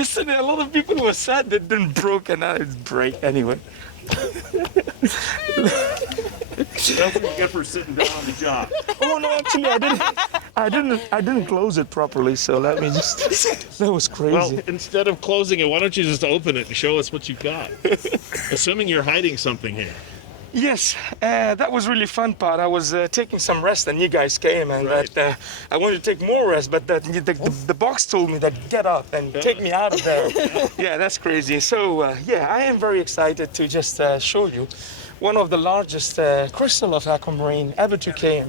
Yesterday, a lot of people were sad that it didn't broke, and now it's break anyway. That's what you get for sitting down on the job. Oh no, actually, I didn't close it properly. So let me just. That was crazy. Well, instead of closing it, why don't you just open it and show us what you've got? Assuming you're hiding something here. Yes, that was really fun part. I was taking some rest, and you guys came, and Right. that I wanted to take more rest, but the box told me that get up and take me out of there. Yeah, that's crazy. So yeah, I am very excited to just show you one of the largest crystal of aquamarine ever to came,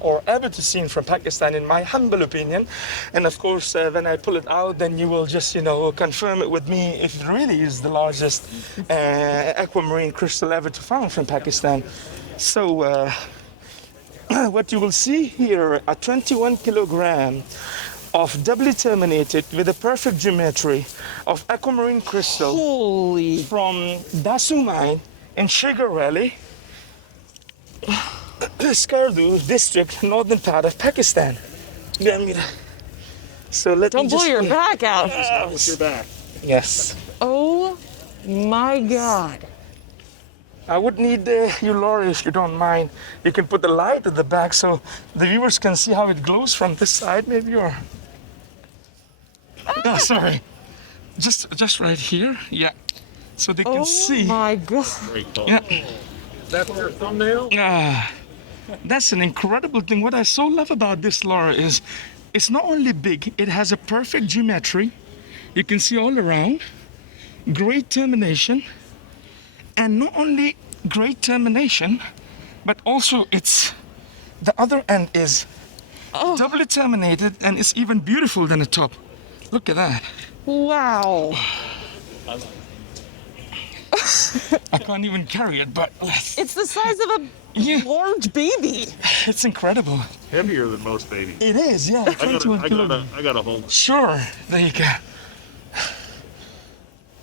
or ever to seen from Pakistan, in my humble opinion. And of course, when I pull it out, then you will just, confirm it with me if it really is the largest aquamarine crystal ever to found from Pakistan. So what you will see here, a 21 kilogram of doubly terminated with a perfect geometry of aquamarine crystal. Holy. From Dasu mine in Sugar Valley, Skardu district, northern part of Pakistan. So let me Don't blow just your back out. With your back. Yes. Oh my God. I would need you, Laura, if you don't mind. You can put the light at the back so the viewers can see how it glows from this side, maybe, or. Oh, sorry. Just right here. Yeah. So they can see. Oh my God. Great call. Yeah. That's your thumbnail? That's an incredible thing. What I so love about this, Laura, is it's not only big, it has a perfect geometry. You can see all around. Great termination. And not only great termination, but also the other end is doubly terminated, and it's even beautiful than the top. Look at that. Wow. I can't even carry it, but It's the size of a large baby. it's incredible. Heavier than most babies. It is, yeah. I gotta hold it. Sure, there you go.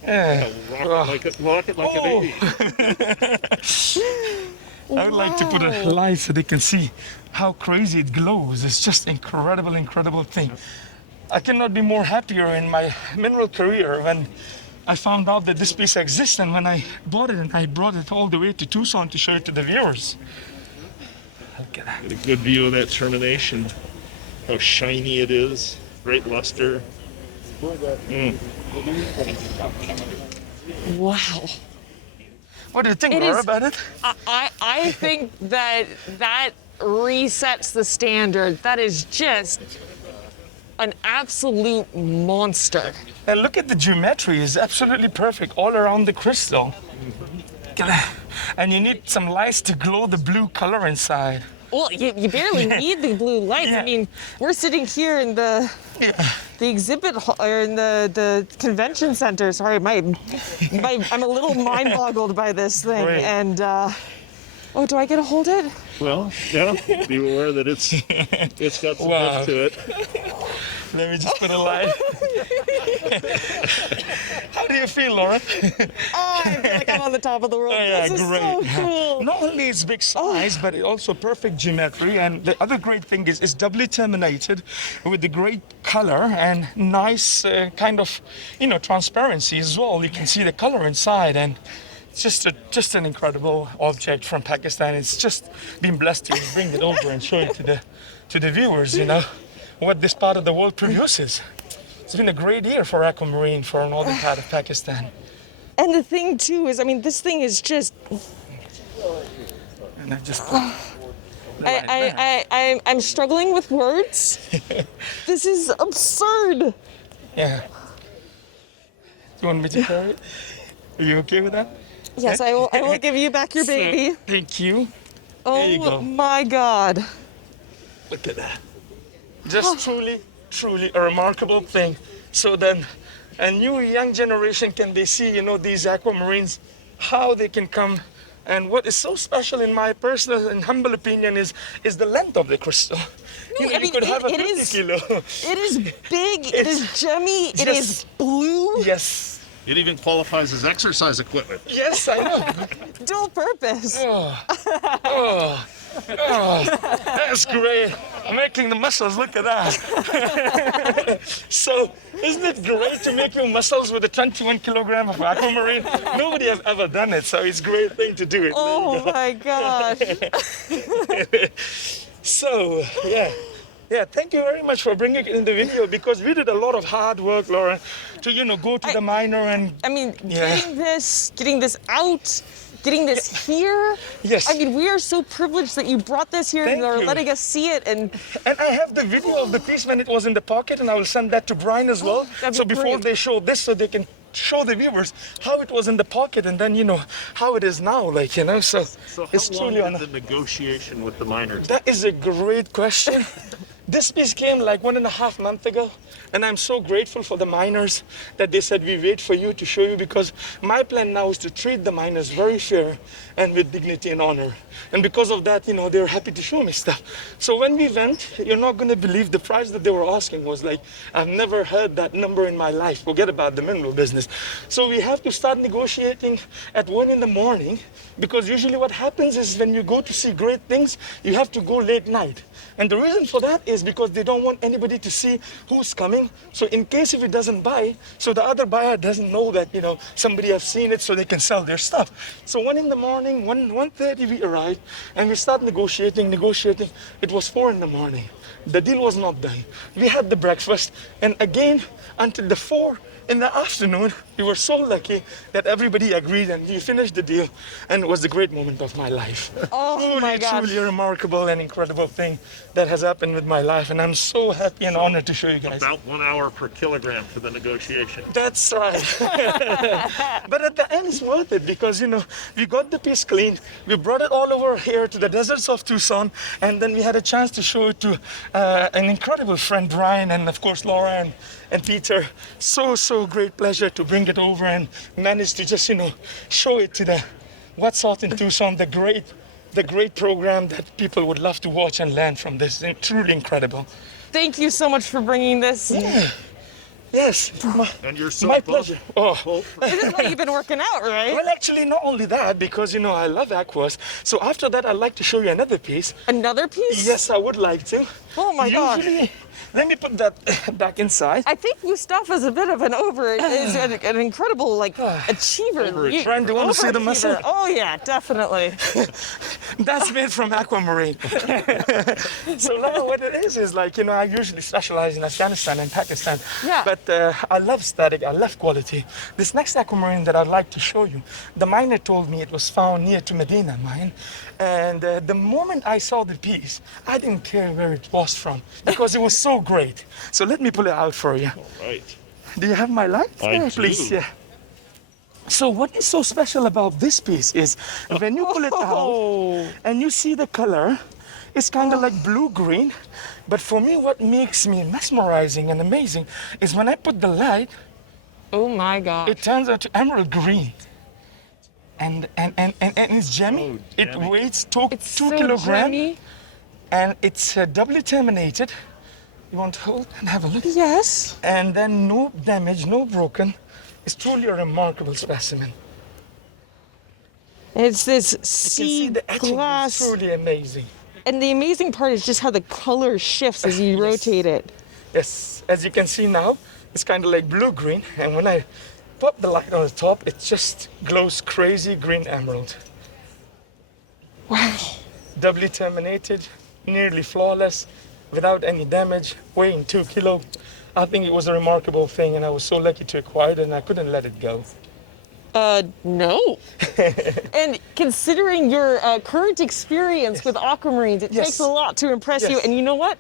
Yeah. Rock it like a baby. I would like to put a light so they can see how crazy it glows. It's just incredible, incredible thing. I cannot be more happier in my mineral career when I found out that this piece exists, and when I bought it, and I brought it all the way to Tucson to show it to the viewers. Look at that. Get a good view of that termination. How shiny it is. Great luster. Wow. What do you think, It Laura, is- about it? I think that resets the standard. That is just an absolute monster. And look at the geometry, it's absolutely perfect all around the crystal. And you need some lights to glow the blue color inside. Well, you barely need the blue lights. Yeah. I mean, we're sitting here in the exhibit hall, or in the convention center. Sorry, I'm a little mind boggled by this thing. Right. And do I get to hold it? Well, yeah. Be aware that it's got some Wow. depth to it. Let me just put a light. How do you feel, Laura? Oh, I feel like I'm on the top of the world. Yeah, This is great. so cool. Not only its big size, but it also perfect geometry. And the other great thing is it's doubly terminated with the great color and nice kind of, transparency as well. You can see the color inside, and it's just an incredible object from Pakistan. It's just been blessed to bring it over and show it to the viewers, what this part of the world produces. It's been a great year for aquamarine for northern part of Pakistan. And the thing too is, I mean, this thing is just. And I just I'm struggling with words. This is absurd. Yeah. Do you want me to carry it? Are you okay with that? Yes, I will give you back your baby. Thank you. There you Oh go. my God. Look at that. Just truly a remarkable thing. So then a new young generation can they see, these aquamarines, how they can come. And what is so special in my personal and humble opinion is the length of the crystal. No, I You mean, could have a it 50 is- kilo. It is big, it is gemmy, it Yes. is blue, Yes. It even qualifies as exercise equipment. Yes, I know. dual purpose. Oh, that's great. I'm making the muscles, look at that. So isn't it great to make your muscles with a 21 kilogram of aquamarine? Nobody has ever done it, so it's a great thing to do it. Oh my gosh. So, yeah, thank you very much for bringing it in the video because we did a lot of hard work, Laura, to, go to the miner and... I mean, Yeah. getting this out, getting this here. Yes. I mean, we are so privileged that you brought this here Thank and are you. letting us see it. And And I have the video of the piece when it was in the pocket, and I will send that to Brian as well. That'd be So before great. they show this, so they can show the viewers how it was in the pocket, and then how it is now. So So how it's long truly did the negotiation with the miners? That is a great question. This piece came like 1.5 months ago, and I'm so grateful for the miners that they said we wait for you to show you, because my plan now is to treat the miners very fair and with dignity and honor. And because of that, they're happy to show me stuff. So when we went, you're not going to believe the price that they were asking was like, I've never heard that number in my life. Forget about the mineral business. So we have to start negotiating at 1 in the morning, because usually what happens is when you go to see great things, you have to go late night. And the reason for that is because they don't want anybody to see who's coming. So in case if it doesn't buy, so the other buyer doesn't know that, somebody has seen it, so they can sell their stuff. So 1 in the morning, 1:30 we arrived, and we start negotiating. It was 4 in the morning. The deal was not done. We had the breakfast, and again, until the 4 in the afternoon, we were so lucky that everybody agreed and we finished the deal, and it was the great moment of my life. Oh my gosh. Truly a remarkable and incredible thing that has happened with my life, and I'm so happy and honored to show you guys. About 1 hour per kilogram for the negotiation. That's right. But at the end, it's worth it because, we got the piece cleaned. We brought it all over here to the deserts of Tucson, and then we had a chance to show it to an incredible friend, Brian, and of course, Laura and Peter. So great pleasure to bring it over and manage to just, show it to the What's Hot in Tucson, the great program that people would love to watch and learn from this. And truly incredible. thank you so much for bringing this. Yeah. Yes. And you're so My both- pleasure. Oh. both- This is why you've been working out, right? Well, actually, not only that, because, I love aquas. So after that, I'd like to show you another piece. Another piece? Yes, I would like to. Oh my gosh. Usually, let me put that back inside. I think Mustafa's a bit of an is an incredible achiever. Friend, do you want to see the muscle? Overachiever. Oh yeah, definitely. That's made from aquamarine. So now what it is like, I usually specialize in Afghanistan and Pakistan. Yeah. But I love static, I love quality. This next aquamarine that I'd like to show you, the miner told me it was found near to Medina mine. And the moment I saw the piece, I didn't care where it was from because it was so great. So let me pull it out for you. Right. Do you have my light? I do. Please, yeah. So what is so special about this piece is when you pull it out and you see the color, it's kind of like blue-green. But for me, what makes me mesmerizing and amazing is when I put the light, Oh my god. it turns out to emerald green. And it's gemmy. It gemmy. weighs 2 so kilograms. gemmy. And it's doubly terminated. You want to hold and have a look? Yes. And then no damage, no broken. It's truly a remarkable specimen. It's this You can see sea the etching glass. is truly amazing. And the amazing part is just how the color shifts as you rotate it. Yes, as you can see now, it's kind of like blue-green. And when I pop the light on the top, it just glows crazy green emerald. Wow. Doubly terminated, nearly flawless, without any damage, weighing 2 kilo. I think it was a remarkable thing, and I was so lucky to acquire it, and I couldn't let it go. No. And considering your current experience with aquamarines, it Yes. takes a lot to impress you. Yes. And you know what?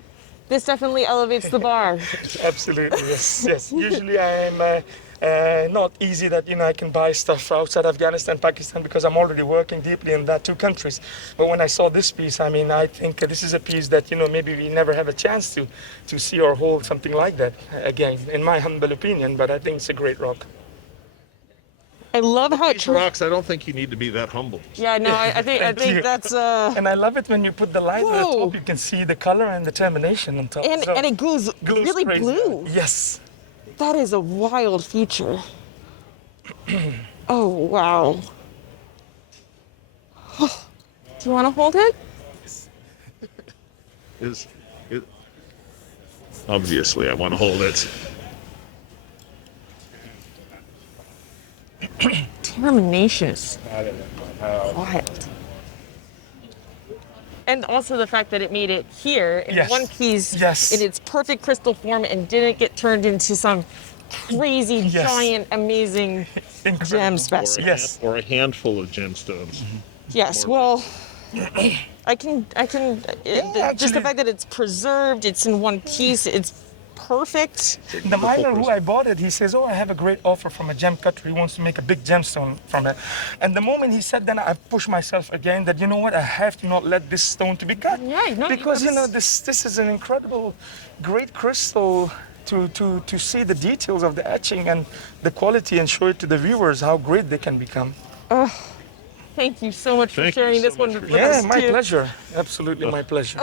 This definitely elevates the bar. Absolutely, yes. Usually I am not easy that, I can buy stuff outside Afghanistan, Pakistan, because I'm already working deeply in that 2 countries. But when I saw this piece, I think this is a piece that, maybe we never have a chance to see or hold something like that again, in my humble opinion, but I think it's a great rock. I love how it These rocks, I don't think you need to be that humble. Yeah, no, I Thank think you. that's And I love it when you put the light on the Whoa. top, you can see the color and the termination on top. and So, it goes glows really crazy. blue. Yes. That is a wild feature. Oh wow. Do you want to hold it? Obviously, I want to hold it. Terminations. Quiet. And also the fact that it made it here in Yes. one piece Yes. in its perfect crystal form and didn't get turned into some crazy, Yes. giant, amazing Incredible. gem specimen. Yes. Or a handful of gemstones. Yes, well, I can, just actually- the fact that it's preserved, it's in one piece, it's perfect. The miner who I bought it, he says, "Oh, I have a great offer from a gem cutter. He wants to make a big gemstone from it." And the moment he said that, I pushed myself again that, you know what, I have to not let this stone to be cut. Yeah, no, Because, you know, that's- this is an incredible, great crystal to see the details of the etching and the quality and show it to the viewers how great they can become. Thank you so much for Thank you sharing so this one much with for Yeah, us my too. pleasure. Absolutely my pleasure.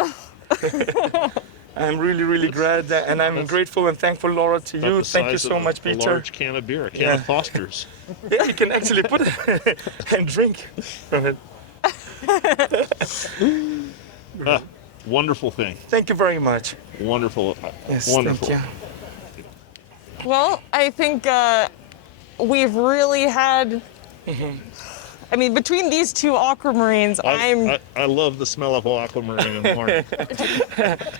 I'm really, really glad that, and I'm grateful and thankful, Laura, to About you. the Thank you size so of much, a Peter. large can of beer, a can Yeah. of Foster's. Yeah, you can actually put it and drink from it. Wonderful thing. Thank you very much. Wonderful. Yes, Wonderful. thank you. Well, I think we've really had. I mean, between these two aquamarines, I love the smell of aquamarine in the morning.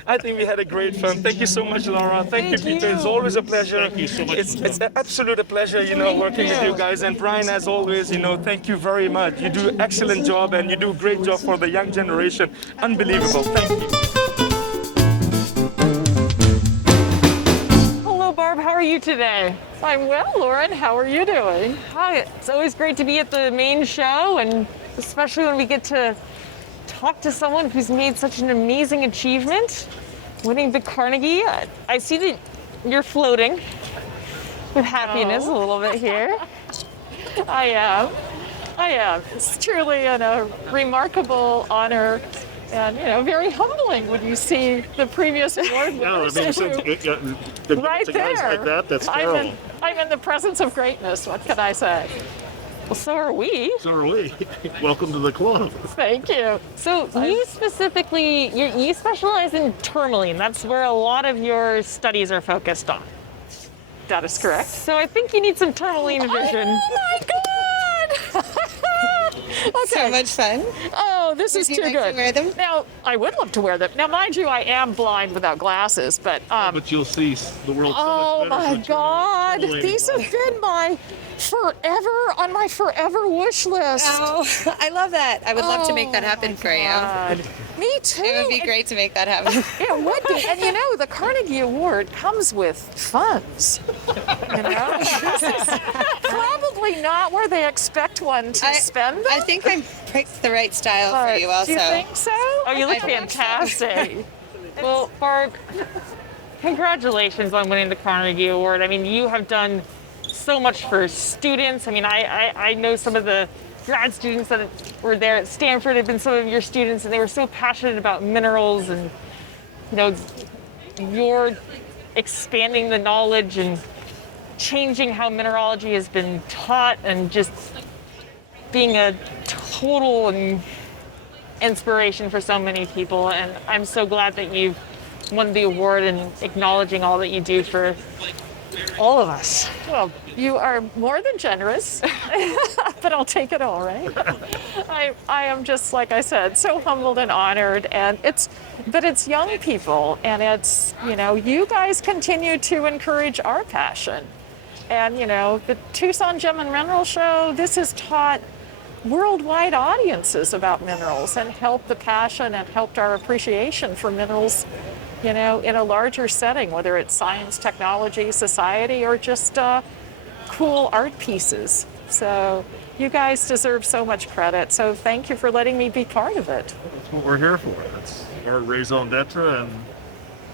I think we had a great fun. Thank you so much, Laura. Thank you, Thank Peter. you. It's always a pleasure. Thank you so much. It's an absolute pleasure, you know, working with you guys. And Brian, as always, you know, thank you very much. You do an excellent job, and you do a great job for the young generation. Unbelievable. Thank you. Hello, Barb. How are you today? I'm well, Lauren. How are you doing? Hi. It's always great to be at the main show, and especially when we get to talk to someone who's made such an amazing achievement, winning the Carnegie. I see that you're floating with happiness a little bit here. I am. It's truly a remarkable honor and, very humbling when you see the previous award No, I winners. mean, Right to guys there. like that, that's I'm terrible. I'm in the presence of greatness. What can I say? Well, so are we. So are we. Welcome to the club. Thank you. So you specifically, you specialize in tourmaline. That's where a lot of your studies are focused on. That is correct. So I think you need some tourmaline vision. Oh my God! So much fun. Oh, this is Would too you like good. to wear them? Now, I would love to wear them. Now, mind you, I am blind without glasses, but But you'll see the world so oh much better. my God, tourmaline these have glasses. been on my forever wish list. Oh, I love that. I would love to make that happen for you. God. Me too. It would be great to make that happen. It would be. And the Carnegie Award comes with funds. This is probably not where they expect one to spend them. I think I picked the right style for but you also. do you think so? Oh, you look I hope so. fantastic. Well, Barb, congratulations on winning the Carnegie Award. I mean, you have done so much for students. I mean, I know some of the grad students that were there at Stanford have been some of your students, and they were so passionate about minerals, and you're expanding the knowledge and changing how mineralogy has been taught, and just being a total inspiration for so many people. And I'm so glad that you've won the award and acknowledging all that you do for all of us. Well, you are more than generous, but I'll take it all, right? I am just, like I said, so humbled and honored, and it's young people, and it's, you guys continue to encourage our passion. And, the Tucson Gem and Mineral Show, this has taught worldwide audiences about minerals and helped the passion and helped our appreciation for minerals, in a larger setting, whether it's science, technology, society, or just cool art pieces. So you guys deserve so much credit. So thank you for letting me be part of it. That's what we're here for. That's our raison d'etre, and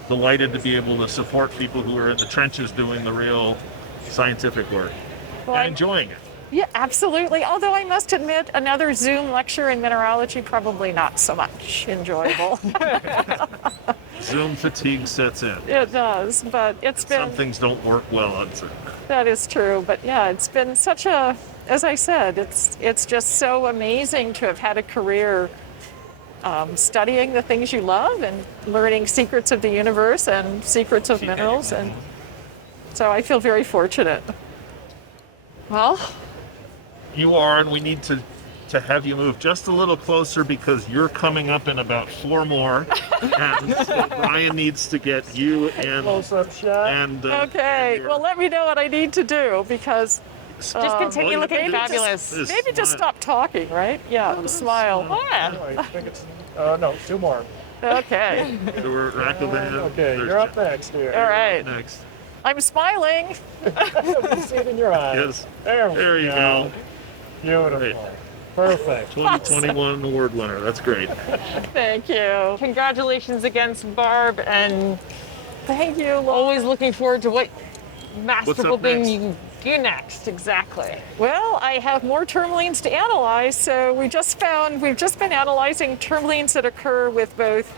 delighted to be able to support people who are in the trenches doing the real scientific work Well, and enjoying it. Yeah, absolutely. Although I must admit, another Zoom lecture in mineralogy, probably not so much enjoyable. Zoom fatigue sets in. It does, but it's been... Some things don't work well on Zoom. That is true, but yeah, it's been such a, as I said, it's just so amazing to have had a career studying the things you love and learning secrets of the universe and secrets of minerals. And so I feel very fortunate. Well, You are, and we need to have you move just a little closer because you're coming up in about 4 more. And so Brian needs to get you and Close-up shot. okay. Well, let me know what I need to do because Just continue looking maybe fabulous. maybe just stop talking, right? Yeah, smile. Yeah. I think it's, no, 2 more. Okay. we're Raccoon. Okay, you're up next here. All right. Next. I'm smiling. You see it in your eyes. Yes. There you go. Beautiful. Great. Perfect. 2021 award winner. That's great. Thank you. Congratulations again, Barb, and Thank you, Laura. always looking forward to what masterful up thing next? you do next. Exactly. Well, I have more tourmalines to analyze. So we've just been analyzing tourmalines that occur with both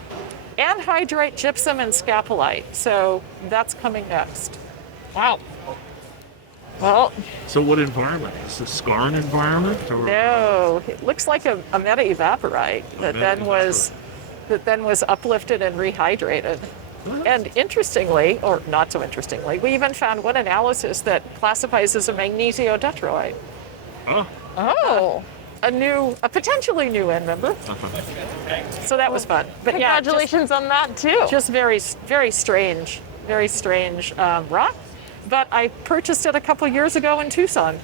anhydrite, gypsum, and scapolite. So that's coming next. Wow. Well, So what environment? Is this a scarn environment? Or? No, it looks like a meta-evaporite that then was uplifted and rehydrated. And interestingly, or not so interestingly, we even found one analysis that classifies as a magnesio-deuteroid. Oh. oh, A potentially new end member. So that was fun. But yeah, congratulations on that too. just very, very strange rock. But I purchased it a couple years ago in Tucson.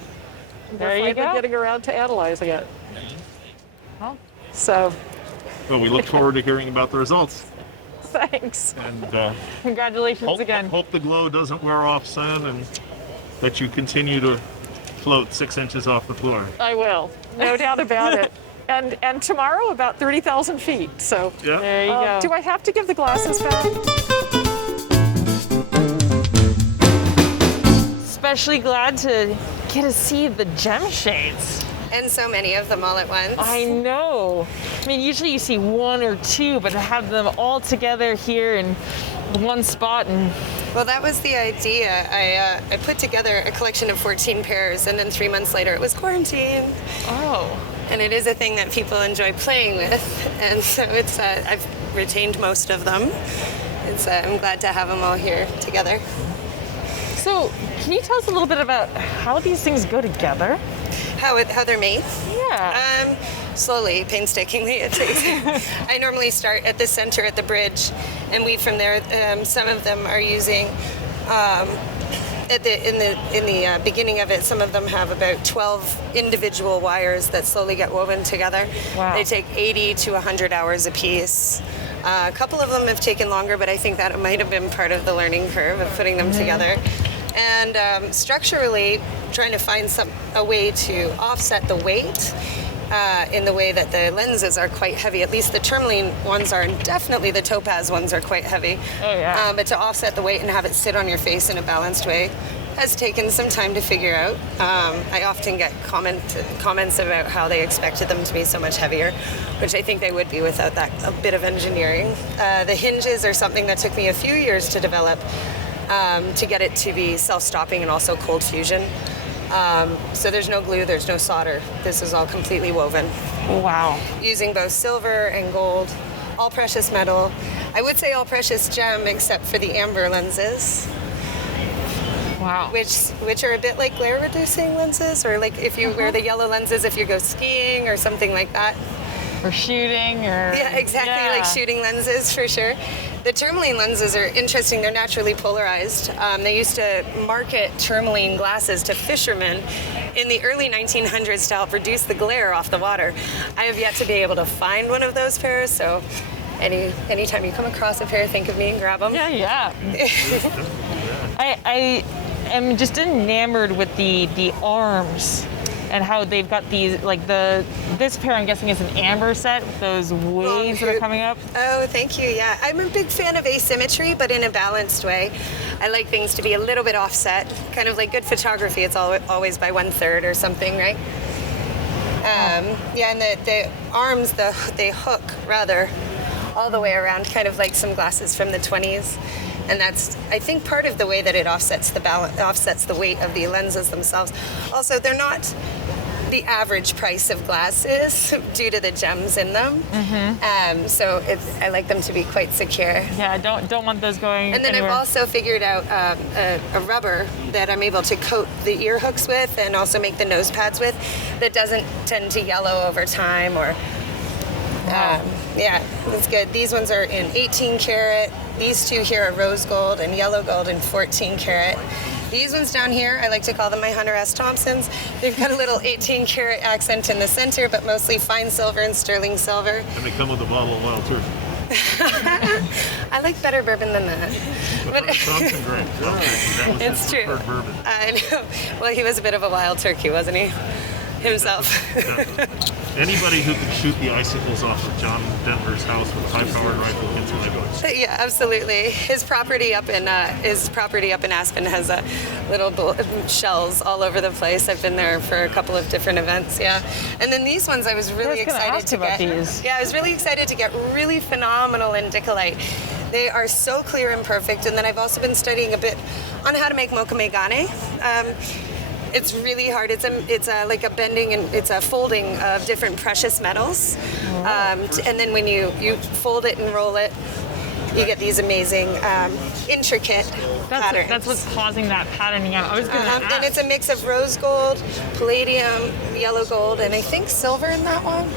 There you We're finally go. getting around to analyzing it. So Well, we look forward to hearing about the results. thanks. And Congratulations again. hope the glow doesn't wear off soon and that you continue to float 6 inches off the floor. I will, no doubt about it. And tomorrow about 30,000 feet. So Yeah. There you go. do I have to give the glasses back? Especially glad to get to see the gem shades. And so many of them all at once. I know. I mean, usually you see 1 or 2, but to have them all together here in one spot and Well, that was the idea. I put together a collection of 14 pairs, and then 3 months later it was quarantine. oh, And it is a thing that people enjoy playing with, and so it's I've retained most of them. I'm glad to have them all here together. so can you tell us a little bit about how these things go together? How they're made? Yeah. Slowly, painstakingly. It takes. I normally start at the center at the bridge, and weave from there. Some of them are using. In the beginning of it, some of them have about 12 individual wires that slowly get woven together. Wow. They take 80 to 100 hours a piece. A couple of them have taken longer, but I think that might have been part of the learning curve of putting them together. And structurally, trying to find a way to offset the weight in the way that the lenses are quite heavy. At least the tourmaline ones are, and definitely the topaz ones are quite heavy. Oh, yeah. But to offset the weight and have it sit on your face in a balanced way has taken some time to figure out. I often get comments about how they expected them to be so much heavier, which I think they would be without a bit of engineering. The hinges are something that took me a few years to develop to get it to be self-stopping and also cold fusion. So there's no glue, there's no solder. This is all completely woven. Wow. Using both silver and gold, all precious metal. I would say all precious gem except for the amber lenses, Wow. which are a bit like glare reducing lenses, or like if you wear the yellow lenses if you go skiing or something like that. Or shooting or Yeah, exactly, like shooting lenses for sure. The tourmaline lenses are interesting. They're naturally polarized. They used to market tourmaline glasses to fishermen in the early 1900s to help reduce the glare off the water. I have yet to be able to find one of those pairs, so anytime you come across a pair, think of me and grab them. Yeah. I am just enamored with the arms and how they've got these, like this pair I'm guessing is an amber set with those waves that are coming up. Oh, thank you. Yeah, I'm a big fan of asymmetry, but in a balanced way. I like things to be a little bit offset, kind of like good photography. It's always by 1/3 or something, right? Yeah, and the arms, they hook rather all the way around, kind of like some glasses from the 20s. And that's, I think, part of the way that it offsets the weight of the lenses themselves. Also, the average price of glasses due to the gems in them. So I like them to be quite secure. Yeah, don't want those going And then anywhere. I've also figured out a rubber that I'm able to coat the ear hooks with and also make the nose pads with that doesn't tend to yellow over time or yeah, it's good. These ones are in 18 karat. These two here are rose gold and yellow gold in 14 karat. These ones down here, I like to call them my Hunter S. Thompsons. They've got a little 18 karat accent in the center, but mostly fine silver and sterling silver. And they come with a bottle of Wild Turkey. I like better bourbon than that. But Thompson Graeme. That was It's his true. preferred bourbon. I know. Well, he was a bit of a wild turkey, wasn't he? Himself. Anybody who can shoot the icicles off of John Denver's house with a high-powered rifle gets my vote. Yeah, absolutely. His property up in Aspen has little shells all over the place. I've been there for a couple of different events. Yeah, and then these ones I was really gonna excited ask to about get. these. Yeah, I was really excited to get really phenomenal indicolite. They are so clear and perfect. And then I've also been studying a bit on how to make mocha megane. It's really hard. It's like a bending and it's a folding of different precious metals. And then when you fold it and roll it, you get these amazing, intricate patterns. That's what's causing that patterning out. I was going to ask. And it's a mix of rose gold, palladium, yellow gold, and I think silver in that one.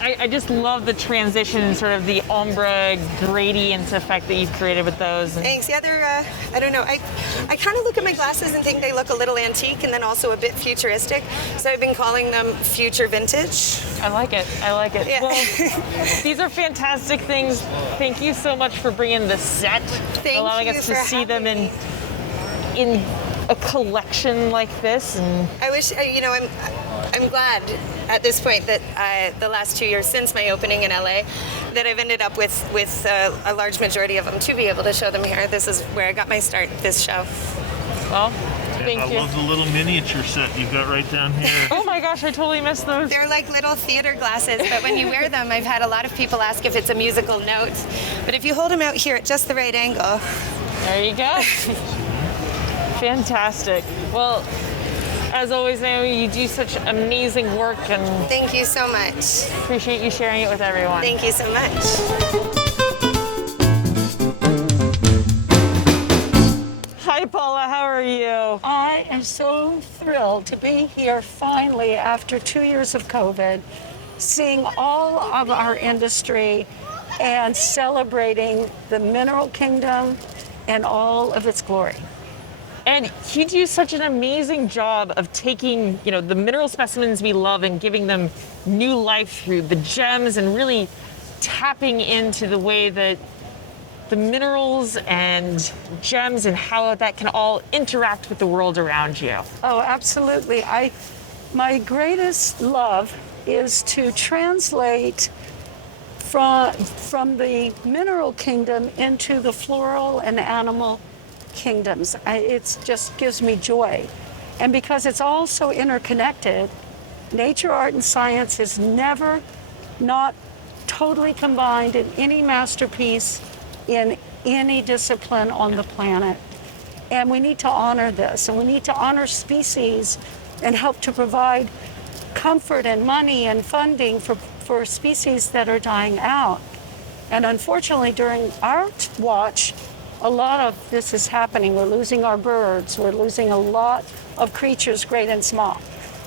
I just love the transition and sort of the ombre gradient effect that you've created with those. Thanks. Yeah, they're, I don't know. I kind of look at my glasses and think they look a little antique and then also a bit futuristic. So I've been calling them future vintage. I like it. Yeah. Well, these are fantastic things. Thank you so much for bringing the set, allowing us to see them in a collection like this. And I wish, I'm glad at this point that the last 2 years since my opening in LA that I've ended up with a large majority of them to be able to show them here. This is where I got my start, this show. well, thank I you. love the little miniature set you've got right down here. Oh my gosh, I totally missed those. They're like little theater glasses, but when you wear them, I've had a lot of people ask if it's a musical note. But if you hold them out here at just the right angle. There you go. Fantastic. Well, as always, Naomi, you do such amazing work and Thank you so much. appreciate you sharing it with everyone. Thank you so much. Hi, Paula. How are you? I am so thrilled to be here finally after 2 years of COVID, seeing all of our industry and celebrating the mineral kingdom and all of its glory. And you do such an amazing job of taking, the mineral specimens we love and giving them new life through the gems and really tapping into the way that the minerals and gems and how that can all interact with the world around you. Oh, absolutely. My greatest love is to translate from the mineral kingdom into the floral and animal kingdoms. It just gives me joy. And because it's all so interconnected, nature, art, and science is never not totally combined in any masterpiece in any discipline on the planet. And we need to honor this, and we need to honor species and help to provide comfort and money and funding for species that are dying out. And unfortunately, during our watch, a lot of this is happening. We're losing our birds. We're losing a lot of creatures, great and small.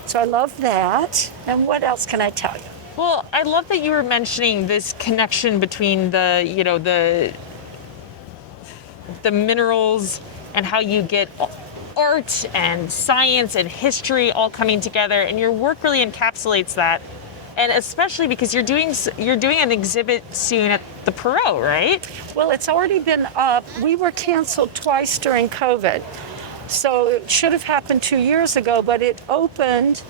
So I love that. And what else can I tell you? Well, I love that you were mentioning this connection between the minerals and how you get art and science and history all coming together, and your work really encapsulates that. And especially because you're doing an exhibit soon at the Perot, right? Well, it's already been up. We were canceled twice during COVID. So it should have happened 2 years ago, but it opened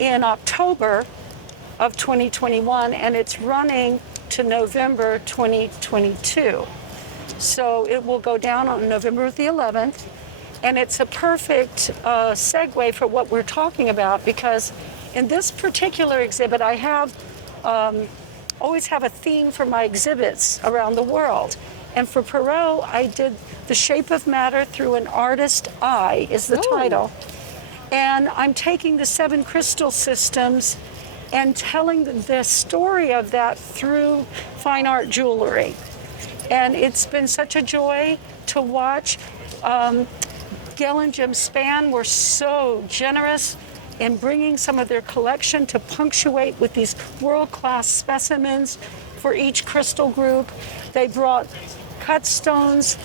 in October of 2021, and it's running to November 2022. So it will go down on November the 11th, and it's a perfect segue for what we're talking about, because in this particular exhibit, I have always have a theme for my exhibits around the world. And for Perot, I did The Shape of Matter Through an Artist's Eye is the title. And I'm taking the 7 crystal systems and telling the story of that through fine art jewelry. And it's been such a joy to watch. Gail and Jim Spann were so generous in bringing some of their collection to punctuate with these world-class specimens for each crystal group. They brought cut stones,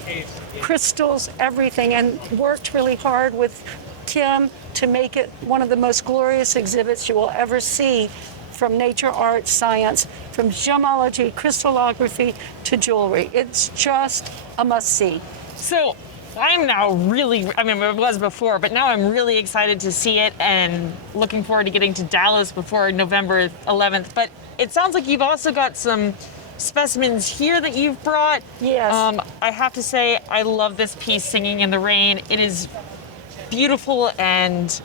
crystals, everything, and worked really hard with Tim to make it one of the most glorious exhibits you will ever see, from nature, art, science, from gemology, crystallography to jewelry. It's just a must-see. So I'm now really, I mean, it was before, but now I'm really excited to see it and looking forward to getting to Dallas before November 11th. But it sounds like you've also got some specimens here that you've brought. Yes. I have to say, I love this piece, Singing in the Rain. It is beautiful, and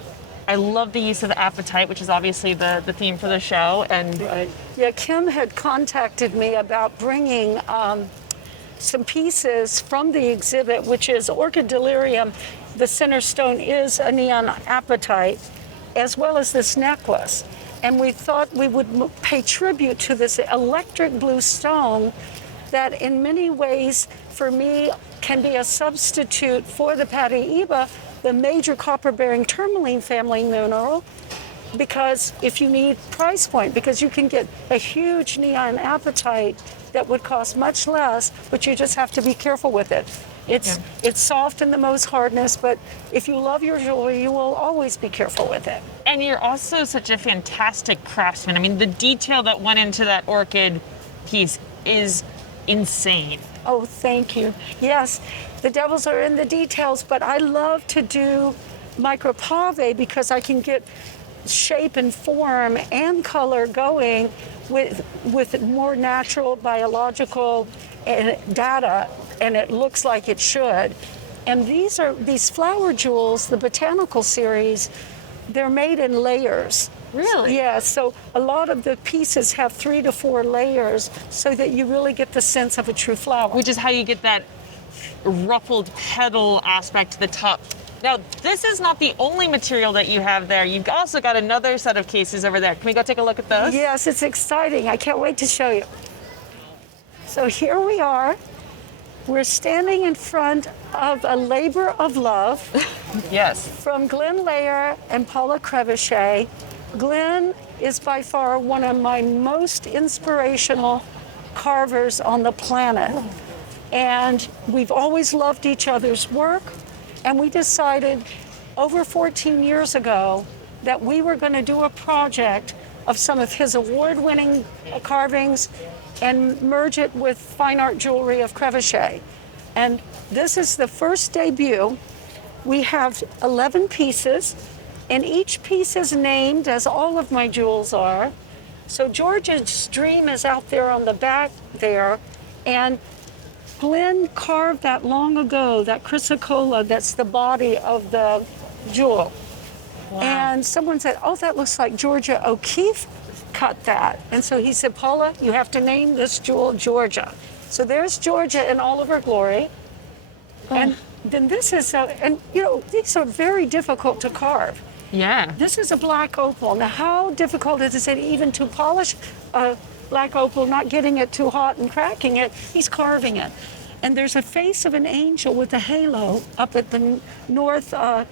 I love the use of the apatite, which is obviously the theme for the show. And Right. Yeah, Kim had contacted me about bringing some pieces from the exhibit, which is Orchid Delirium. The center stone is a neon apatite, as well as this necklace. And we thought we would pay tribute to this electric blue stone that in many ways, for me, can be a substitute for the Paraiba, the major copper-bearing tourmaline family mineral, because if you need price point, because you can get a huge neon apatite that would cost much less, but you just have to be careful with it. It's soft in the most hardness, but if you love your jewelry, you will always be careful with it. And you're also such a fantastic craftsman. I mean, the detail that went into that orchid piece is insane. Oh, thank you. Yes, the devils are in the details, but I love to do micropave because I can get shape and form and color going with more natural biological data, and it looks like it should. And these flower jewels, the botanical series, they're made in layers. Really? Yeah, so a lot of the pieces have 3 to 4 layers so that you really get the sense of a true flower. Which is how you get that ruffled petal aspect to the top. Now, this is not the only material that you have there. You've also got another set of cases over there. Can we go take a look at those? Yes, it's exciting. I can't wait to show you. So here we are. We're standing in front of a labor of love Yes. from Glenn Layer and Paula Crevoshay. Glenn is by far one of my most inspirational carvers on the planet. And we've always loved each other's work. And we decided over 14 years ago that we were going to do a project of some of his award-winning carvings and merge it with fine art jewelry of Crevoshay. And this is the first debut. We have 11 pieces, and each piece is named, as all of my jewels are. So George's Dream is out there on the back there, and Glenn carved that long ago, that chrysocolla, that's the body of the jewel. Wow. And someone said, oh, that looks like Georgia O'Keeffe cut that. And so he said, Paula, you have to name this jewel Georgia. So there's Georgia in all of her glory. And then this is, and you know, these are very difficult to carve. Yeah. This is a black opal. Now, how difficult is it even to polish a black opal, not getting it too hot and cracking it? He's carving it. And there's a face of an angel with a halo up at the northwest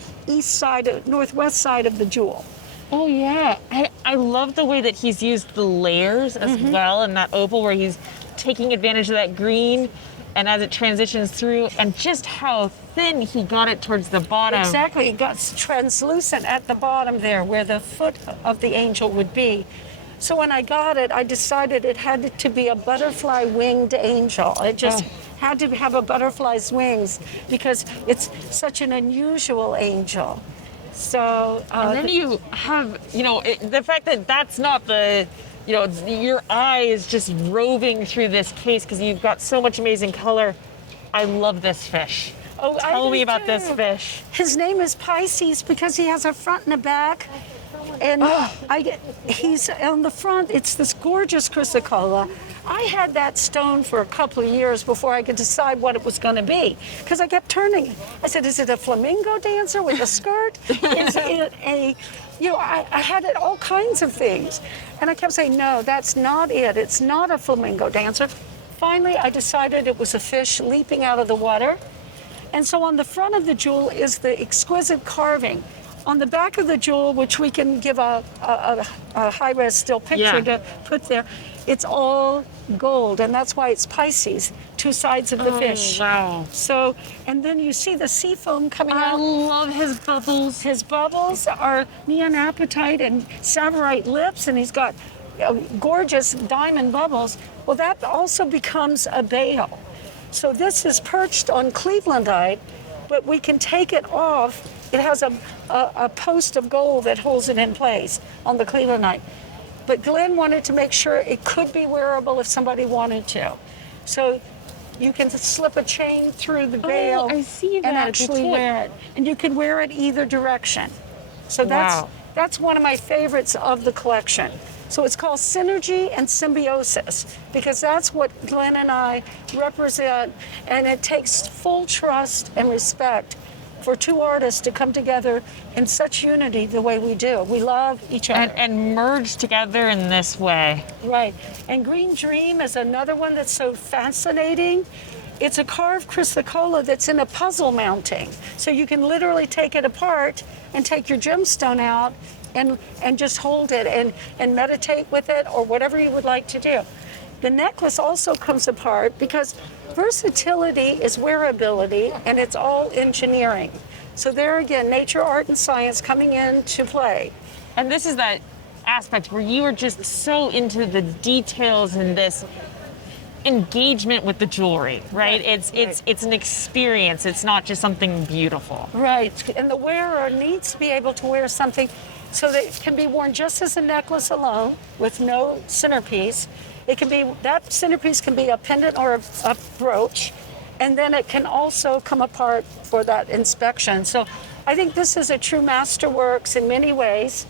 side of the jewel. Oh, yeah. I love the way that he's used the layers as well in that opal, where he's taking advantage of that green and as it transitions through, and just how thin he got it towards the bottom. Exactly. It got translucent at the bottom there where the foot of the angel would be. So when I got it, I decided it had to be a butterfly winged angel. It just had to have a butterfly's wings because it's such an unusual angel. So And then you have, the fact that that's not the, your eye is just roving through this case because you've got so much amazing color. I love this fish. Oh, I Tell do me about this too. fish. His name is Pisces because he has a front and a back. And he's on the front, it's this gorgeous chrysocolla. I had that stone for a couple of years before I could decide what it was going to be because I kept turning it. I said, is it a flamingo dancer with a skirt? Is it a, I had it all kinds of things. And I kept saying, no, that's not it. It's not a flamingo dancer. Finally, I decided it was a fish leaping out of the water. And so on the front of the jewel is the exquisite carving. On the back of the jewel, which we can give a high-res still picture to put there, it's all gold, and that's why it's Pisces, two sides of the fish. Wow. So, and then you see the sea foam coming I out. love his bubbles. His bubbles are neonapatite and savorite lips, and he's got gorgeous diamond bubbles. Well, that also becomes a bale. So this is perched on Clevelandite, but we can take it off. It has a post of gold that holds it in place on the Clevelandite. But Glenn wanted to make sure it could be wearable if somebody wanted to. So you can slip a chain through the veil I see that and at the actually tip. wear it. And you can wear it either direction. So that's one of my favorites of the collection. So it's called Synergy and Symbiosis because that's what Glenn and I represent, and it takes full trust and respect for two artists to come together in such unity the way we do. We love each other. And merge together in this way. Right. And Green Dream is another one that's so fascinating. It's a carved chrysocolla that's in a puzzle mounting. So you can literally take it apart and take your gemstone out and just hold it and meditate with it or whatever you would like to do. The necklace also comes apart because versatility is wearability and it's all engineering. So there again, nature, art, and science coming into play. And this is that aspect where you are just so into the details and this engagement with the jewelry, right? It's an experience. It's not just something beautiful. Right, and the wearer needs to be able to wear something so that it can be worn just as a necklace alone with no centerpiece. It can be, that centerpiece can be a pendant or a brooch, and then it can also come apart for that inspection. So I think this is a true masterworks in many ways.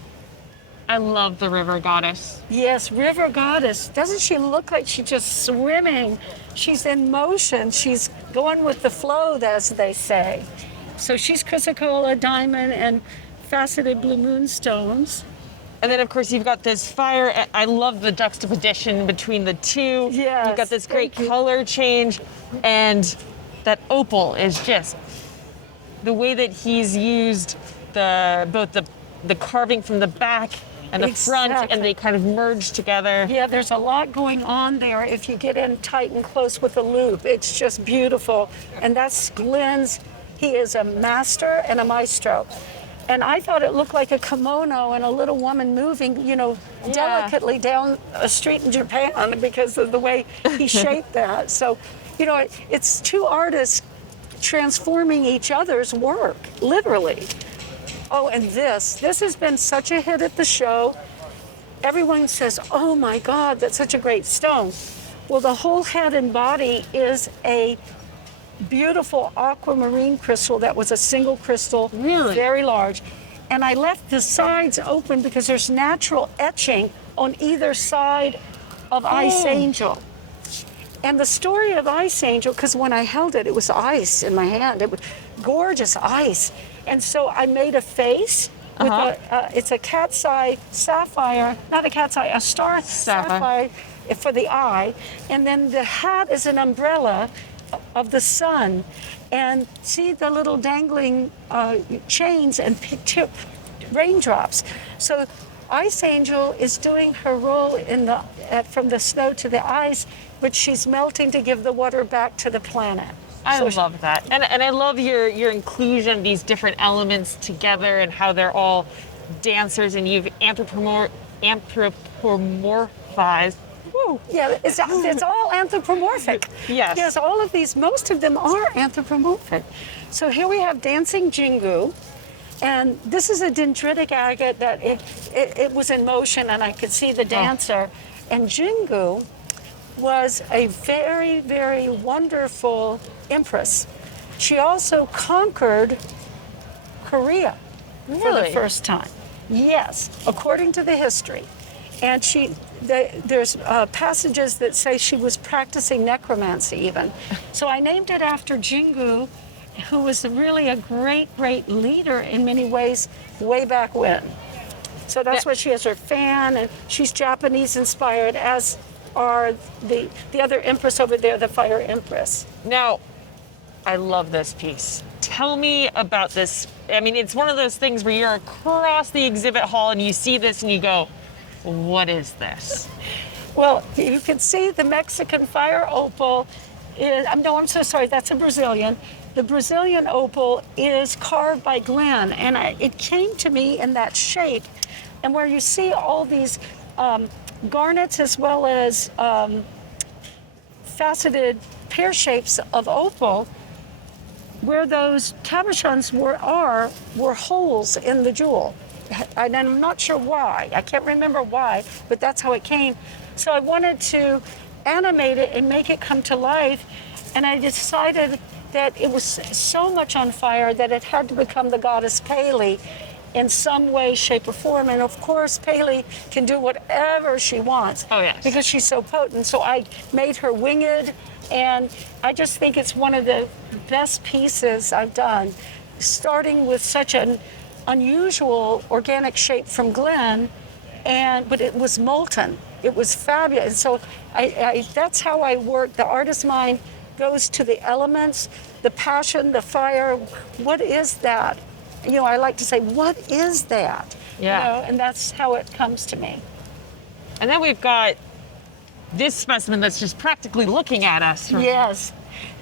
I love the river goddess. Yes, river goddess. Doesn't she look like she's just swimming? She's in motion. She's going with the flow, as they say. So she's chrysocolla, diamond, and faceted blue moonstones. And then, of course, you've got this fire. I love the juxtaposition between the two. Yes, You've got this great thank you. color change. And that opal is just the way that he's used both the carving from the back and the front, Exactly. and they kind of merge together. Yeah, there's a lot going on there if you get in tight and close with the loop. It's just beautiful. And that's Glenn's. He is a master and a maestro. And I thought it looked like a kimono and a little woman moving, delicately down a street in Japan because of the way he shaped that. So, it's two artists transforming each other's work, literally. Oh, and this has been such a hit at the show. Everyone says, oh my God, that's such a great stone. Well, the whole head and body is a beautiful aquamarine crystal that was a single crystal, Really? very large. And I left the sides open because there's natural etching on either side of Ice Angel. And the story of Ice Angel, because when I held it, it was ice in my hand. It was gorgeous ice. And so I made a face with it's a cat's eye sapphire, not a cat's eye, a star sapphire for the eye. And then the hat is an umbrella of the sun. And see the little dangling chains and raindrops. So Ice Angel is doing her role in from the snow to the ice, but she's melting to give the water back to the planet. I love that. And I love your inclusion of these different elements together and how they're all dancers, and you've anthropomorphized. Woo. Yeah, it's all anthropomorphic. Yes. Yes, all of these, most of them are anthropomorphic. So here we have dancing Jingu, and this is a dendritic agate that it was in motion, and I could see the dancer. And Jingu was a very, very wonderful empress. She also conquered Korea for the Really? first time. Yes, according to the history. And there's passages that say she was practicing necromancy even. So I named it after Jingu, who was really a great, great leader in many ways way back when. So that's why she has her fan, and she's Japanese inspired, as are the other empress over there, the Fire Empress. Now, I love this piece. Tell me about this. I mean, it's one of those things where you're across the exhibit hall and you see this and you go, what is this? Well, you can see the Mexican fire opal is, no, I'm so sorry, that's a Brazilian. The Brazilian opal is carved by Glenn, and it came to me in that shape. And where you see all these garnets as well as faceted pear shapes of opal, where those cabochons were holes in the jewel. And I'm not sure why. I can't remember why, but that's how it came. So I wanted to animate it and make it come to life. And I decided that it was so much on fire that it had to become the goddess Pele in some way, shape, or form. And of course, Pele can do whatever she wants. Oh, yes. Because she's so potent. So I made her winged, and I just think it's one of the best pieces I've done, starting with such an unusual organic shape from Glenn, but it was molten. It was fabulous. So that's how I work. The artist mind goes to the elements, the passion, the fire. What is that? You know, I like to say, what is that? Yeah. You know, and that's how it comes to me. And then we've got this specimen that's just practically looking at us. Yes.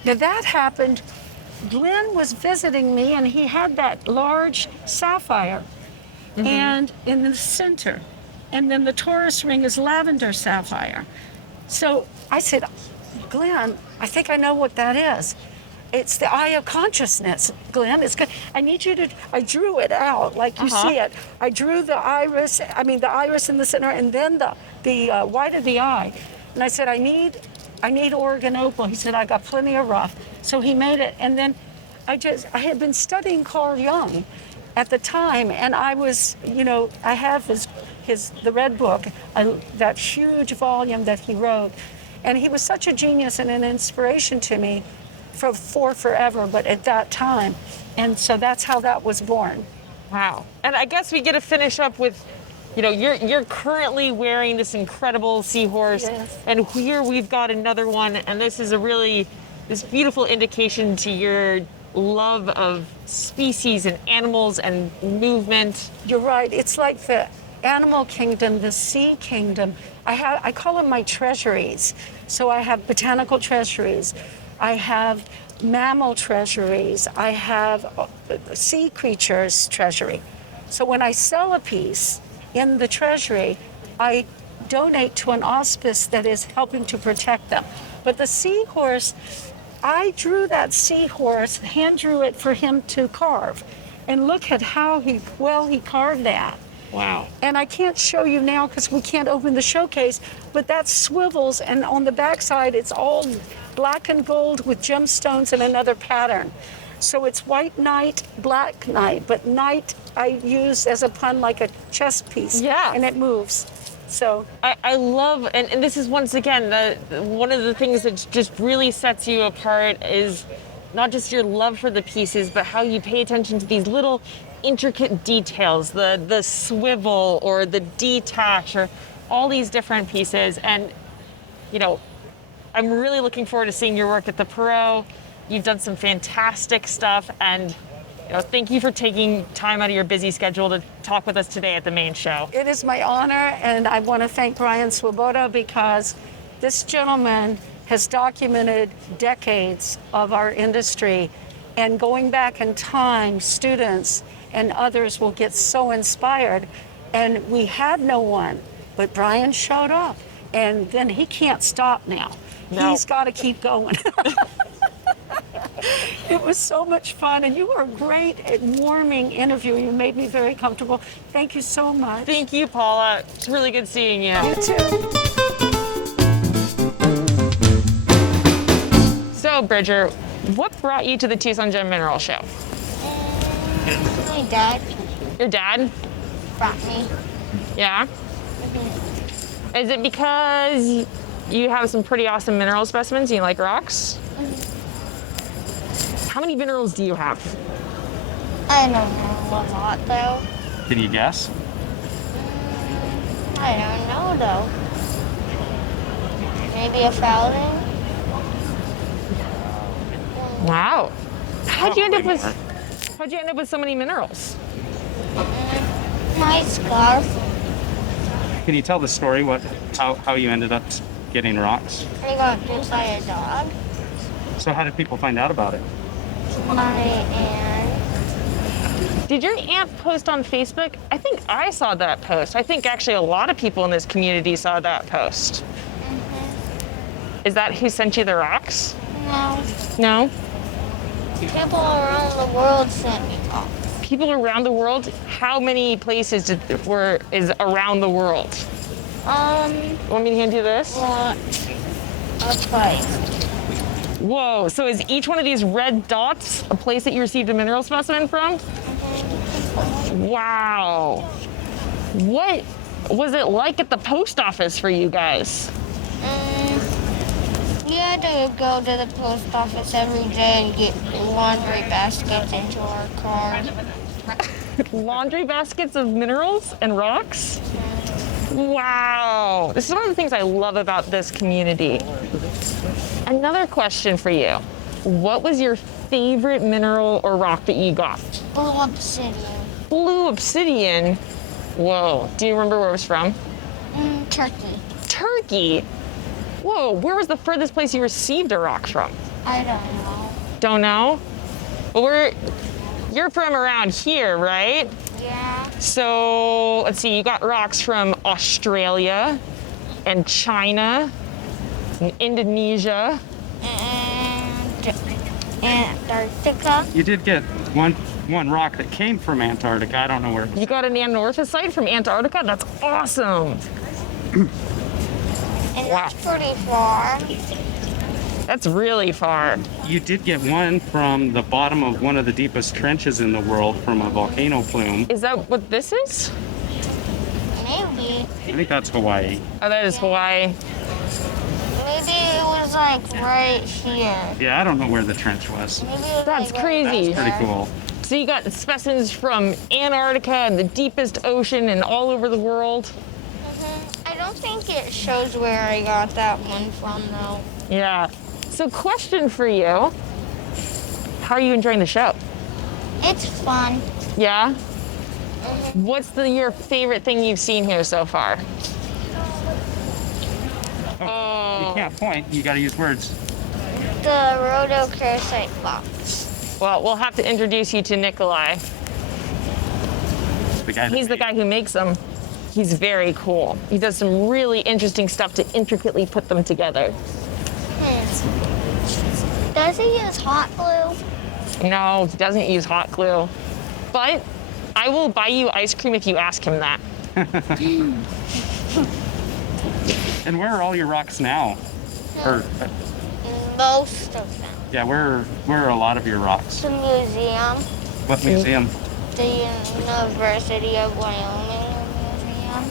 Now that happened. Glenn was visiting me, and he had that large sapphire, and in the center, and then the Taurus ring is lavender sapphire. So I said, Glenn, I think I know what that is. It's the eye of consciousness, Glenn. It's good. I need you to. I drew it out like you see it. I drew the iris in the center, and then the white of the eye. And I said, I need Oregon opal. He said, I got plenty of rough. So he made it, and then I had been studying Carl Jung at the time, and I was, I have the Red Book, that huge volume that he wrote, and he was such a genius and an inspiration to me for forever, but at that time, and so that's how that was born. Wow. And I guess we get to finish up with, you're currently wearing this incredible seahorse, Yes. and here we've got another one, and this is this beautiful indication to your love of species and animals and movement. You're right. It's like the animal kingdom, the sea kingdom. I call them my treasuries. So I have botanical treasuries. I have mammal treasuries. I have sea creatures treasury. So when I sell a piece in the treasury, I donate to an hospice that is helping to protect them. But the seahorse, I drew that seahorse, hand drew it for him to carve. And look at how he carved that. Wow. And I can't show you now because we can't open the showcase, but that swivels, and on the backside it's all black and gold with gemstones and another pattern. So it's white knight, black knight, but knight I use as a pun like a chess piece. Yeah. And it moves. So I love, and this is once again, one of the things that just really sets you apart is not just your love for the pieces, but how you pay attention to these little intricate details, the swivel or the detach or all these different pieces. And, I'm really looking forward to seeing your work at the Perot. You've done some fantastic stuff, and thank you for taking time out of your busy schedule to talk with us today at the main show. it is my honor, and I want to thank Brian Swoboda because this gentleman has documented decades of our industry, and going back in time, students and others will get so inspired. And we had no one, but Brian showed up, and then he can't stop now. No. He's got to keep going. It was so much fun, and you were great at warming interview. You made me very comfortable. Thank you so much. Thank you, Paula. It's really good seeing you. You too. So, Bridger, what brought you to the Tucson Gem Mineral Show? My dad Your dad? brought me. Yeah? Is it because you have some pretty awesome mineral specimens and you like rocks? How many minerals do you have? I don't know a lot though. Can you guess? I don't know though. Maybe 1,000? Wow. How'd you end up with so many minerals? My scarf. Can you tell the story how you ended up getting rocks? I got bit by a dog. So how did people find out about it? My aunt. Did your aunt post on Facebook? I think I saw that post. I think actually a lot of people in this community saw that post. Is that who sent you the rocks? No. No? People around the world sent me rocks. People around the world? How many places is around the world? Want me to hand you this? What? A place. Whoa, so is each one of these red dots a place that you received a mineral specimen from? Wow. What was it like at the post office for you guys? We had to go to the post office every day and get laundry baskets into our car. Laundry baskets of minerals and rocks? Wow. This is one of the things I love about this community. Another question for you. What was your favorite mineral or rock that you got? Blue obsidian. Blue obsidian? Whoa. Do you remember where it was from? Turkey. Turkey? Whoa, where was the furthest place you received a rock from? I don't know. Don't know? Well, you're from around here, right? Yeah. So, let's see, you got rocks from Australia and China and Indonesia. And Antarctica. You did get one rock that came from Antarctica. I don't know where. You got an anorthosite from Antarctica? That's awesome. And Wow. that's pretty far. That's really far. You did get one from the bottom of one of the deepest trenches in the world from a volcano plume. Is that what this is? Maybe. I think that's Hawaii. Oh, that is Hawaii. Maybe it was like right here. Yeah, I don't know where the trench was. Maybe it was That's like crazy. Pretty cool. So you got specimens from Antarctica and the deepest ocean and all over the world. I don't think it shows where I got that one from though. Yeah. So question for you. How are you enjoying the show? It's fun. Yeah? What's your favorite thing you've seen here so far? You can't point. You got to use words. The rhodochrosite box. Well, we'll have to introduce you to Nikolai. The guy. He's the guy who makes them. He's very cool. He does some really interesting stuff to intricately put them together. Does he use hot glue? No, he doesn't use hot glue. But I will buy you ice cream if you ask him that. And where are all your rocks now? Or Most of them. yeah, where are a lot of your rocks? The museum. What museum? The University of Wyoming Museum.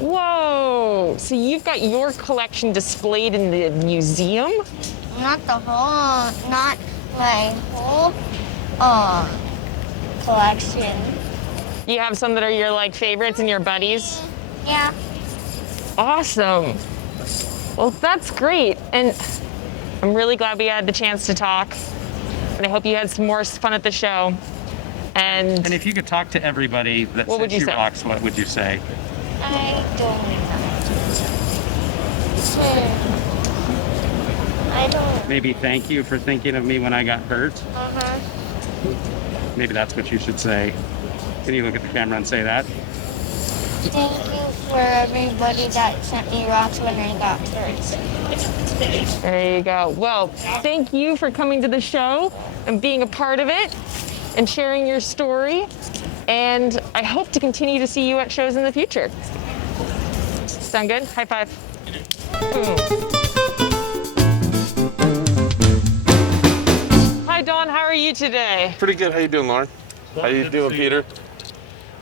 Whoa! So you've got your collection displayed in the museum? Not my whole collection. You have some that are your favorites and your buddies? Yeah. Awesome. Well, that's great. And I'm really glad we had the chance to talk. And I hope you had some more fun at the show. And if you could talk to everybody that What would sent you you say? rocks, what would you say? I don't know. I don't. Maybe thank you for thinking of me when I got hurt. Maybe that's what you should say. Can you look at the camera and say that? Thank you for everybody that sent me rocks when I got hurt. there you go. Well, thank you for coming to the show and being a part of it and sharing your story. And I hope to continue to see you at shows in the future. Sound good? High five. Boom. Dawn, how are you today? Pretty good. How you doing, Lauren? How you doing, Peter?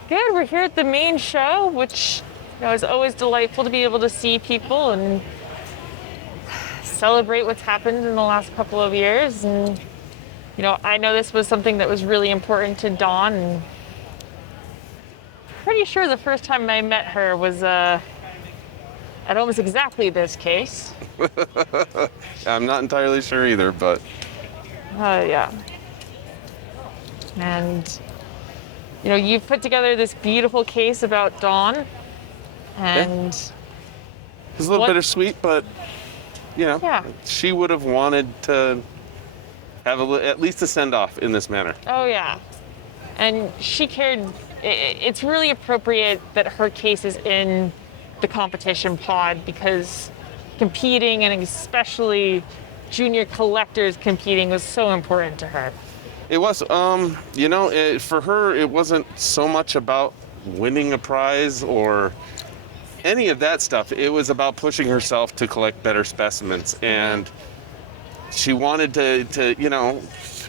Good. We're here at the main show, which is always delightful to be able to see people and celebrate what's happened in the last couple of years. And I know this was something that was really important to Dawn. And pretty sure the first time I met her was at almost exactly this case. I'm not entirely sure either, but Yeah. And you've put together this beautiful case about Dawn, and it's a little bittersweet, but Yeah. she would have wanted to have at least a send-off in this manner. Oh yeah, and she cared. It's really appropriate that her case is in the competition pod, because competing, and especially junior collectors competing, was so important to her. It was, for her, it wasn't so much about winning a prize or any of that stuff. It was about pushing herself to collect better specimens, and she wanted to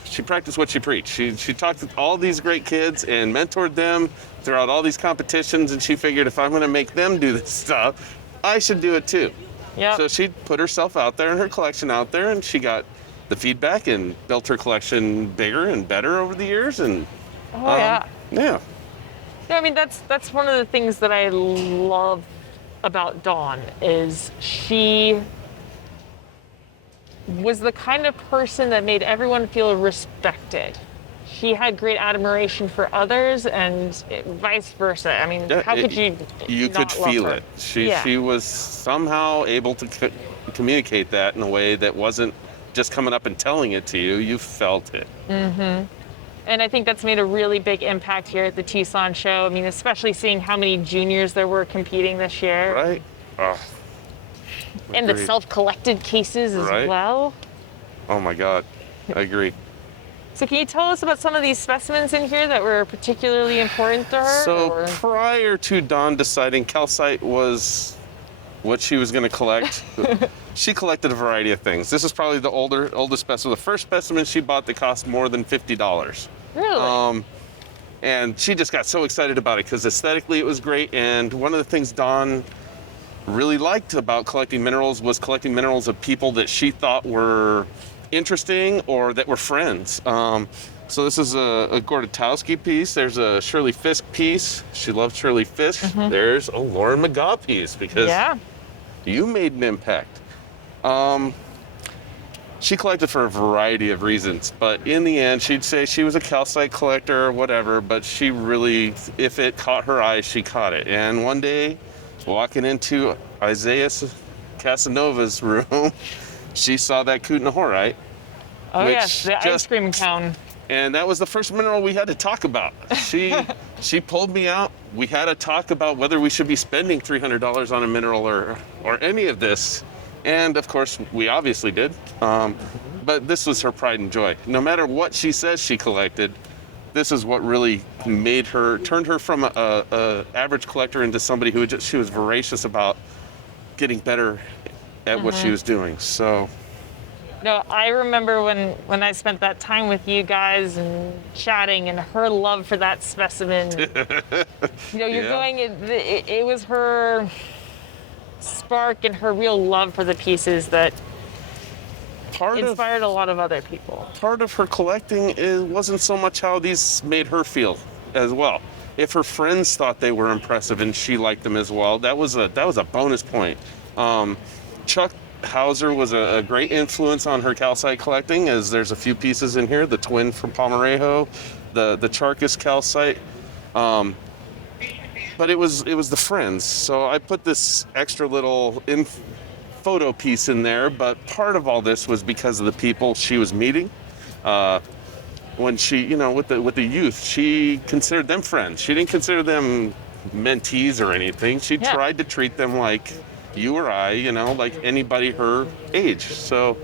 she practiced what she preached. She talked to all these great kids and mentored them throughout all these competitions, and she figured, if I'm going to make them do this stuff, I should do it too. Yeah. So she put herself out there and her collection out there, and she got the feedback and built her collection bigger and better over the years. And Yeah. Yeah. I mean, that's one of the things that I love about Dawn, is she was the kind of person that made everyone feel respected. She had great admiration for others, and vice versa. I mean, how could you could not love feel her? it. She was somehow able to communicate that in a way that wasn't just coming up and telling it to you. You felt it. Mm-hmm. And I think that's made a really big impact here at the Tucson show. I mean, especially seeing how many juniors there were competing this year. Right. And the Agreed. self-collected cases as Right. well. Oh my God. I agree. So can you tell us about some of these specimens in here that were particularly important to her? So prior to Dawn deciding calcite was what she was going to collect, she collected a variety of things. This is probably the oldest specimen. The first specimen she bought that cost more than $50. Really? And she just got so excited about it because aesthetically it was great. And one of the things Dawn really liked about collecting minerals was collecting minerals of people that she thought were interesting or that were friends. So this is a Gordotowski piece. There's a Shirley Fisk piece. She loved Shirley Fisk. Mm-hmm. There's a Lauren McGaw piece because you made an impact. She collected for a variety of reasons, but in the end, she'd say she was a calcite collector or whatever, but she really, if it caught her eye, she caught it. And one day, walking into Isaiah Casanova's room, she saw that Kootenai-horite. Oh yes, the ice cream cone. And that was the first mineral we had to talk about. She pulled me out. We had to talk about whether we should be spending $300 on a mineral or any of this. And of course, we obviously did. But this was her pride and joy. No matter what she says she collected, this is what really turned her from a average collector into somebody who she was voracious about getting better at what she was doing. So. No, I remember when I spent that time with you guys and chatting, and her love for that specimen. You're going. It was her spark and her real love for the pieces that inspired a lot of other people. Part of her collecting wasn't so much how these made her feel as well. If her friends thought they were impressive and she liked them as well, that was a bonus point. Chuck Hauser was a great influence on her calcite collecting, as there's a few pieces in here, the twin from Palmarejo, the Charkis calcite. But it was the friends. So I put this extra little photo piece in there, but part of all this was because of the people she was meeting. When she, with the youth, she considered them friends. She didn't consider them mentees or anything. She tried to treat them like you or I, like anybody her age. So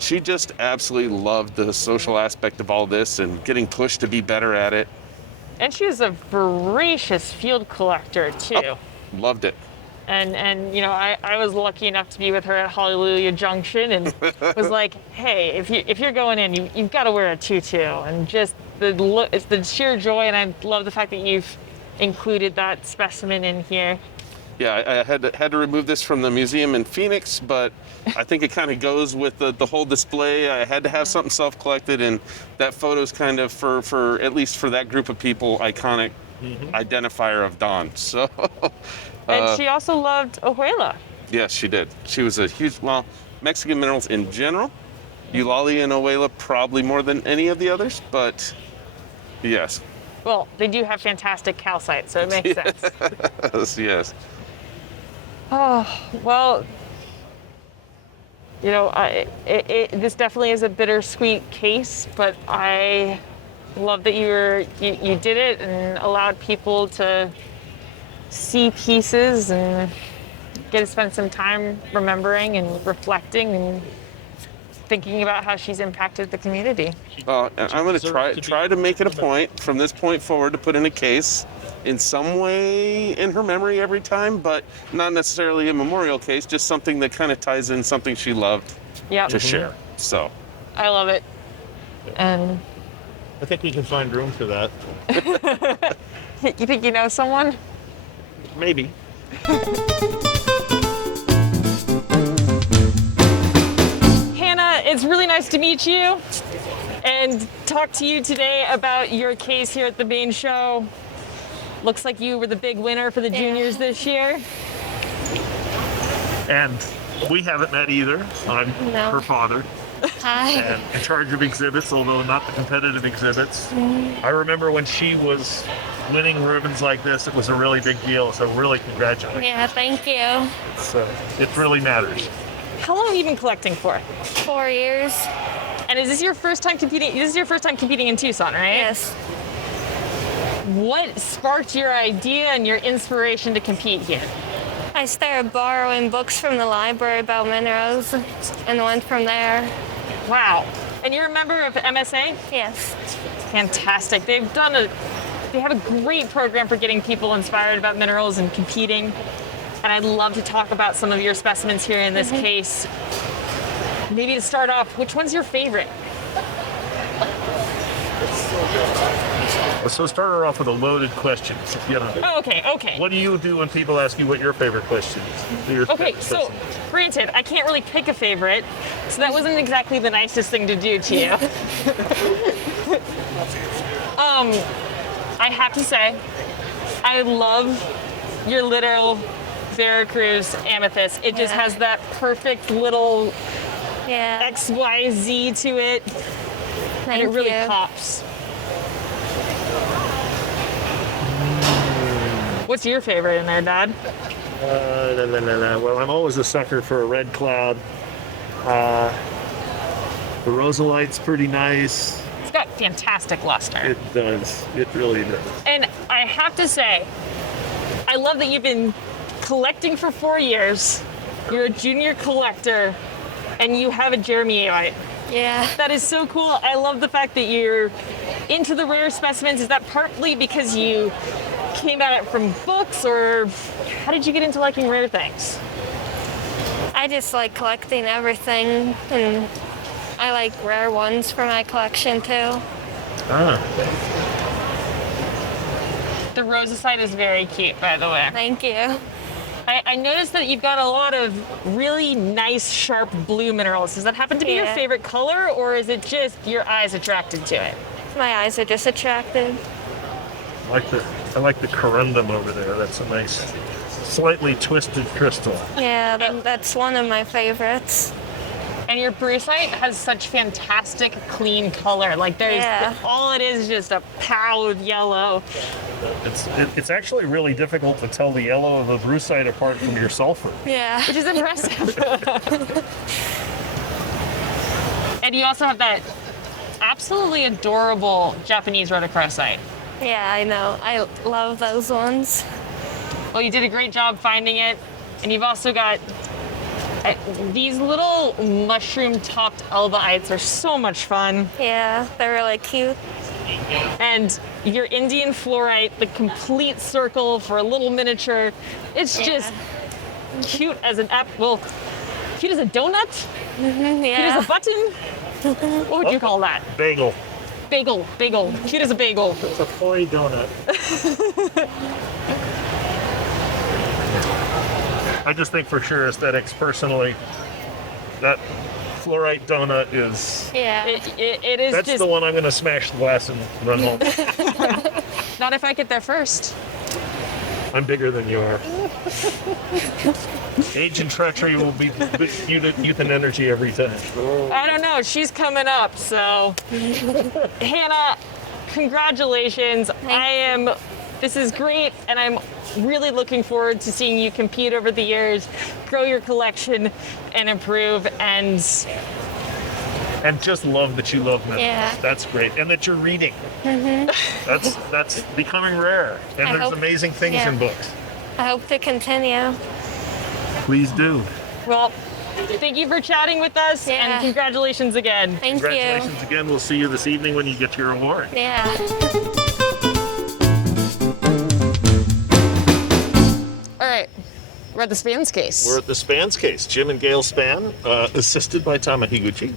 she just absolutely loved the social aspect of all this and getting pushed to be better at it. And she was a voracious field collector too. Oh, loved it. And you know, I was lucky enough to be with her at Hallelujah Junction, and was like, hey, if you're going in, you've got to wear a tutu, and just it's the sheer joy, and I love the fact that you've included that specimen in here. Yeah, I had to remove this from the museum in Phoenix, but I think it kind of goes with the whole display. I had to have something self-collected, and that photo's kind of, for at least for that group of people, iconic identifier of Dawn. So. And she also loved Ojuela. Yes, she did. She was a huge, Mexican minerals in general, Eulalia and Ojuela probably more than any of the others, but yes. Well, they do have fantastic calcite, so it makes sense. Yes. Oh, well, you know, this definitely is a bittersweet case, but I love that you did it and allowed people to see pieces and get to spend some time remembering and reflecting and thinking about how she's impacted the community. I'm going to try to make it a point from this point forward to put in a case in some way in her memory every time, but not necessarily a memorial case, just something that kind of ties in something she loved to share. So I love it. And I think we can find room for that. you think you know someone? Maybe. Hannah, it's really nice to meet you and talk to you today about your case here at the main show. Looks like you were the big winner for the juniors this year. And we haven't met either. I'm her father. Hi. And in charge of exhibits, although not the competitive exhibits. I remember when she was winning ribbons like this, it was a really big deal. So really congratulations. Yeah, thank you. So it really matters. How long have you been collecting for? 4 years. And is this your first time competing? This is your first time competing in Tucson, right? Yes. What sparked your idea and your inspiration to compete here? I started borrowing books from the library about minerals and went from there. Wow. And you're a member of MSA? Yes. Fantastic. They have a great program for getting people inspired about minerals and competing. And I'd love to talk about some of your specimens here in this case. Maybe to start off, which one's your favorite? So start her off with a loaded question. Oh, okay. What do you do when people ask you what your favorite question is? Okay, so granted, I can't really pick a favorite, so that wasn't exactly the nicest thing to do to you. I have to say, I love your little Veracruz amethyst. It just has that perfect little XYZ to it, and it really pops. What's your favorite in there, Dad? Well, I'm always a sucker for a red cloud. The rosalite's pretty nice. It's got fantastic luster. It does. It really does. And I have to say, I love that you've been collecting for 4 years. You're a junior collector, and you have a Jeremiahite. Yeah. That is so cool. I love the fact that you're into the rare specimens. Is that partly because you came at it from books, or how did you get into liking rare things? I just like collecting everything, and I like rare ones for my collection too. The rosacite is very cute, by the way. Thank you. I noticed that you've got a lot of really nice, sharp blue minerals. Does that happen to be your favorite color, or is it just your eyes attracted to it? My eyes are just attracted. I like the corundum over there. That's a nice, slightly twisted crystal. Yeah, that's one of my favorites. And your brucite has such fantastic, clean color. Like all it is just a proud yellow. It's actually really difficult to tell the yellow of the brucite apart from your sulfur. Yeah. Which is impressive. And you also have that absolutely adorable Japanese rhodochrosite. Yeah, I know. I love those ones. Well, you did a great job finding it. And you've also got these little mushroom-topped albaites are so much fun. Yeah, they're really cute. And your Indian fluorite, the complete circle for a little miniature, it's just cute as an app. Well, cute as a donut. Cute Yeah. as a button. What would you call that? Bagel. Bagel. Cute as a bagel. It's a toy donut. I just think for sure aesthetics, personally, that fluorite donut is. Yeah. It is That's just the one I'm going to smash the glass and run home. not if I get there first. I'm bigger than you are. Age and treachery will be youth and energy every time. I don't know. She's coming up, so Hannah, congratulations. This is great, and I'm really looking forward to seeing you compete over the years, grow your collection, and improve. And just love that you love minerals. Yeah. That's great, and that you're reading. That's becoming rare, and I there's hope- amazing things yeah. in books. I hope to continue. Please do. well, thank you for chatting with us, Yeah. and congratulations again. Thank Congratulations again. We'll see you this evening when you get your award. you. Yeah. All right, we're at the Spann's case. We're at the Spann's case. Jim and Gail Spann, assisted by Tama Higuchi.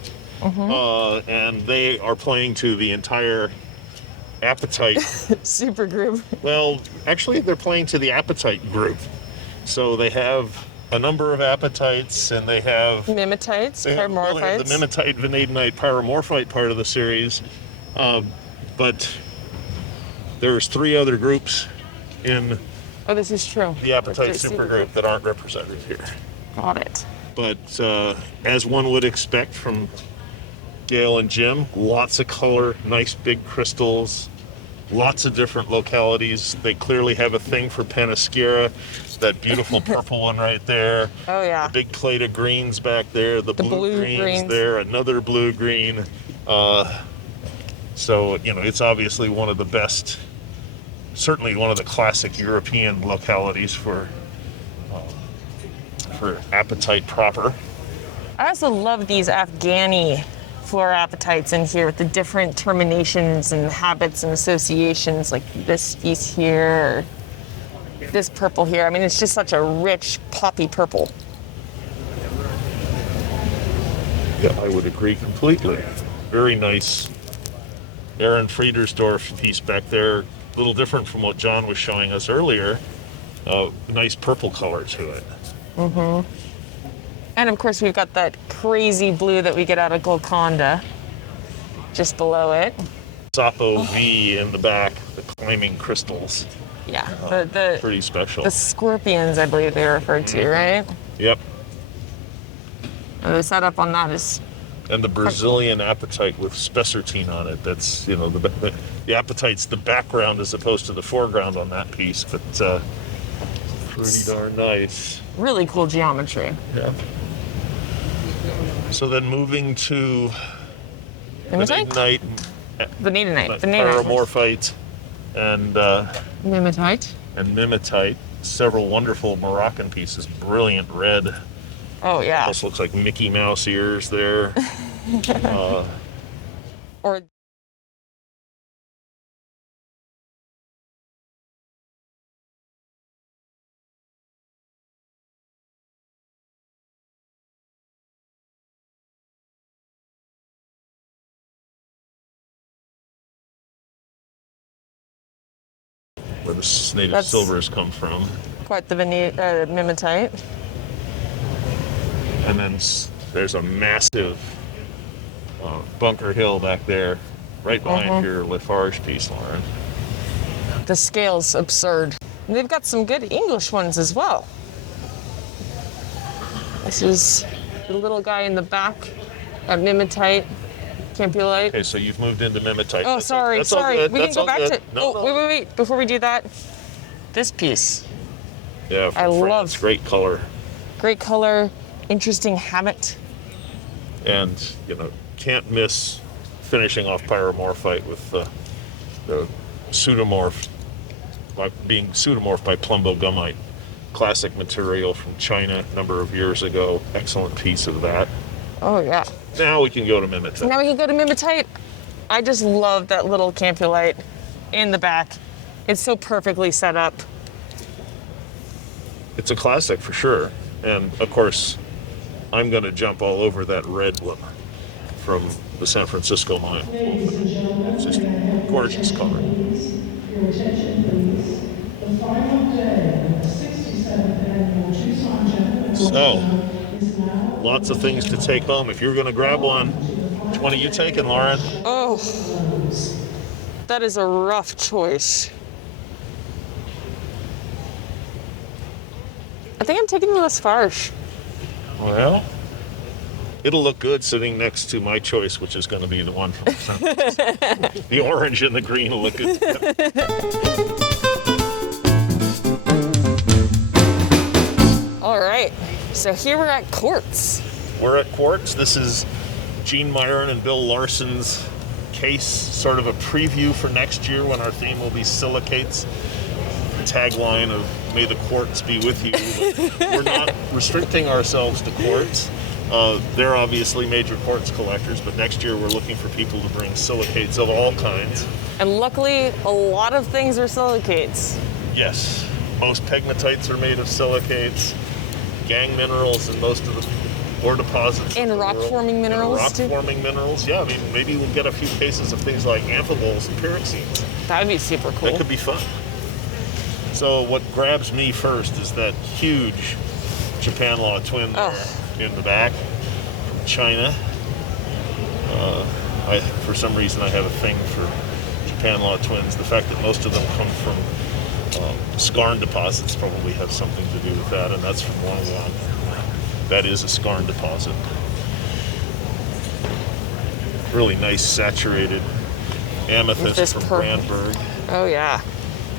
And they are playing to the entire appetite. Super group. Well, actually, they're playing to the appetite group. So they have a number of appetites, and they have Mimetites, they have the pyromorphites. mimetite, vanadinite, pyromorphite part of the series. But there's 3 other groups in Oh, this is true. the appetite There's supergroup that aren't represented here. Got it. But as one would expect from Gail and Jim, lots of color, nice big crystals, lots of different localities. They clearly have a thing for Penasquera, that beautiful purple one right there. Oh, yeah. The big plate of greens back there, the blue greens greens. there, another blue green. So, it's obviously one of the best, certainly one of the classic European localities for appetite proper. I also love these Afghani fluorapatites in here with the different terminations and habits and associations, like this piece here, or this purple here. I mean, it's just such a rich poppy purple. Yeah, I would agree completely. Very nice Aaron Friedersdorf piece back there. A little different from what John was showing us earlier. Nice purple color to it. And of course, we've got that crazy blue that we get out of Golconda just below it. Sapo V in the back, the climbing crystals. Yeah, the Pretty special. the scorpions, I believe they referred to, right? Yep. And the setup on that is And the Brazilian apatite with spessartine on it. That's, the apatite's the background as opposed to the foreground on that piece, but pretty darn nice. really cool geometry. Yeah. So then moving to Mimetite? vanadinite, Vanadinite. pyromorphite, and Mimetite. mimetite. Several wonderful Moroccan pieces, brilliant red. Oh, yeah. Almost looks like Mickey Mouse ears there. Or where the native That's- silvers come from. quite the Mimetite. And then there's a massive Bunker Hill back there, right behind your Lafarge piece, Lauren. The scale's absurd. And they've got some good English ones as well. This is the little guy in the back, a Mimetite, Campulite. Okay, so you've moved into mimetite. Oh, That's all- sorry, that's all sorry. good, We can that's go all back good. to. No, Oh, no. wait. Before we do that, this piece. Yeah, from I France, love- great color. Great color, interesting habit. And, can't miss finishing off pyromorphite with the pseudomorph, being pseudomorphed by Plumbo Gumite. Classic material from China a number of years ago. Excellent piece of that. Oh, yeah. Now we can go to mimetite. Now we can go to Mimetite. I just love that little Campulite in the back. It's so perfectly set up. It's a classic for sure. And of course, I'm going to jump all over that red one from the San Francisco mine. It's just gorgeous color. Your attention, please. The final day of the 67th annual Tucson Gemstone is now. Lots of things to take home. If you're going to grab one, which one are you taking, Lauren? Oh, that is a rough choice. I think I'm taking the Lafarge. Well, it'll look good sitting next to my choice, which is going to be the one from San Francisco. The orange and the green will look good. All right, so here we're at Quartz. We're at Quartz. This is Gene Meieran and Bill Larson's case, sort of a preview for next year when our theme will be silicates. The tagline of "May the quartz be with you." But we're not restricting ourselves to quartz. They're obviously major quartz collectors, but next year we're looking for people to bring silicates of all kinds. And luckily, a lot of things are silicates. Yes, most pegmatites are made of silicates, gang minerals in most of the ore deposits. And rock-forming minerals, too. Rock-forming minerals, yeah. I mean, maybe we'll get a few cases of things like amphiboles and pyroxenes. That would be super cool. That could be fun. So what grabs me first is that huge Japan Law twin there in the back from China. For some reason, I have a thing for Japan Law twins. The fact that most of them come from skarn deposits probably has something to do with that, and that's from Gawan. That is a skarn deposit. Really nice saturated amethyst from Brandberg. Oh yeah.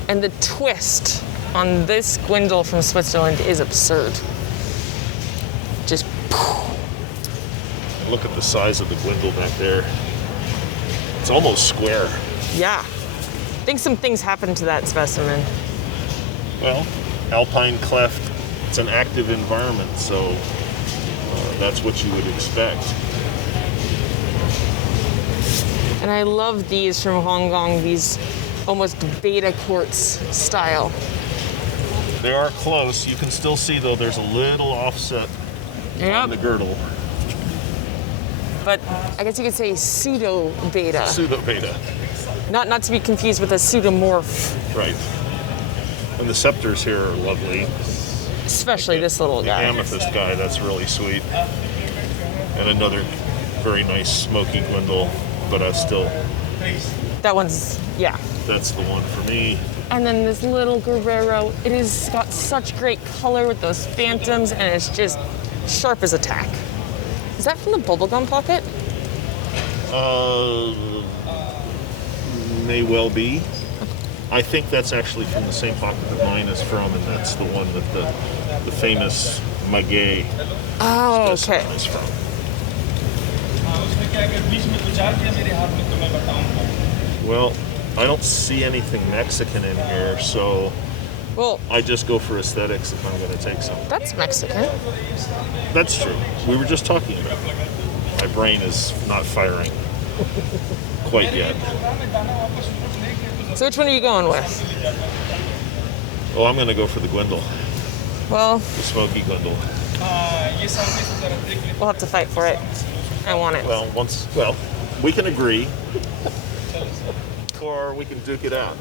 And the twist on this gwindle from Switzerland is absurd. Just look at the size of the gwindle back there. It's almost square. Yeah. I think some things happened to that specimen. Well, alpine cleft, it's an active environment, so that's what you would expect. And I love these from Hong Kong, these almost beta quartz style. They are close. You can still see, though, there's a little offset on the girdle. But I guess you could say pseudo beta. Pseudo beta. Not to be confused with a pseudomorph. Right. And the scepters here are lovely. Especially this little guy. The amethyst guy, that's really sweet. And another very nice smoky gwindle, but still. That one's, yeah. That's the one for me. And then this little Guerrero, it has got such great color with those phantoms, and it's just sharp as a tack. Is that from the bubblegum pocket? May well be. I think that's actually from the same pocket that mine is from, and that's the one that the famous Maguey specimen is from. Well, I don't see anything Mexican in here, so I just go for aesthetics if I'm going to take some. That's Mexican. That's true. We were just talking about it. My brain is not firing quite yet. So which one are you going with? Oh, I'm going to go for the gwindle. Well, the smoky gwindle. We'll have to fight for it. I want it. Well, we can agree. Or we can duke it out.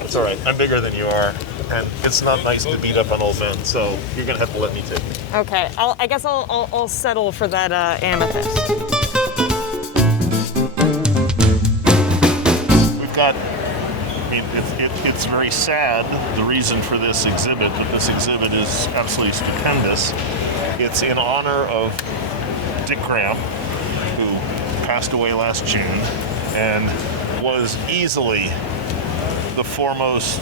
It's all right. I'm bigger than you are, and it's not nice to beat up on old men, so you're going to have to let me take it. Okay. I guess I'll settle for that amethyst. We've got, it's very sad, the reason for this exhibit, but this exhibit is absolutely stupendous. It's in honor of Dick Graeme, who passed away last June, and was easily the foremost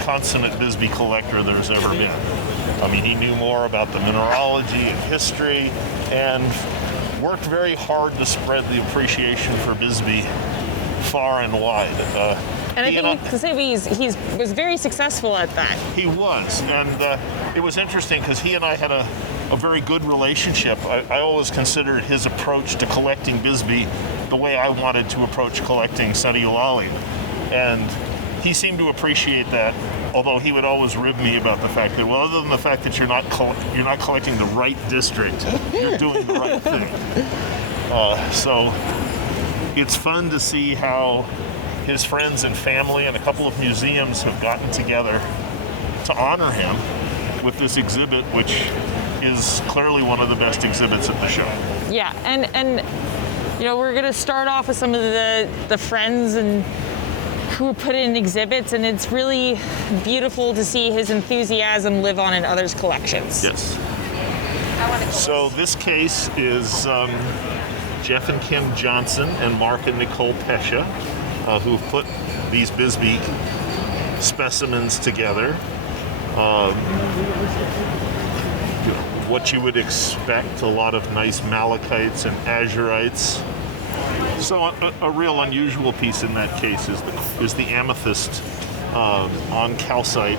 consummate Bisbee collector there's ever been. I mean, he knew more about the mineralogy and history, and worked very hard to spread the appreciation for Bisbee far and wide. And I think he was very successful at that. He was, and it was interesting because he and I had a very good relationship. I always considered his approach to collecting Bisbee the way I wanted to approach collecting Setiolali. And he seemed to appreciate that, although he would always rib me about the fact that, well, other than the fact that you're not collecting the right district, you're doing the right thing. So it's fun to see how his friends and family and a couple of museums have gotten together to honor him with this exhibit, which is clearly one of the best exhibits at the show. Yeah, and you know, we're gonna start off with some of the friends and who put in exhibits, and it's really beautiful to see his enthusiasm live on in others' collections. Yes. So this case is Jeff and Kim Johnson and Mark and Nicole Pesha, who've put these Bisbee specimens together. What you would expect, a lot of nice malachites and azurites. So a real unusual piece in that case is the amethyst on calcite.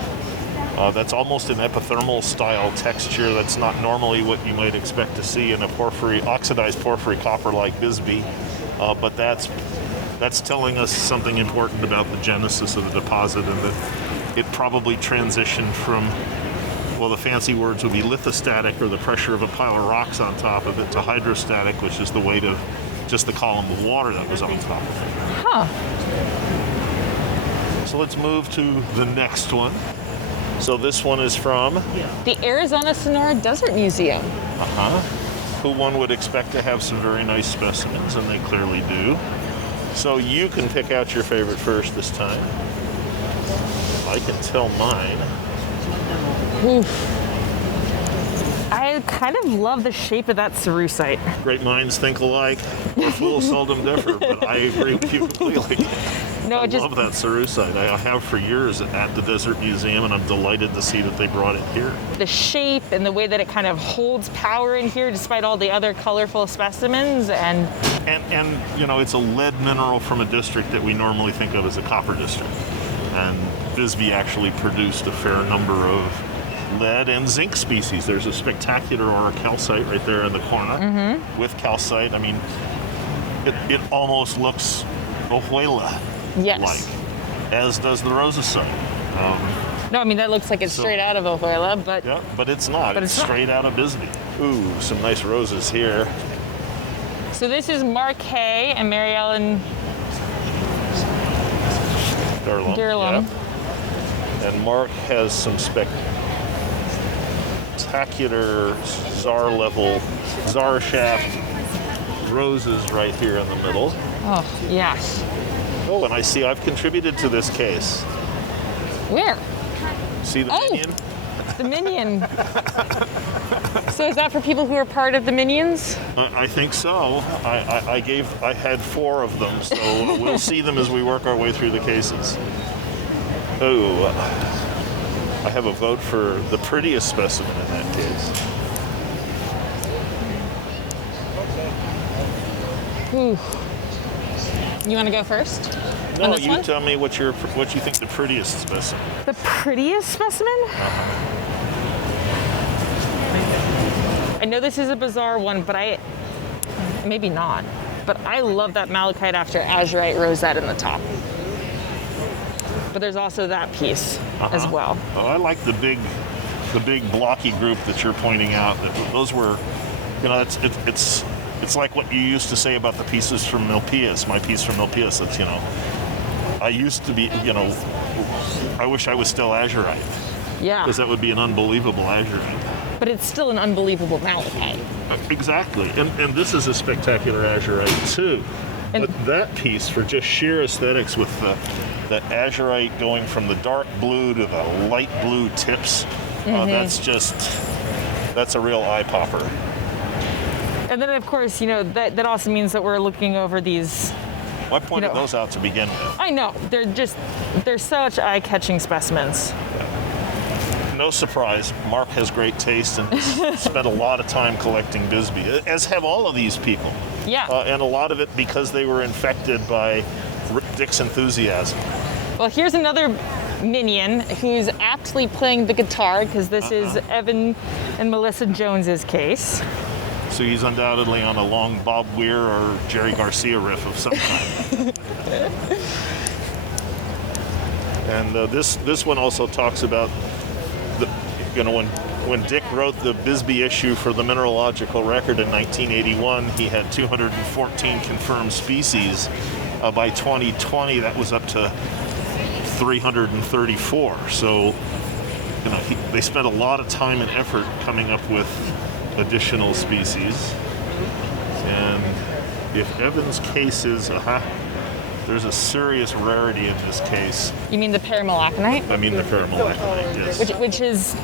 That's almost an epithermal style texture. That's not normally what you might expect to see in a oxidized porphyry copper like Bisbee, but that's telling us something important about the genesis of the deposit, and that it probably transitioned from, well, the fancy words would be lithostatic, or the pressure of a pile of rocks on top of it, to hydrostatic, which is the weight of just the column of water that was on top of it. Huh. So let's move to the next one. So this one is from The Arizona Sonora Desert Museum. who one would expect to have some very nice specimens, and they clearly do. So you can pick out your favorite first this time. I can tell mine. Oof. I kind of love the shape of that cerussite. Great minds think alike, or fools seldom differ, but I agree with you completely. No, I love that cerussite. I have for years at the Desert Museum, and I'm delighted to see that they brought it here. The shape and the way that it kind of holds power in here despite all the other colorful specimens, and you know, it's a lead mineral from a district that we normally think of as a copper district. And Bisbee actually produced a fair number of lead and zinc species. There's a spectacular aurocalcite right there in the corner with calcite. I mean, it almost looks Ohuela-like, yes, as does the rosasite. No, I mean, that looks like it's straight out of Ohuela, but Yeah, but it's not. But it's it's not. straight out of Bisbee. Ooh, some nice roses here. so this is Mark Hay and Mary Ellen Durlum. Yeah. And Mark has some spectacular czar shaft roses right here in the middle. Oh, yes. Oh, and I see I've contributed to this case. Where? See the Oh. minion? The Minion. So is that for people who are part of the Minions? I think so. I had 4 of them, so we'll see them as we work our way through the cases. Oh, I have a vote for the prettiest specimen in that case. Ooh. You want to go first? On No, this you one? tell me what you think the prettiest specimen. The prettiest specimen? I know this is a bizarre one, but maybe not. But I love that malachite after azurite rosette in the top. But there's also that piece as well. Oh, I like the big blocky group that you're pointing out. Those were, you know, it's like what you used to say about the pieces from Milpias. My piece from Milpias. That's, you know, I used to be, you know, I wish I was still azurite, Yeah. because that would be an unbelievable azurite. But it's still an unbelievable malachite. Exactly, and this is a spectacular azurite too. And- But that piece, for just sheer aesthetics, with the azurite going from the dark blue to the light blue tips, that's a real eye popper. And then, of course, you know, that also means that we're looking over these. I pointed You know- those out to begin with. I know, they're such eye-catching specimens. No surprise, Mark has great taste and spent a lot of time collecting Bisbee, as have all of these people. Yeah. And a lot of it because they were infected by Dick's enthusiasm. Well, here's another minion who's aptly playing the guitar, because this is Evan and Melissa Jones's case. So he's undoubtedly on a long Bob Weir or Jerry Garcia riff of some kind. And this one also talks about when Dick wrote the Bisbee issue for the mineralogical record in 1981, he had 214 confirmed species. By 2020, that was up to 334. So, they spent a lot of time and effort coming up with additional species. And if Evan's case is, there's a serious rarity in this case. You mean the paramalaconite? I mean the paramalaconite, yes. Which is,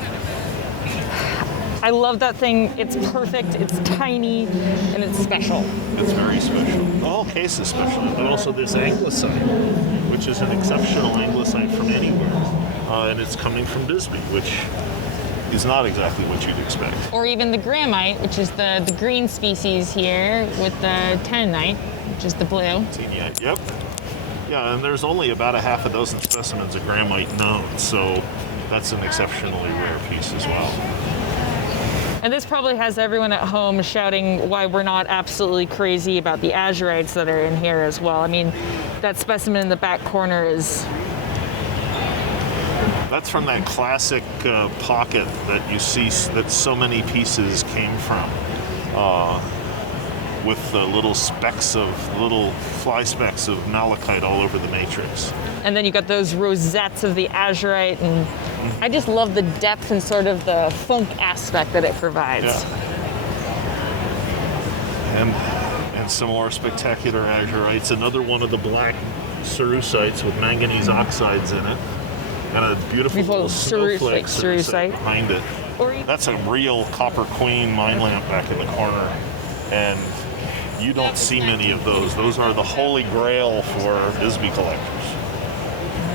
I love that thing. It's perfect, it's tiny, and it's special. It's very special. The whole case is special. But also this anglicite, which is an exceptional anglicite from anywhere. And it's coming from Bisbee, which is not exactly what you'd expect. Or even the graemite, which is the green species here with the tannite, which is the blue. Tannite, yep. Yeah, and there's only about a half a dozen specimens of graemite known, so that's an exceptionally rare piece as well. And this probably has everyone at home shouting why we're not absolutely crazy about the azurites that are in here as well. I mean, that specimen in the back corner is... That's from that classic pocket that you see that so many pieces came from, with little fly specks of malachite all over the matrix. And then you got those rosettes of the azurite, and I just love the depth and sort of the funk aspect that it provides. Yeah. And some more spectacular azurites. Another one of the black cerusites with manganese oxides in it. And a beautiful little snowflake cerussite behind it. That's a real Copper Queen mine lamp back in the corner. And you don't see many of those. Those are the holy grail for Bisbee collectors.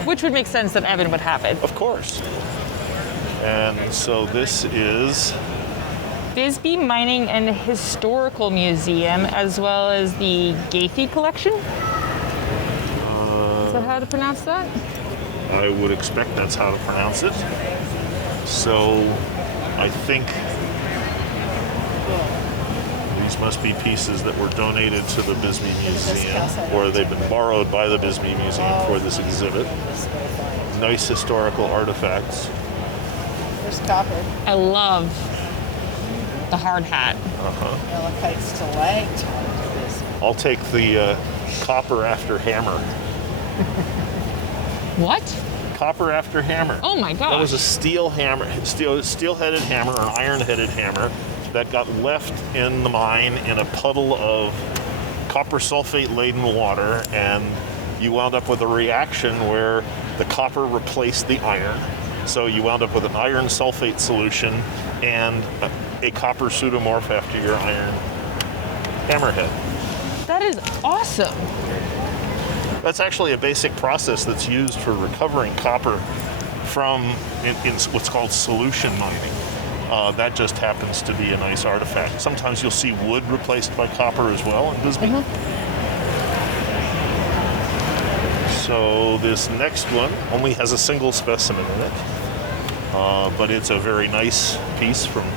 Which would make sense that Evan would have it. Of course. And so this is Bisbee Mining and Historical Museum, as well as the Gaethie Collection. Is that how to pronounce that? I would expect that's how to pronounce it. So I think these must be pieces that were donated to the Bisbee Museum, or they've been borrowed by the Bisbee Museum for this exhibit. Nice historical artifacts. There's copper. I love the hard hat. Malachite stalactite. I'll take the copper after hammer. What? Copper after hammer. Oh my gosh. That was a steel hammer, steel-headed hammer, or an iron-headed hammer that got left in the mine in a puddle of copper sulfate-laden water, and you wound up with a reaction where the copper replaced the iron. So you wound up with an iron sulfate solution and a copper pseudomorph after your iron hammerhead. That is awesome. That's actually a basic process that's used for recovering copper from in what's called solution mining. That just happens to be a nice artifact. Sometimes you'll see wood replaced by copper as well in Bisbee. So this next one only has a single specimen in it, but it's a very nice piece from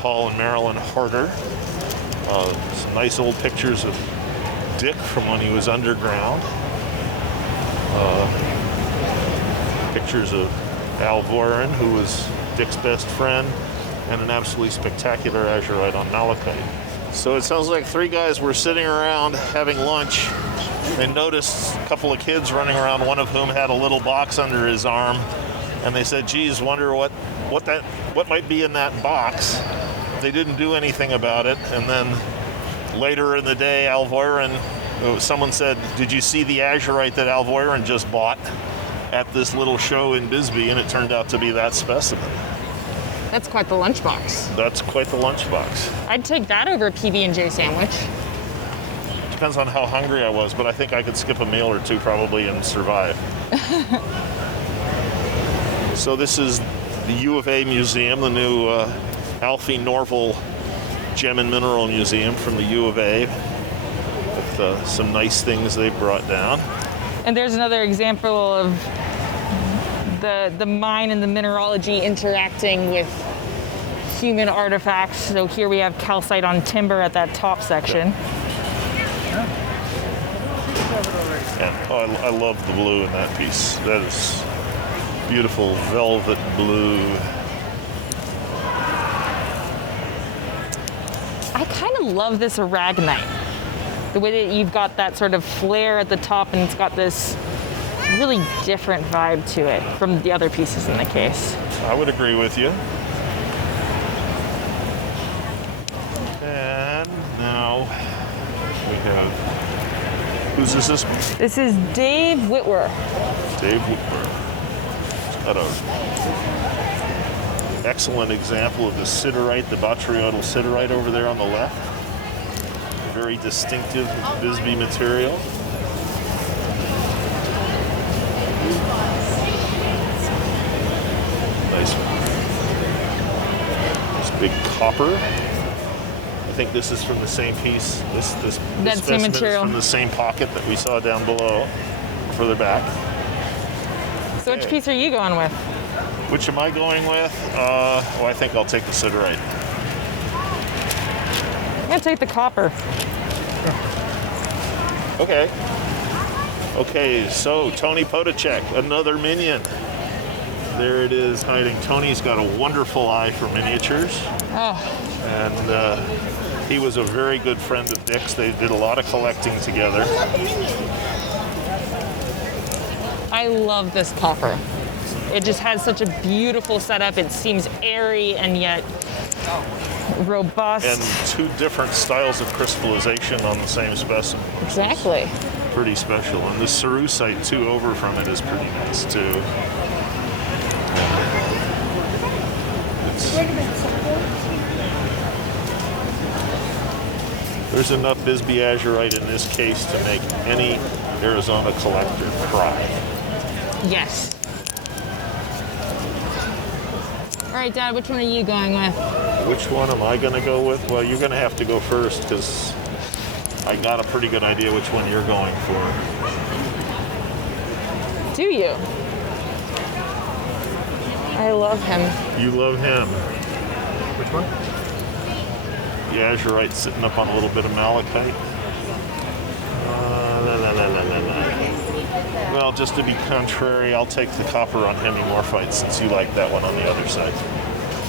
Paul and Marilyn Harder. Some nice old pictures of Dick from when he was underground. Pictures of Al Voren, who was Dick's best friend, and an absolutely spectacular azurite on malachite. So it sounds like three guys were sitting around having lunch. They noticed a couple of kids running around, one of whom had a little box under his arm, and they said, geez, wonder what might be in that box. They didn't do anything about it, and then later in the day, Al Voren, someone said, did you see the azurite that Al Voren just bought at this little show in Bisbee? And it turned out to be that specimen. That's quite the lunchbox. That's quite the lunchbox. I'd take that over a PB&J sandwich. Depends on how hungry I was, but I think I could skip a meal or two probably and survive. So this is the U of A Museum, the new Alfie Norval Gem and Mineral Museum from the U of A. With some nice things they brought down. And there's another example of the mine and the mineralogy interacting with human artifacts. So here we have calcite on timber at that top section. And I love the blue in that piece. That is Beautiful velvet blue. I kind of love this aragonite. The way that you've got that sort of flare at the top and it's got this really different vibe to it from the other pieces in the case. I would agree with you. And now we have, whose is this one? This is Dave Whitwer. Dave Whitwer. Got a excellent example of the siderite, the botryoidal siderite over there on the left. Very distinctive Bisbee material. Nice big copper. I think this is from the same piece. This That same specimen material. is from the same pocket that we saw down below, further back. So which piece are you going with? Which am I going with? I think I'll take the siderite. I'm gonna take the copper. Okay. Okay, so Tony Podacek, another minion. There it is hiding. Tony's got a wonderful eye for miniatures. Oh, And he was a very good friend of Dick's. They did a lot of collecting together. I love this copper. It just has such a beautiful setup. It seems airy and yet robust. And two different styles of crystallization on the same specimen. Exactly. Pretty special. And the cerussite too over from it is pretty nice too. There's enough Bisbee azurite in this case to make any Arizona collector cry. Yes. All right, Dad, which one are you going with? Which one am I going to go with? Well, you're going to have to go first because I got a pretty good idea which one you're going for. Do you? I love him. You love him. Which one? The azurite sitting up on a little bit of malachite. Well, just to be contrary, I'll take the copper on hemimorphite since you like that one on the other side.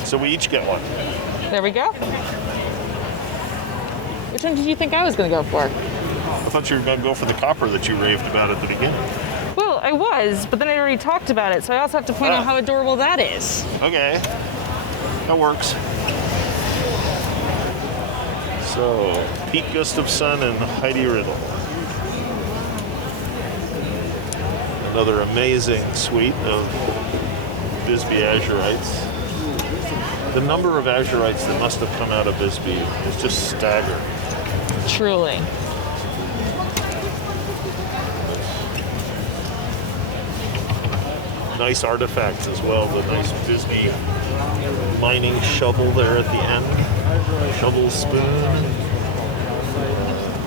So we each get one. There we go. Which one did you think I was going to go for? I thought you were going to go for the copper that you raved about at the beginning. Well, I was, but then I already talked about it, so I also have to point out how adorable that is. Okay, that works. So, Pete Gustafson and Heidi Riddle. Another amazing suite of Bisbee azurites. The number of azurites that must have come out of Bisbee is just staggering. Truly. Nice artifacts as well. The nice Bisbee mining shovel there at the end. Shovel spoon.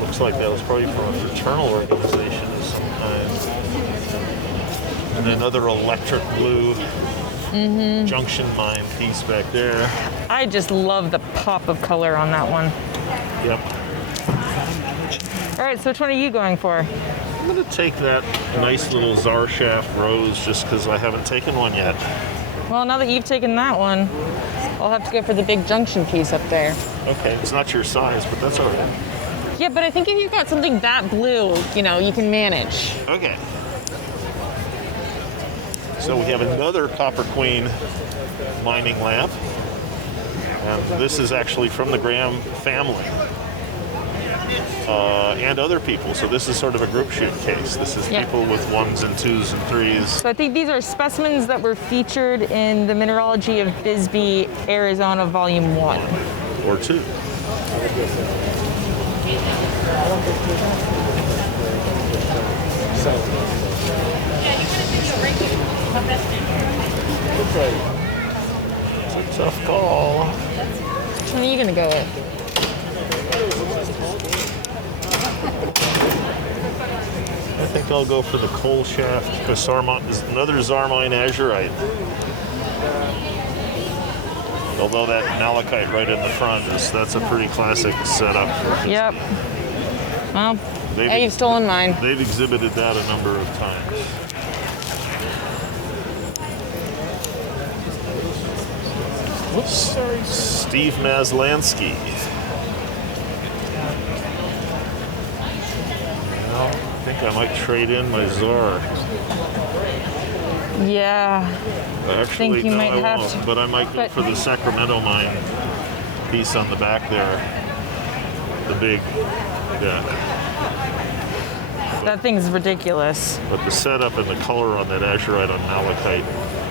Looks like that was probably from a fraternal organization of some kind. And another electric blue junction mine piece back there. I just love the pop of color on that one. Yep. All right, so which one are you going for? I'm going to take that nice little Zarshaft rose just because I haven't taken one yet. Well, now that you've taken that one, I'll have to go for the big junction piece up there. Okay, it's not your size, but that's all right. Yeah, but I think if you've got something that blue, you know, you can manage. Okay. So we have another Copper Queen mining lamp. And this is actually from the Graeme family. And other people. So this is sort of a group shoot case. This is people with 1s and 2s and 3s. So I think these are specimens that were featured in the Mineralogy of Bisbee, Arizona, Volume 1. Or 2. It's a tough call. Which one are you going to go with? I think I'll go for the coal shaft because is another Zarmine azurite. Although that malachite right in the front that's a pretty classic setup. Yep. Well, yeah, you've stolen mine. They've exhibited that a number of times. Steve Maslansky. Well, I think I might trade in my Czar. Yeah. Actually, think you no, might I have won't. to. But I might go But- for the Sacramento mine piece on the back there. The big, yeah. That thing's ridiculous. But the setup and the color on that azurite on malachite.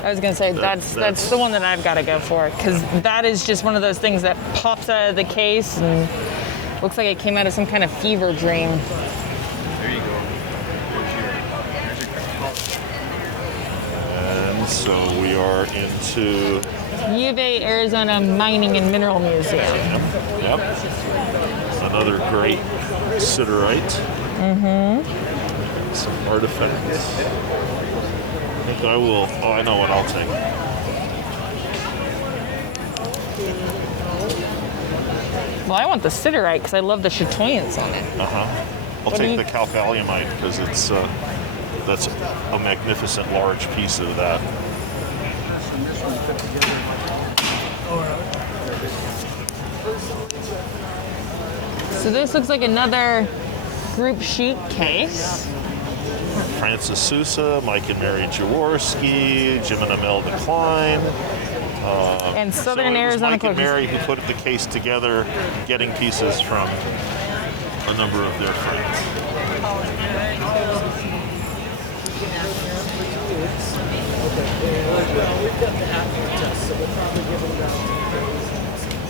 I was gonna say that's the one that I've got to go for, because that is just one of those things that pops out of the case and looks like it came out of some kind of fever dream. And so we are into, U of A Arizona Mining and Mineral Museum. yep, another great siderite. Some artifacts. I think I will, oh, I know what I'll take. Well, I want the siderite because I love the chatoyance on it. I'll What do take you- the calcaliumite because it's that's a magnificent large piece of that. So this looks like another group shoot case. Francis Sousa, Mike and Mary Jaworski, Jim and Imelda Klein. And Southern so it was Arizona Mike and Collectors. Mary who put the case together, getting pieces from a number of their friends.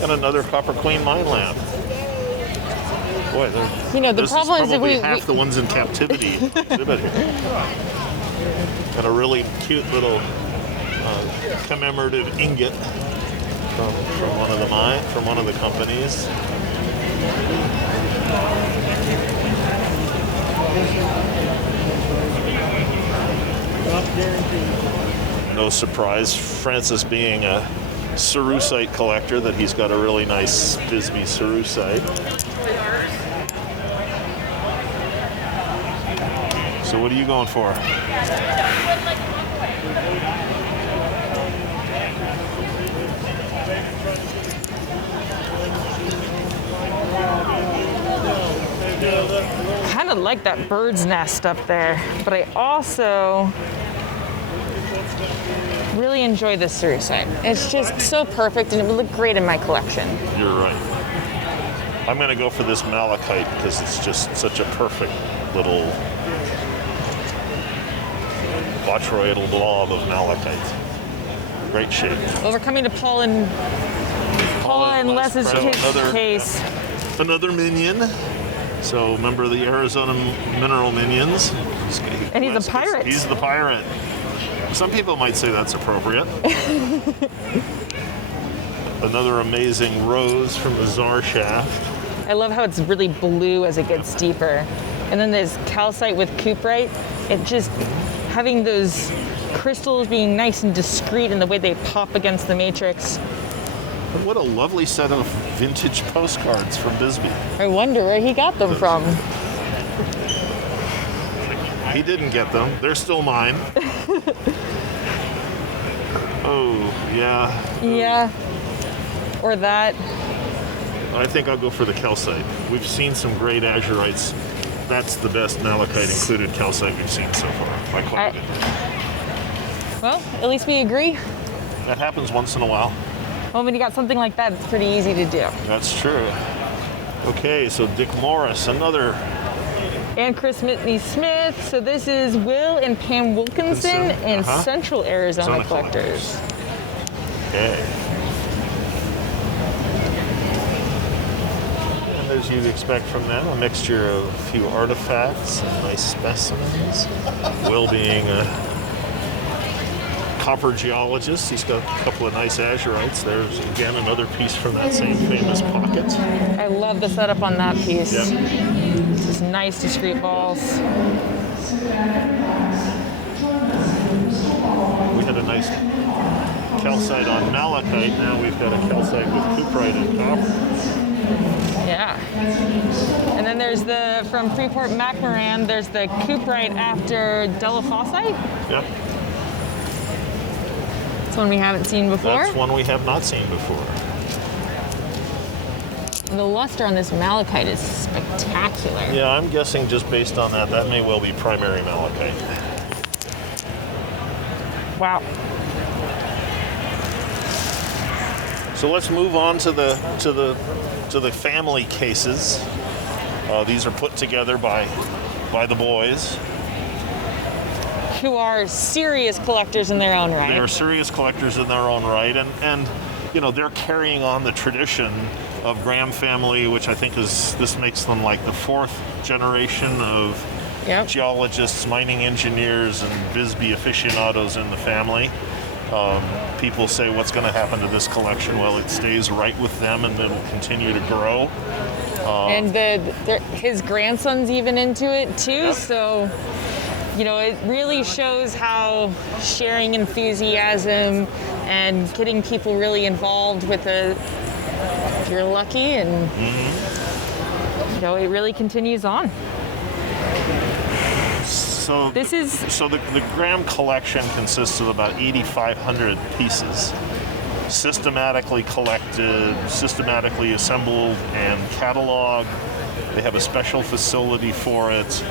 And another Copper Queen mine lamp. Boy, You know, the this problem is that probably we half the ones in captivity exhibit here. And a really cute little commemorative ingot from one of the from one of the companies. No surprise, Francis being a cerussite collector, that he's got a really nice Bisbee cerussite. So what are you going for? kind of like that bird's nest up there, but I also really enjoy this cerussite. It's just so perfect and it would look great in my collection. You're right. I'm going to go for this malachite because it's just such a perfect little botryoidal blob of malachite. Great shape. Well, we're coming to Paul and Les's case. Another minion. So remember the Arizona mineral minions? And he's a pirate. He's the pirate. Some people might say that's appropriate. Another amazing rose from the Czar shaft. I love how it's really blue as it gets deeper. And then there's calcite with cuprite. It just, having those crystals being nice and discreet in the way they pop against the matrix. What a lovely set of vintage postcards from Bisbee. I wonder where he got them from. He didn't get them. They're still mine. Oh, yeah. Yeah. Or that. I think I'll go for the calcite. We've seen some great azurites. That's the best malachite included calcite we've seen so far. By quite a bit. Well, at least we agree. That happens once in a while. Well, when you got something like that, it's pretty easy to do. That's true. Okay, so Dick Morris, another. And Chris Mitney Smith. So this is Will and Pam Wilkinson in Central Arizona Collectors. Okay. And as you'd expect from them, a mixture of a few artifacts, some nice specimens. Will being a copper geologist. He's got a couple of nice azurites. There's again another piece from that same famous pocket. I love the setup on that piece. Yep. Just nice discrete balls. We had a nice calcite on malachite. Now we've got a calcite with cuprite and copper. Yeah. And then there's the, from Freeport Meieran, there's the cuprite after delaphosite. Yep. It's one we haven't seen before. That's one we have not seen before. The luster on this malachite is spectacular. Yeah, I'm guessing just based on that, that may well be primary malachite. Wow. So let's move on to the family cases. These are put together by the boys. Who are serious collectors in their own right. They are serious collectors in their own right, and you know, they're carrying on the tradition of Graeme family, which I think this makes them like the fourth generation of geologists, mining engineers, and Bisbee aficionados in the family. People say, what's going to happen to this collection? Well, it stays right with them, and it'll continue to grow. And his grandson's even into it too, so you know, it really shows how sharing enthusiasm and getting people really involved with if you're lucky, and you know, it really continues on. So the Graeme collection consists of about 8,500 pieces, systematically collected, systematically assembled and cataloged. They have a special facility for it.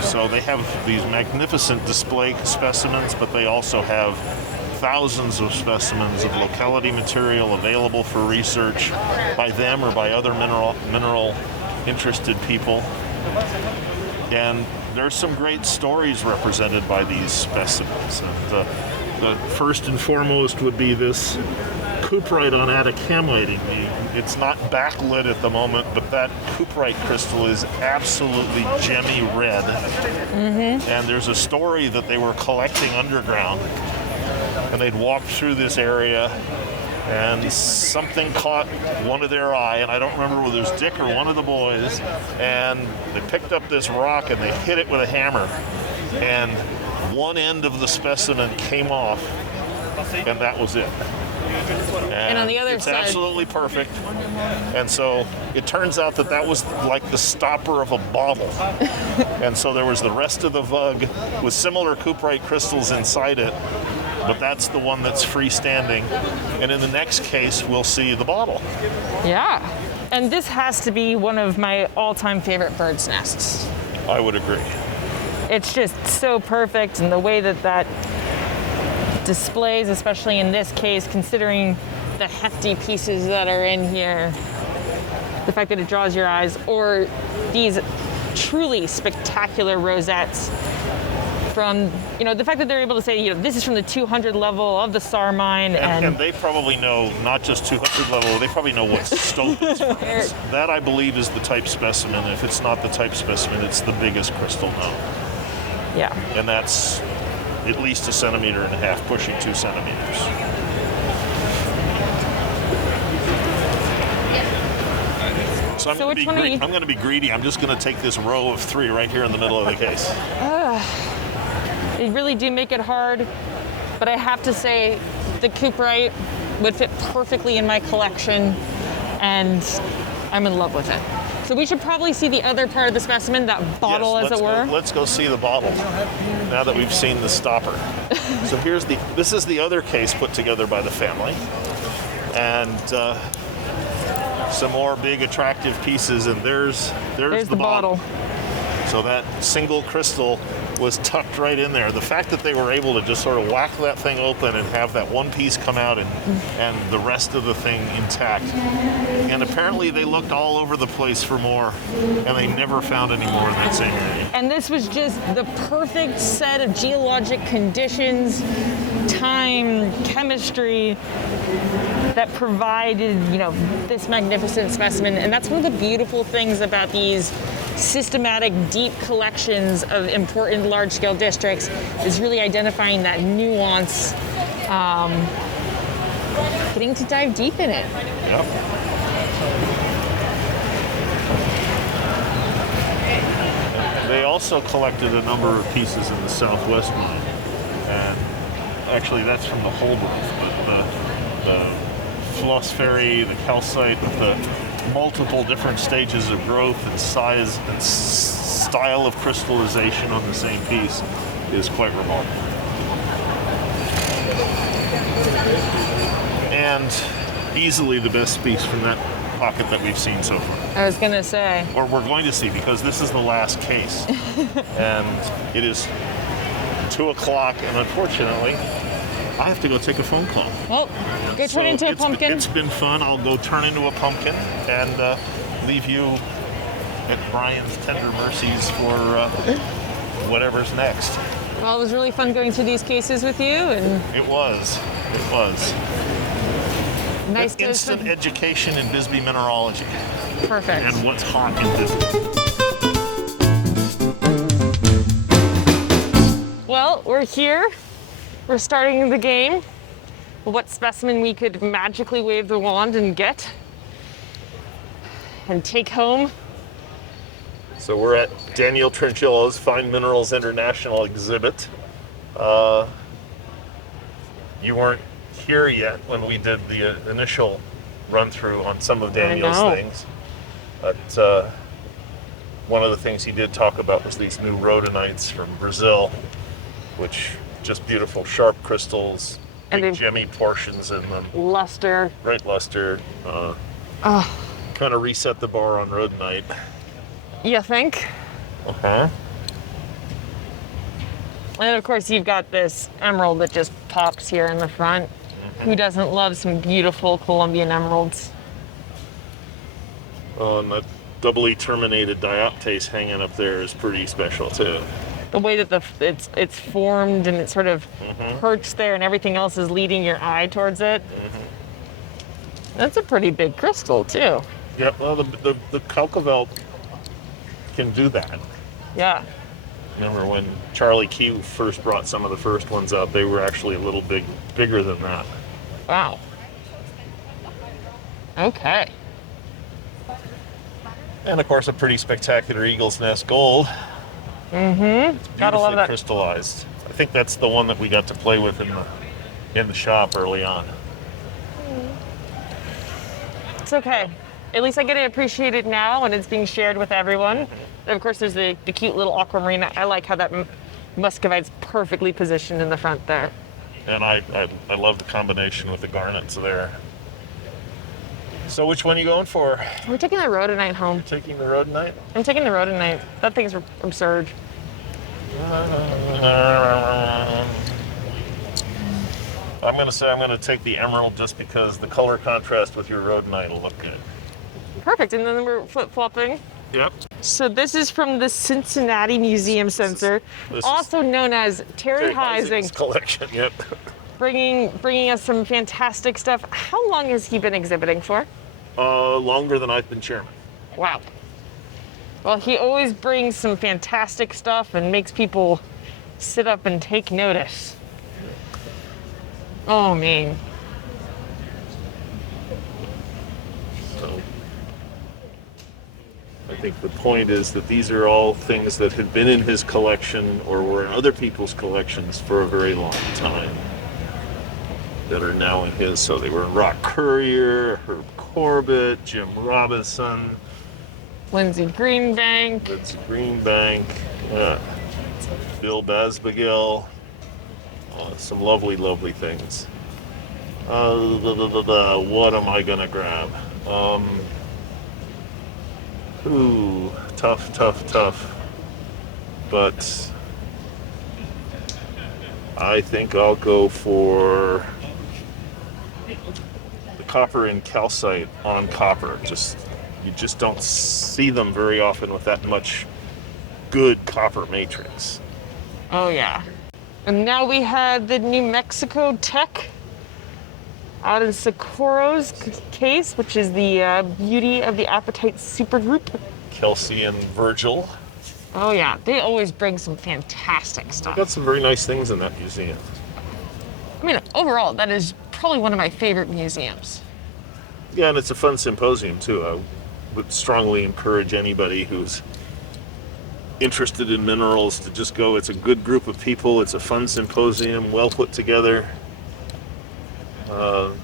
So they have these magnificent display specimens, but they also have thousands of specimens of locality material available for research by them or by other mineral interested people. And there's some great stories represented by these specimens. And the first and foremost would be this cuprite on atacamite. It's not backlit at the moment, but that cuprite crystal is absolutely gemmy red. Mm-hmm. And there's a story that they were collecting underground, and they'd walked through this area, and something caught one of their eye, and I don't remember whether it was Dick or one of the boys, and they picked up this rock and they hit it with a hammer, and one end of the specimen came off, and that was it. And on the other side, it's absolutely perfect. And so it turns out that was like the stopper of a bottle. And so there was the rest of the vug with similar cuprite crystals inside it, but that's the one that's freestanding. And in the next case, we'll see the bottle. Yeah. And this has to be one of my all-time favorite bird's nests. I would agree. It's just so perfect, and the way that displays, especially in this case, considering the hefty pieces that are in here, the fact that it draws your eyes, or these truly spectacular rosettes from, you know, the fact that they're able to say, you know, this is from the 200 level of the Star Mine. And they probably know not just 200 level, they probably know what stope it's from. That, I believe, is the type specimen. If it's not the type specimen, it's the biggest crystal known. Yeah. And that's at least 1.5 centimeters, pushing 2 centimeters. So I'm going to be greedy. I'm just going to take this row of 3 right here in the middle of the case. They really do make it hard, but I have to say the cuprite would fit perfectly in my collection, and I'm in love with it. So we should probably see the other part of the specimen, that bottle, yes, as it were. Let's go see the bottle, now that we've seen the stopper. So this is the other case put together by the family. And some more big attractive pieces, and there's the bottle. So that single crystal was tucked right in there. The fact that they were able to just sort of whack that thing open and have that one piece come out and the rest of the thing intact. And apparently they looked all over the place for more, and they never found any more in that same area. And this was just the perfect set of geologic conditions, time, chemistry that provided, you know, this magnificent specimen. And that's one of the beautiful things about these systematic, deep collections of important large-scale districts, is really identifying that nuance, getting to dive deep in it. Yep. They also collected a number of pieces in the Southwest mine, and actually that's from the Holbrook, but the phosphorite, the calcite, the multiple different stages of growth and size and style of crystallization on the same piece is quite remarkable. and easily the best piece from that pocket that we've seen so far. I was gonna say. Or we're going to see, because this is the last case. And it is 2 o'clock, and unfortunately, I have to go take a phone call. Well, go turn into a pumpkin. It's been fun. I'll go turn into a pumpkin and leave you at Brian's tender mercies for whatever's next. Well, it was really fun going through these cases with you, and It was. nice to Instant education in Bisbee mineralogy perfect. and what's hot in Bisbee. Well, we're here. We're starting the game. What specimen we could magically wave the wand and get and take home. So we're at Daniel Trinchillo's Fine Minerals International exhibit. You weren't here yet when we did the initial run through on some of Daniel's know. things. But one of the things he did talk about was these new rhodonites from Brazil, which just beautiful sharp crystals, And big they've- gemmy portions in them, Luster. bright luster. Kind of reset the bar on rhodonite. You think? Uh-huh. And of course, you've got this emerald that just pops here in the front. Who doesn't love some beautiful Colombian emeralds? And that doubly terminated dioptase hanging up there is pretty special too. The way that it's formed and it sort of perched there, and everything else is leading your eye towards it. That's a pretty big crystal too. Yep. Well, the Calcavelt can do that. Yeah. Remember when Charlie Key first brought some of the first ones out? They were actually a little bigger than that. Wow. Okay. And of course, a pretty spectacular Eagle's Nest gold. Gotta love Beautifully that. crystallized. I think that's the one that we got to play with in the shop early on. It's okay. At least I get to appreciate it now when it's being shared with everyone. And of course, there's the cute little aquamarine. I like how that muscovite's perfectly positioned in the front there. And I love the combination with the garnets there. So which one are you going for? We're taking the rhodonite home. Taking the rhodonite? I'm taking the rhodonite. That thing's absurd. I'm going to say I'm going to take the emerald just because the color contrast with your rhodonite will look good. Perfect. And then we're flip-flopping. Yep. So this is from the Cincinnati Museum Center, this is also known as Terry Heising's Heising, collection. Yep. bringing us some fantastic stuff. How long has he been exhibiting for? Longer than I've been chairman. Wow. Well, he always brings some fantastic stuff and makes people sit up and take notice. Oh, man. So I think the point is that these are all things that had been in his collection or were in other people's collections for a very long time that are now in his. So they were in Rock Courier, Herb Corbett, Jim Robinson, Lindsay Greenbank. Bill Basbagel. Some lovely, lovely things. What am I gonna grab? Tough. But I think I'll go for the copper and calcite on copper. You just don't see them very often with that much good copper matrix. Oh, yeah. And now we had the New Mexico Tech out in Socorro's case, which is the beauty of the apatite supergroup. Kelsey and Virgil. Oh, yeah. They always bring some fantastic stuff. Got some very nice things in that museum. I mean, overall, that is probably one of my favorite museums. Yeah, and it's a fun symposium too. I would strongly encourage anybody who's interested in minerals to just go. It's a good group of people. It's a fun symposium, well put together. Well,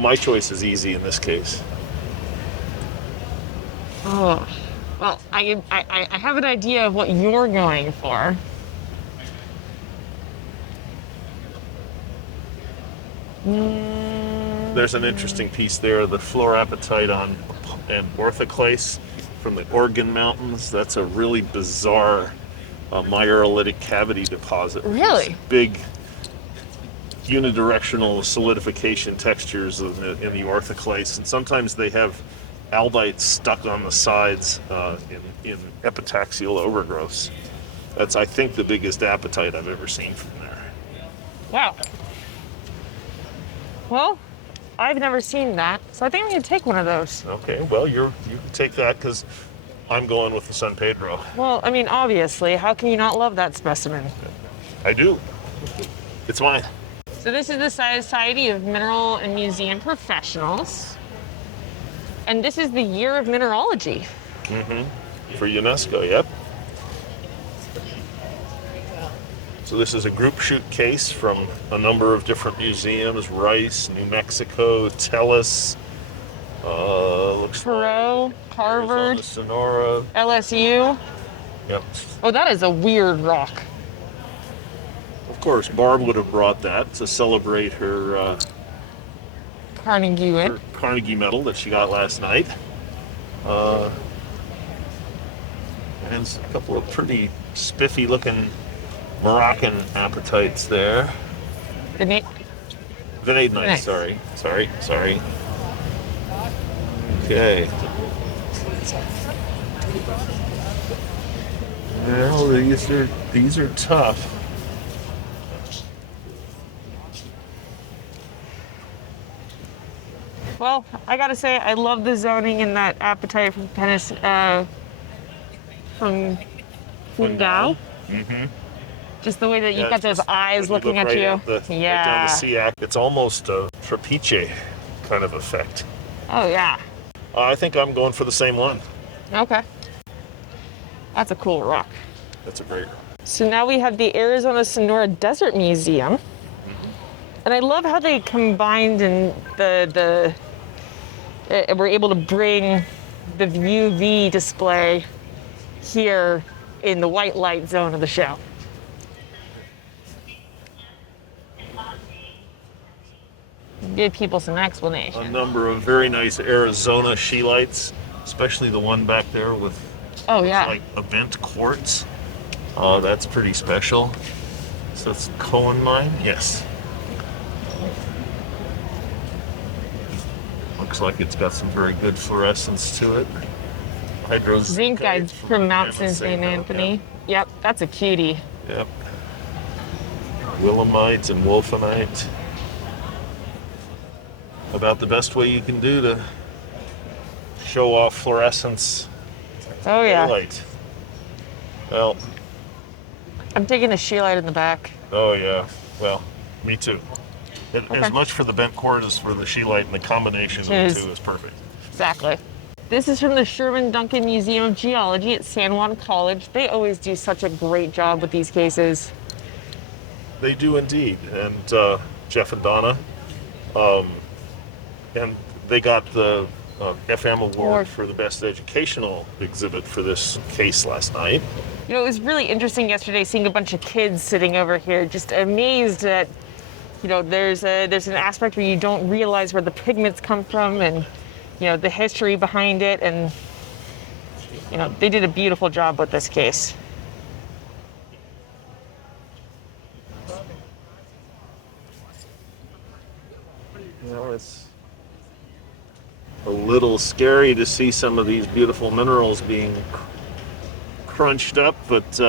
my choice is easy in this case. Oh, well, I have an idea of what you're going for. There's an interesting piece there, the fluorapatite on and orthoclase from the Oregon Mountains. That's a really bizarre mineralogic cavity deposit. Really? These big unidirectional solidification textures in the orthoclase, and sometimes they have aldites stuck on the sides in epitaxial overgrowths. That's, I think, the biggest apatite I've ever seen from there. Wow. Well, I've never seen that, so I think I'm going to take one of those. Okay, well, you can take that because I'm going with the San Pedro. Well, I mean, obviously, how can you not love that specimen? I do. It's mine. So this is the Society of Mineral and Museum Professionals. And this is the Year of Mineralogy. For UNESCO, yep. So this is a group shoot case from a number of different museums: Rice, New Mexico, Tellus, looks Perot, like Harvard, Arizona, Sonora. LSU. Yep. Oh, that is a weird rock. Of course, Barb would have brought that to celebrate her Carnegie win. Carnegie medal that she got last night. And a couple of pretty spiffy looking Moroccan apatites there. Vinaidenite, Nice. sorry. Okay. Well, these are tough. Well, I gotta say, I love the zoning in that apatite from from Fundao. Just the way that you've got those eyes when looking look at right you. Right down the sea, it's almost a trapeche kind of effect. Oh, yeah. I think I'm going for the same one. Okay. That's a cool rock. That's a great rock. So now we have the Arizona Sonora Desert Museum. And I love how they combined and we're able to bring the UV display here in the white light zone of the show. Give people some explanation. A number of very nice Arizona scheelites, especially the one back there with like a bent quartz. That's pretty special. So it's Cohen mine? Yes. Looks like it's got some very good fluorescence to it. Zinc guide from Mount St. Anthony. Yep, that's a cutie. Yep. Willemite and wolfenite. About the best way you can do to show off fluorescence. Oh yeah. Light. Well, I'm taking a scheelite in the back. oh yeah. Well, me too. As much for the bent cord as for the scheelite, and the combination of the two is perfect. Exactly. This is from the Sherman Duncan Museum of Geology at San Juan College. They always do such a great job with these cases. They do indeed. And Jeff and Donna, and they got the FM award for the best educational exhibit for this case last night. You know, it was really interesting yesterday seeing a bunch of kids sitting over here, just amazed that, you know, there's an aspect where you don't realize where the pigments come from and, you know, the history behind it, and, you know, they did a beautiful job with this case. Well, it's a little scary to see some of these beautiful minerals being crunched up, but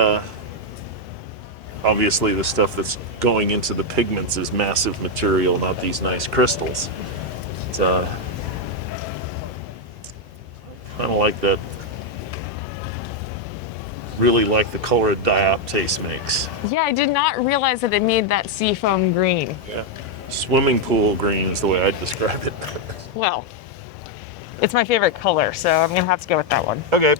obviously the stuff that's going into the pigments is massive material, not these nice crystals. It's kind of like that. Really like the color dioptase makes. Yeah, I did not realize that it made that seafoam green. Yeah, swimming pool green is the way I'd describe it. Well, it's my favorite color, so I'm gonna have to go with that one. Okay.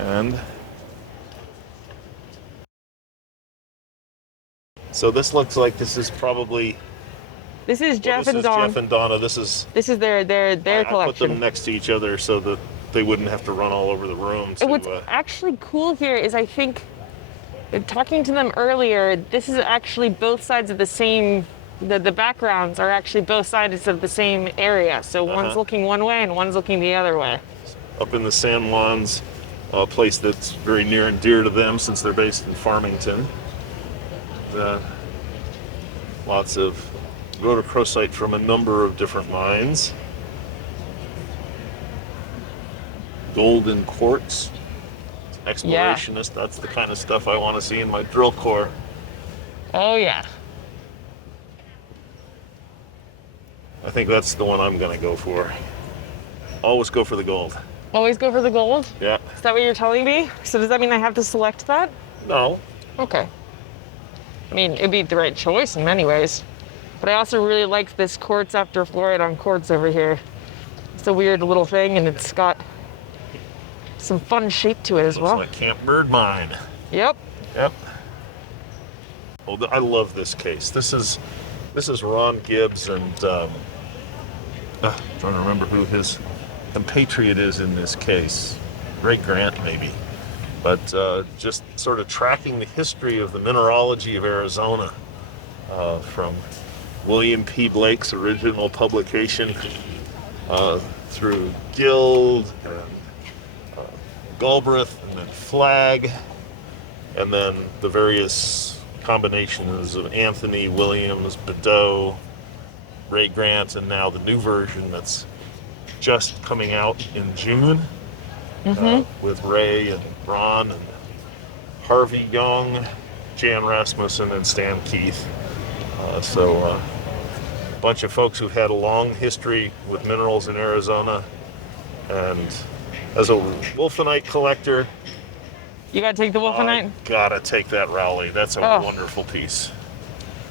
And so this looks like this is probably. This is Jeff and Donna. Jeff and Donna. This is their collection. I put them next to each other so that they wouldn't have to run all over the room. And what's actually cool here is I think talking to them earlier, this is actually both sides of the same, the backgrounds are actually both sides of the same area. So one's looking one way and one's looking the other way. Up in the San Juans, a place that's very near and dear to them since they're based in Farmington. Lots of rhodochrosite from a number of different mines. Gold and quartz. Explorationist, that's the kind of stuff I want to see in my drill core. Oh yeah. I think that's the one I'm going to go for. Always go for the gold. Always go for the gold? Yeah. Is that what you're telling me? So does that mean I have to select that? No. Okay. I mean, it'd be the right choice in many ways. But I also really like this quartz after fluorite on quartz over here. It's a weird little thing, and it's got some fun shape to it as well. Looks like Camp Bird Mine. Yep. Yep. Oh, I love this case. This is Ron Gibbs and trying to remember who his compatriot is in this case. Ray Grant, maybe. But just sort of tracking the history of the mineralogy of Arizona from William P. Blake's original publication through Guild and Galbraith and then Flagg, and then the various combinations of Anthony, Williams, Beddoe, Ray Grant, and now the new version that's just coming out in June with Ray and Ron and Harvey Young, Jan Rasmussen, and Stan Keith. A bunch of folks who've had a long history with minerals in Arizona, and as a wolfenite collector, you gotta take the wolfenite? Gotta take that Rowley. That's a wonderful piece.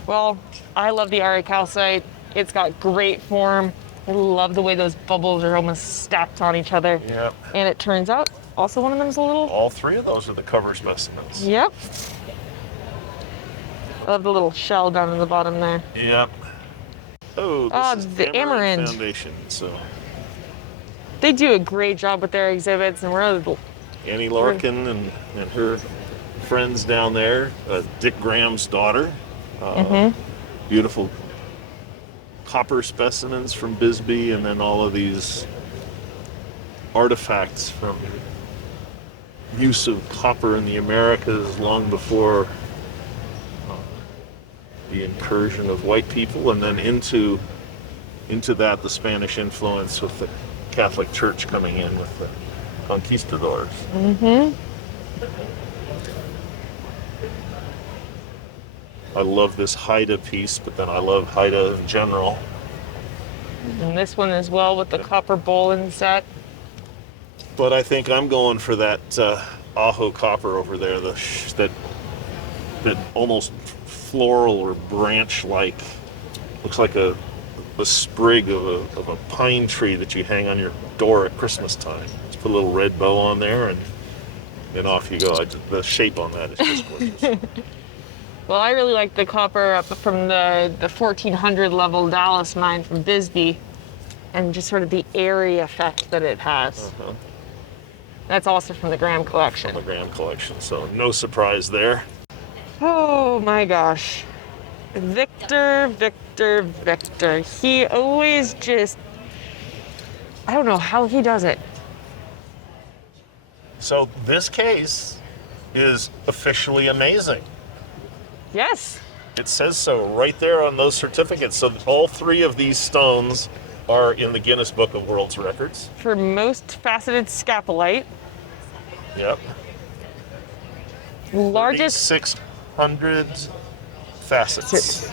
Well, I love the RA calcite. It's got great form. I love the way those bubbles are almost stacked on each other. Yep. And it turns out also one of them's a little... All three of those are the cover specimens. Yep. I love the little shell down in the bottom there. Yep. Oh, this is the Meieran Foundation. So they do a great job with their exhibits, and Annie Larkin and her friends down there, Dick Graham's daughter. Beautiful copper specimens from Bisbee, and then all of these artifacts from use of copper in the Americas long before the incursion of white people, and then into that the Spanish influence with the Catholic Church coming in with the conquistadors. I love this Haida piece, but then I love Haida in general. And this one as well with the copper bowl inset. But I think I'm going for that Ajo copper over there, that almost floral or branch-like, looks like a sprig of a pine tree that you hang on your door at Christmas time. Just put a little red bow on there, and then off you go. The shape on that is just gorgeous. Well, I really like the copper up from the 1400 level Dallas mine from Bisbee, and just sort of the airy effect that it has. That's also from the Graeme collection. From the Graeme collection, so no surprise there. Oh my gosh. Victor. He always just, I don't know how he does it. So this case is officially amazing. Yes. It says so right there on those certificates. So all three of these stones are in the Guinness Book of World Records. For most faceted scapolite. Yep. Largest 600 facets.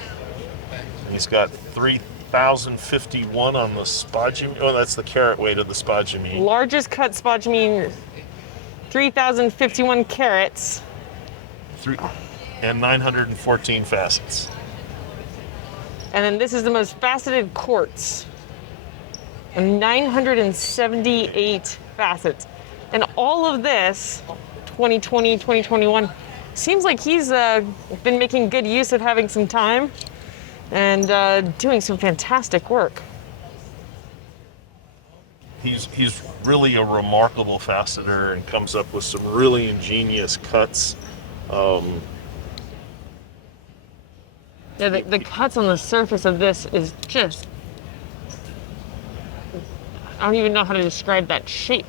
He's got 3,051 on the spodumene. Oh, that's the carat weight of the spodumene. Largest cut spodumene, 3,051 carats. And 914 facets. And then this is the most faceted quartz. And 978 facets. And all of this, 2020, 2021, seems like he's been making good use of having some time and doing some fantastic work. He's really a remarkable faceter and comes up with some really ingenious cuts. Yeah, the cuts on the surface of this is just, I don't even know how to describe that shape.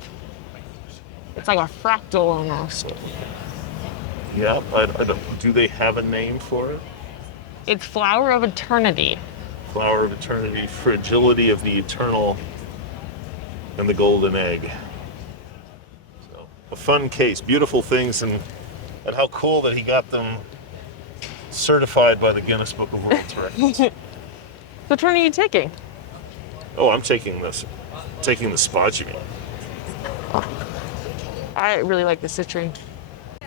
It's like a fractal almost. Yeah, I don't, do they have a name for it? It's Flower of Eternity. Flower of Eternity, Fragility of the Eternal, and the Golden Egg. So, a fun case, beautiful things, and how cool that he got them certified by the Guinness Book of World Records. Which one are you taking? Oh, I'm taking the spodumene. I really like the citrine.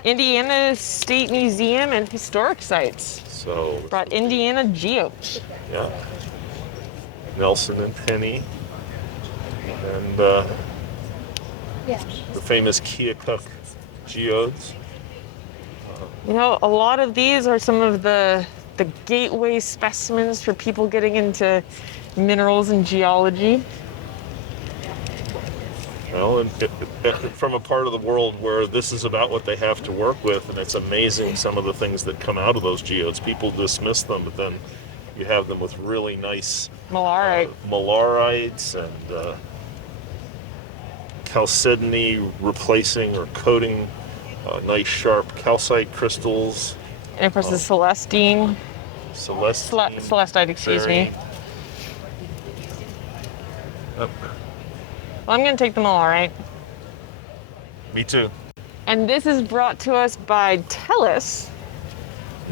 Indiana State Museum and Historic Sites. So Brought Indiana geodes. yeah, Nelson and Penny, and the famous Keokuk geodes. You know, a lot of these are some of the gateway specimens for people getting into minerals and geology. Well, and from a part of the world where this is about what they have to work with, and it's amazing some of the things that come out of those geodes. People dismiss them, but then you have them with really nice malarites and chalcedony replacing or coating nice sharp calcite crystals. And of course the Celestine. Celestite, excuse me. Yep. Well, I'm going to take them all right. Me too. And this is brought to us by Tellus.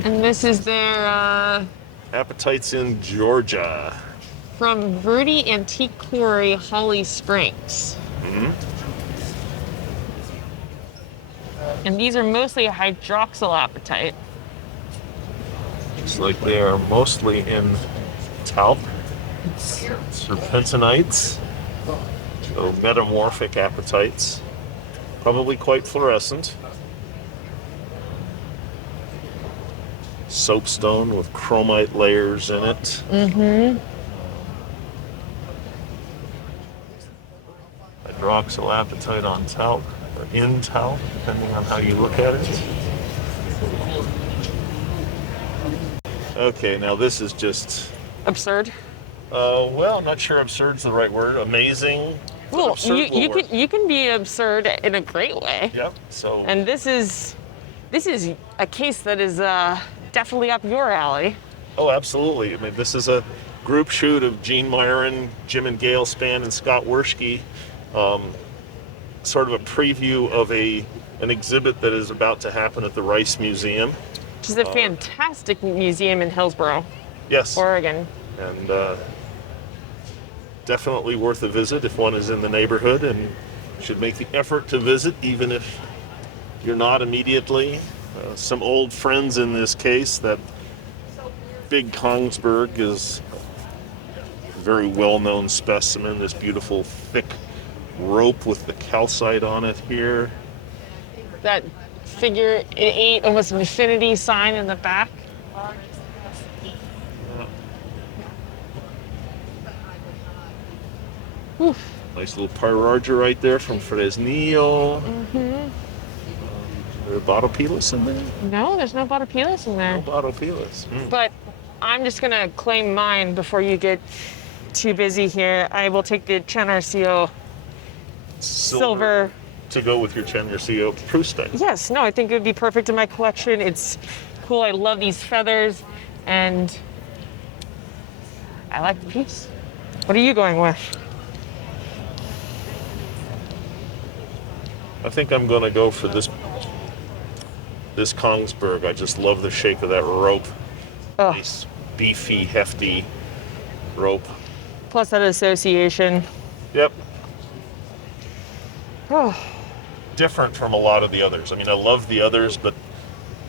And this is their Appetites in Georgia. From Verde Antique Quarry, Holly Springs. Mm-hmm. And these are mostly a hydroxyl apatite. Looks like they are mostly in talc, serpentinites, so metamorphic apatites, probably quite fluorescent. Soapstone with chromite layers in it. Mm-hmm. Hydroxyl apatite on talc, or in talc, depending on how you look at it. Okay, now this is just... absurd? Well, I'm not sure absurd's the right word. Amazing. Well, you can be absurd in a great way. Yep, so... And this is a case that is definitely up your alley. Oh, absolutely. I mean, this is a group shoot of Gene Meieran, Jim and Gail Spann, and Scott Werschke. Sort of a preview of an exhibit that is about to happen at the Rice Museum. Which is a fantastic museum in Hillsboro, yes, Oregon. And definitely worth a visit if one is in the neighborhood, and should make the effort to visit even if you're not immediately. Some old friends in this case. That big Kongsberg is a very well-known specimen. This beautiful thick rope with the calcite on it here. That figure 8, almost an infinity sign in the back. Oof. Nice little pyrargyrite there from Fresnillo. Mm-hmm. There Botopilus in there? No, there's no Botopilus in there. No Botopilus. Mm. But I'm just gonna claim mine before you get too busy here. I will take the Chanarcio silver to go with your Chanarcio Prusta. Yes, no, I think it would be perfect in my collection. It's cool. I love these feathers, and I like the piece. What are you going with? I think I'm going to go for this Kongsberg. I just love the shape of that rope. Oh. Nice, beefy, hefty rope. Plus that association. Yep. Oh. Different from a lot of the others. I mean, I love the others, but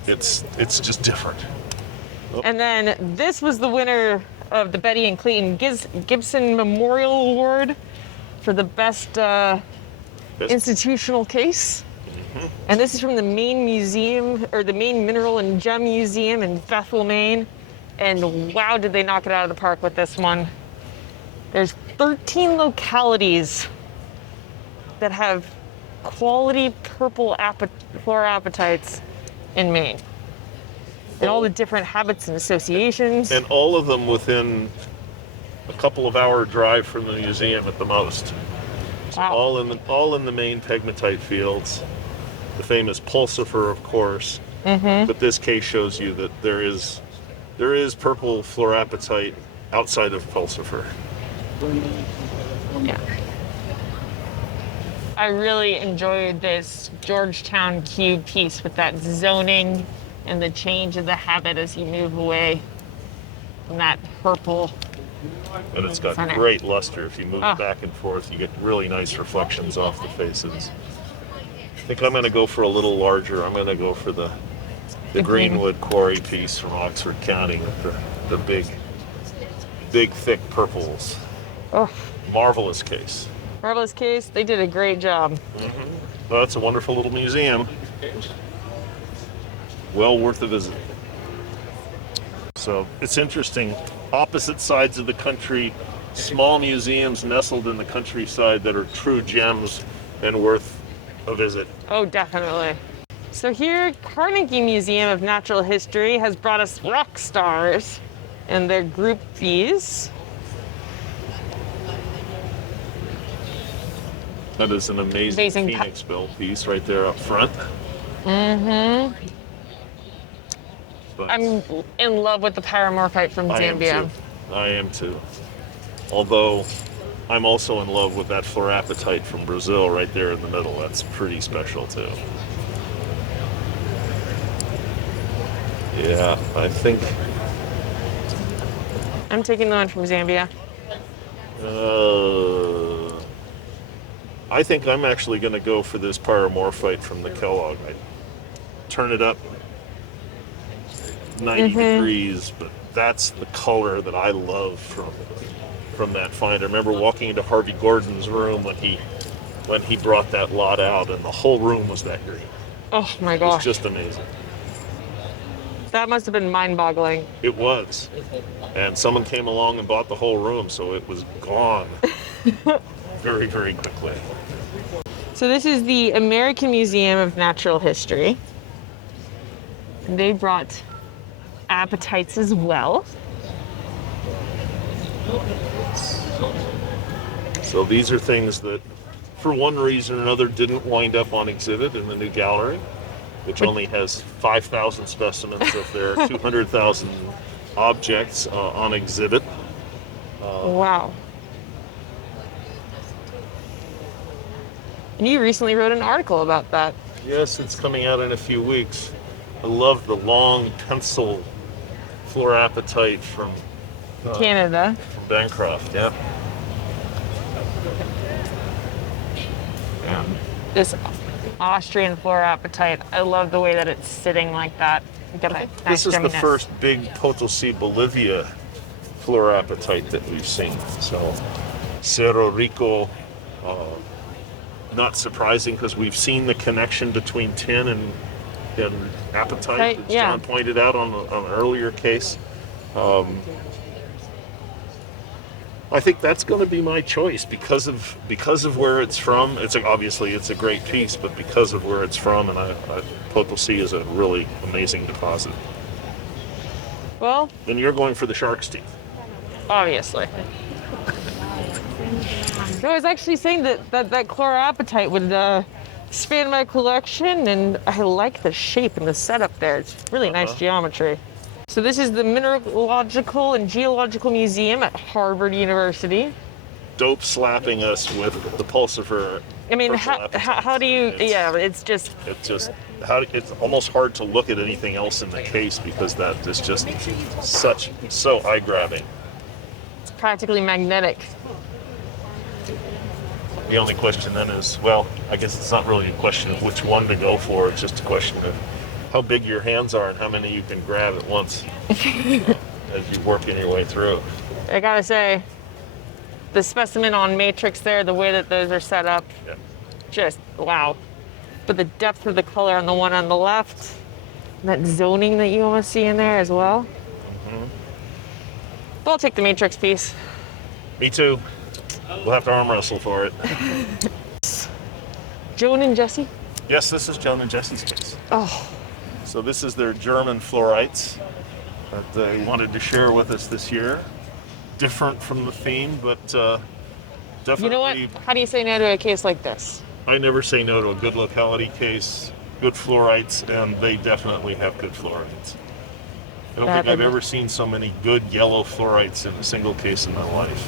it's just different. Oh. And then this was the winner of the Betty and Clayton Gibson Memorial Award for the best institutional case. Mm-hmm. And this is from the Maine Museum, or the Maine Mineral and Gem Museum in Bethel, Maine. And wow, did they knock it out of the park with this one. There's 13 localities that have quality purple fluorapatites in Maine. And all the different habits and associations. And all of them within a couple of hour drive from the museum at the most. So Wow. all in the Maine pegmatite fields. The famous pulsifer, of course. But this case shows you that there is purple fluorapatite outside of pulsifer. Yeah. I really enjoyed this Georgetown cube piece with that zoning and the change of the habit as you move away from that purple. And it's got Center. great luster. If you move Oh. back and forth, you get really nice reflections off the faces. I think I'm going to go for a little larger. I'm going to go for the Greenwood quarry piece from Oxford County with the big, thick purples. Oh, Marvelous case. marvelous case. They did a great job. Well, it's a wonderful little museum. Well worth a visit. So it's interesting. Opposite sides of the country, small museums nestled in the countryside that are true gems and worth a visit. Oh, definitely. So here, Carnegie Museum of Natural History has brought us rock stars and their group Bs. That is an amazing Phoenix Bill piece right there up front. But I'm in love with the paramorphite from Zambia. I am too. Although I'm also in love with that fluorapatite from Brazil right there in the middle. That's pretty special too. Yeah, I think I'm taking the one from Zambia. I think I'm actually going to go for this paramorphite from the Kellogg. I turn it up 90 degrees, but that's the color that I love from that find. I remember walking into Harvey Gordon's room when he brought that lot out, and the whole room was that green. Oh my It was gosh. just amazing. That must have been mind-boggling. It was. And someone came along and bought the whole room, so it was gone very, very quickly. So this is the American Museum of Natural History. And they brought appetites as well. So these are things that, for one reason or another, didn't wind up on exhibit in the new gallery, which only has 5,000 specimens of their 200,000 objects on exhibit. Wow. And you recently wrote an article about that. Yes, it's coming out in a few weeks. I love the long pencil fluorapatite from Canada. Bancroft, yeah. And This Austrian fluorapatite. I love the way that it's sitting like that. Got a nice this is the geminess. first big Potosi, Bolivia fluorapatite that we've seen. So Cerro Rico, not surprising because we've seen the connection between tin and apatite, Right, as yeah. John pointed out on an earlier case. I think that's going to be my choice because of where it's from. Obviously it's a great piece, but because of where it's from, and Potosi is a really amazing deposit. Well, And you're going for the shark's teeth. obviously. No, I was actually saying that chloroapatite would span my collection, and I like the shape and the setup there. It's really nice geometry. So this is the Mineralogical and Geological Museum at Harvard University. Dope slapping us with the pulsifer. I mean, purple apatite. how do you? It's- It's just It's almost hard to look at anything else in the case because that is just so eye-grabbing. practically magnetic. The only question then is, well, I guess it's not really a question of which one to go for. It's just a question of how big your hands are and how many you can grab at once as you're working your way through. I gotta say, the specimen on matrix there, the way that those are set up, Yeah. just wow. But the depth of the color on the one on the left, that zoning that you almost see in there as well. But I'll take the matrix piece. Me too. We'll have to arm wrestle for it. Joan and Jesse. Yes, this is Joan and Jesse's case. Oh, So So this is their German fluorites that they wanted to share with us this year. Different from the theme, but definitely. You know what? How do you say no to a case like this? I never say no to a good locality case, good fluorites, and they definitely have good fluorites. I don't think I've ever seen so many good yellow fluorites in a single case in my life.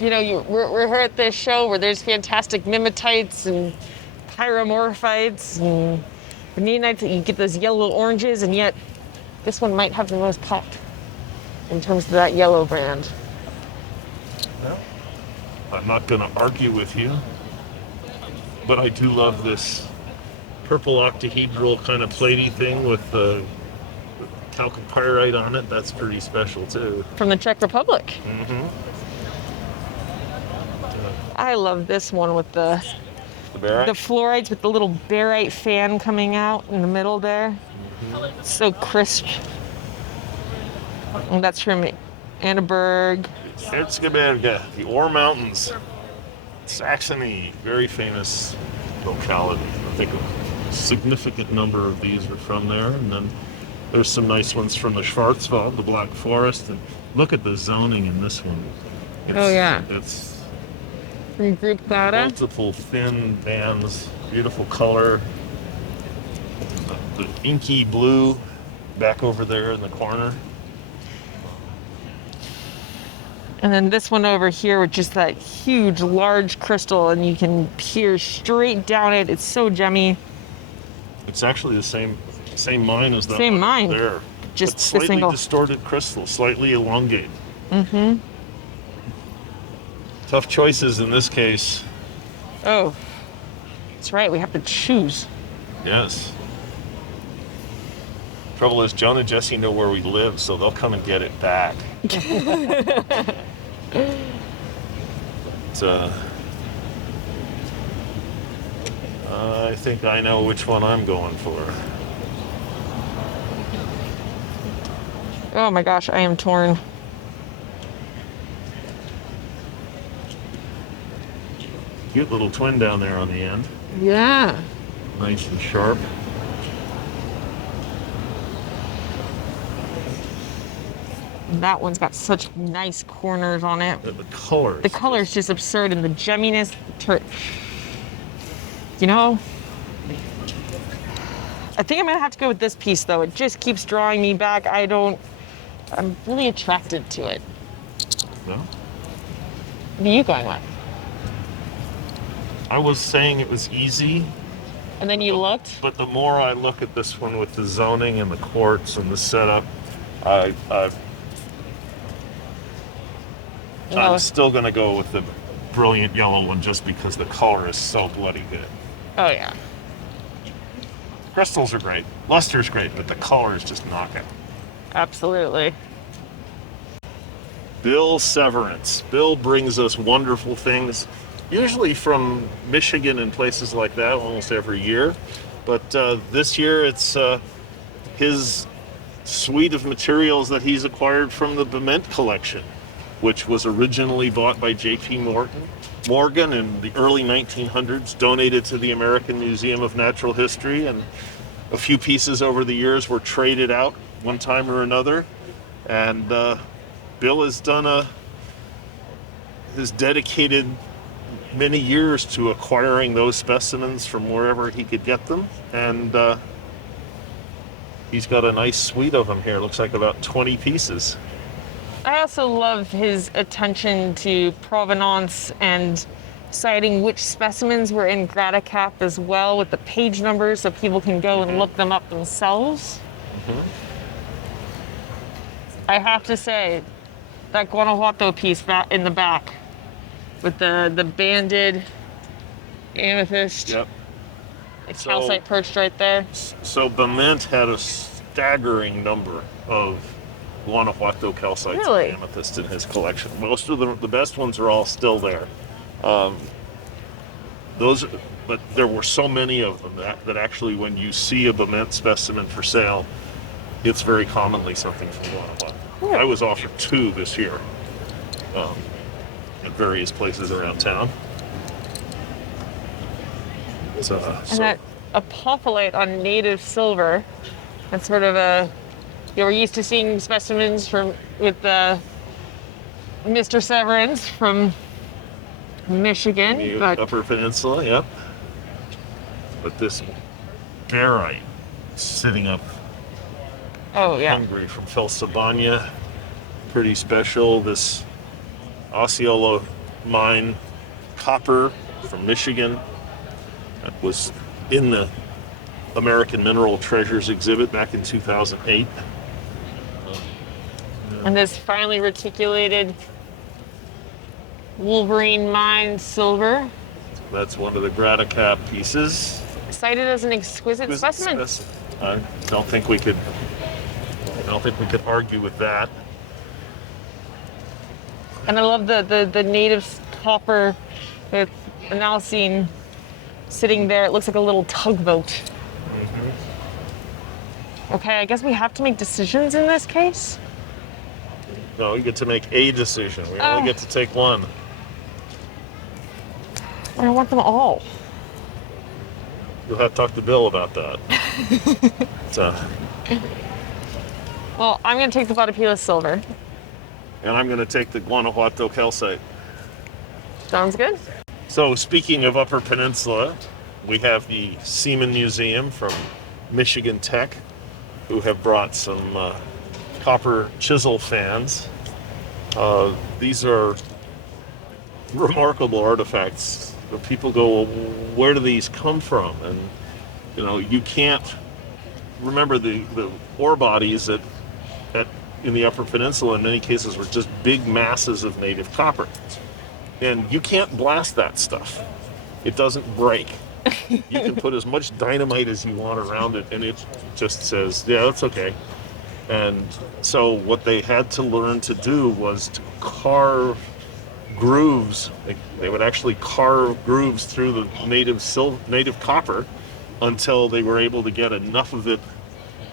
We're here at this show where there's fantastic mimetites and pyromorphites and vanadianites that you get those yellow oranges, and yet this one might have the most pop in terms of that yellow brand. Well, I'm not going to argue with you, but I do love this purple octahedral kind of platey thing with the chalcopyrite on it. That's pretty special too. From the Czech Republic. Mm-hmm. I love this one with the barite? The fluorides with the little barite fan coming out in the middle there. Mm-hmm. So crisp. And that's from Annaberg. Erzgebirge, the Ore Mountains, Saxony, very famous locality. I think a significant number of these are from there. And then there's some nice ones from the Schwarzwald, the Black Forest. And look at the zoning in this one. It's from Group Clara. Multiple thin bands, beautiful color. The inky blue back over there in the corner. And then this one over here with just that huge, large crystal, and you can peer straight down it. It's so gemmy. It's actually the same mine as that same one mine. There. Just but slightly a single distorted crystal, slightly elongated. Mm-hmm. Tough choices in this case. Oh, that's right. We have to choose. Yes. Trouble is, Joan and Jesse know where we live, so they'll come and get it back. I think I know which one I'm going for. Oh my gosh, I am torn. Cute little twin down there on the end. Yeah. Nice and sharp. That one's got such nice corners on it. The color. The color is just absurd, and the gemminess. You know, I think I'm gonna have to go with this piece though. It just keeps drawing me back. I'm really attracted to it. No? What are you going with? I was saying it was easy. And then you looked? But the more I look at this one with the zoning and the quartz and the setup, I'm still going to go with the brilliant yellow one just because the color is so bloody good. Oh, yeah. Crystals are great. Luster's great, but the color is just knockout. Absolutely. Bill Severance. Bill brings us wonderful things, usually from Michigan and places like that almost every year. But this year it's his suite of materials that he's acquired from the Bement collection, which was originally bought by J.P. Morgan in the early 1900s, donated to the American Museum of Natural History, and a few pieces over the years were traded out one time or another. And Bill has dedicated many years to acquiring those specimens from wherever he could get them, and he's got a nice suite of them here. Looks like about 20 pieces. I also love his attention to provenance and citing which specimens were in Gratacap as well, with the page numbers so people can go and look them up themselves. Mm-hmm. I have to say, that Guanajuato piece in the back with the banded amethyst. Yep. The calcite perched right there. So Bement had a staggering number of Guanajuato calcites Really? and amethyst in his collection. Most of the best ones are all still there. But there were so many of them that actually, when you see a Bement specimen for sale, it's very commonly something from Guanajuato. Yeah. I was offered 2 this year at various places around town. apophyllite on native silver. That's sort of a, we're used to seeing specimens with Mr. Severance from Michigan, The but Upper Peninsula, yep. But this barite sitting up oh yeah, Hungary from Felsabanya, pretty special. This Osceola mine copper from Michigan that was in the American Mineral Treasures exhibit back in 2008. and this finely reticulated Wolverine mine silver, That's one of the Gratacap pieces. cited as an exquisite specimen. I don't think we could argue with that. And I love the native copper with analcine sitting there. It looks like a little tugboat. Okay, I guess we have to make decisions in this case. No, you get to make a decision. We only get to take one. I want them all. You'll have to talk to Bill about that. Well, I'm going to take the Brodhagen silver. And I'm going to take the Guanajuato calcite. Sounds good. So speaking of Upper Peninsula, we have the Seaman Museum from Michigan Tech, who have brought some copper chisel fans. These are remarkable artifacts. People go, well, where do these come from? And you can't remember the ore bodies in the Upper Peninsula in many cases were just big masses of native copper. And you can't blast that stuff. It doesn't break. You can put as much dynamite as you want around it and it just says, yeah, that's okay. And so what they had to learn to do was to carve grooves. They would actually carve grooves through the native copper until they were able to get enough of it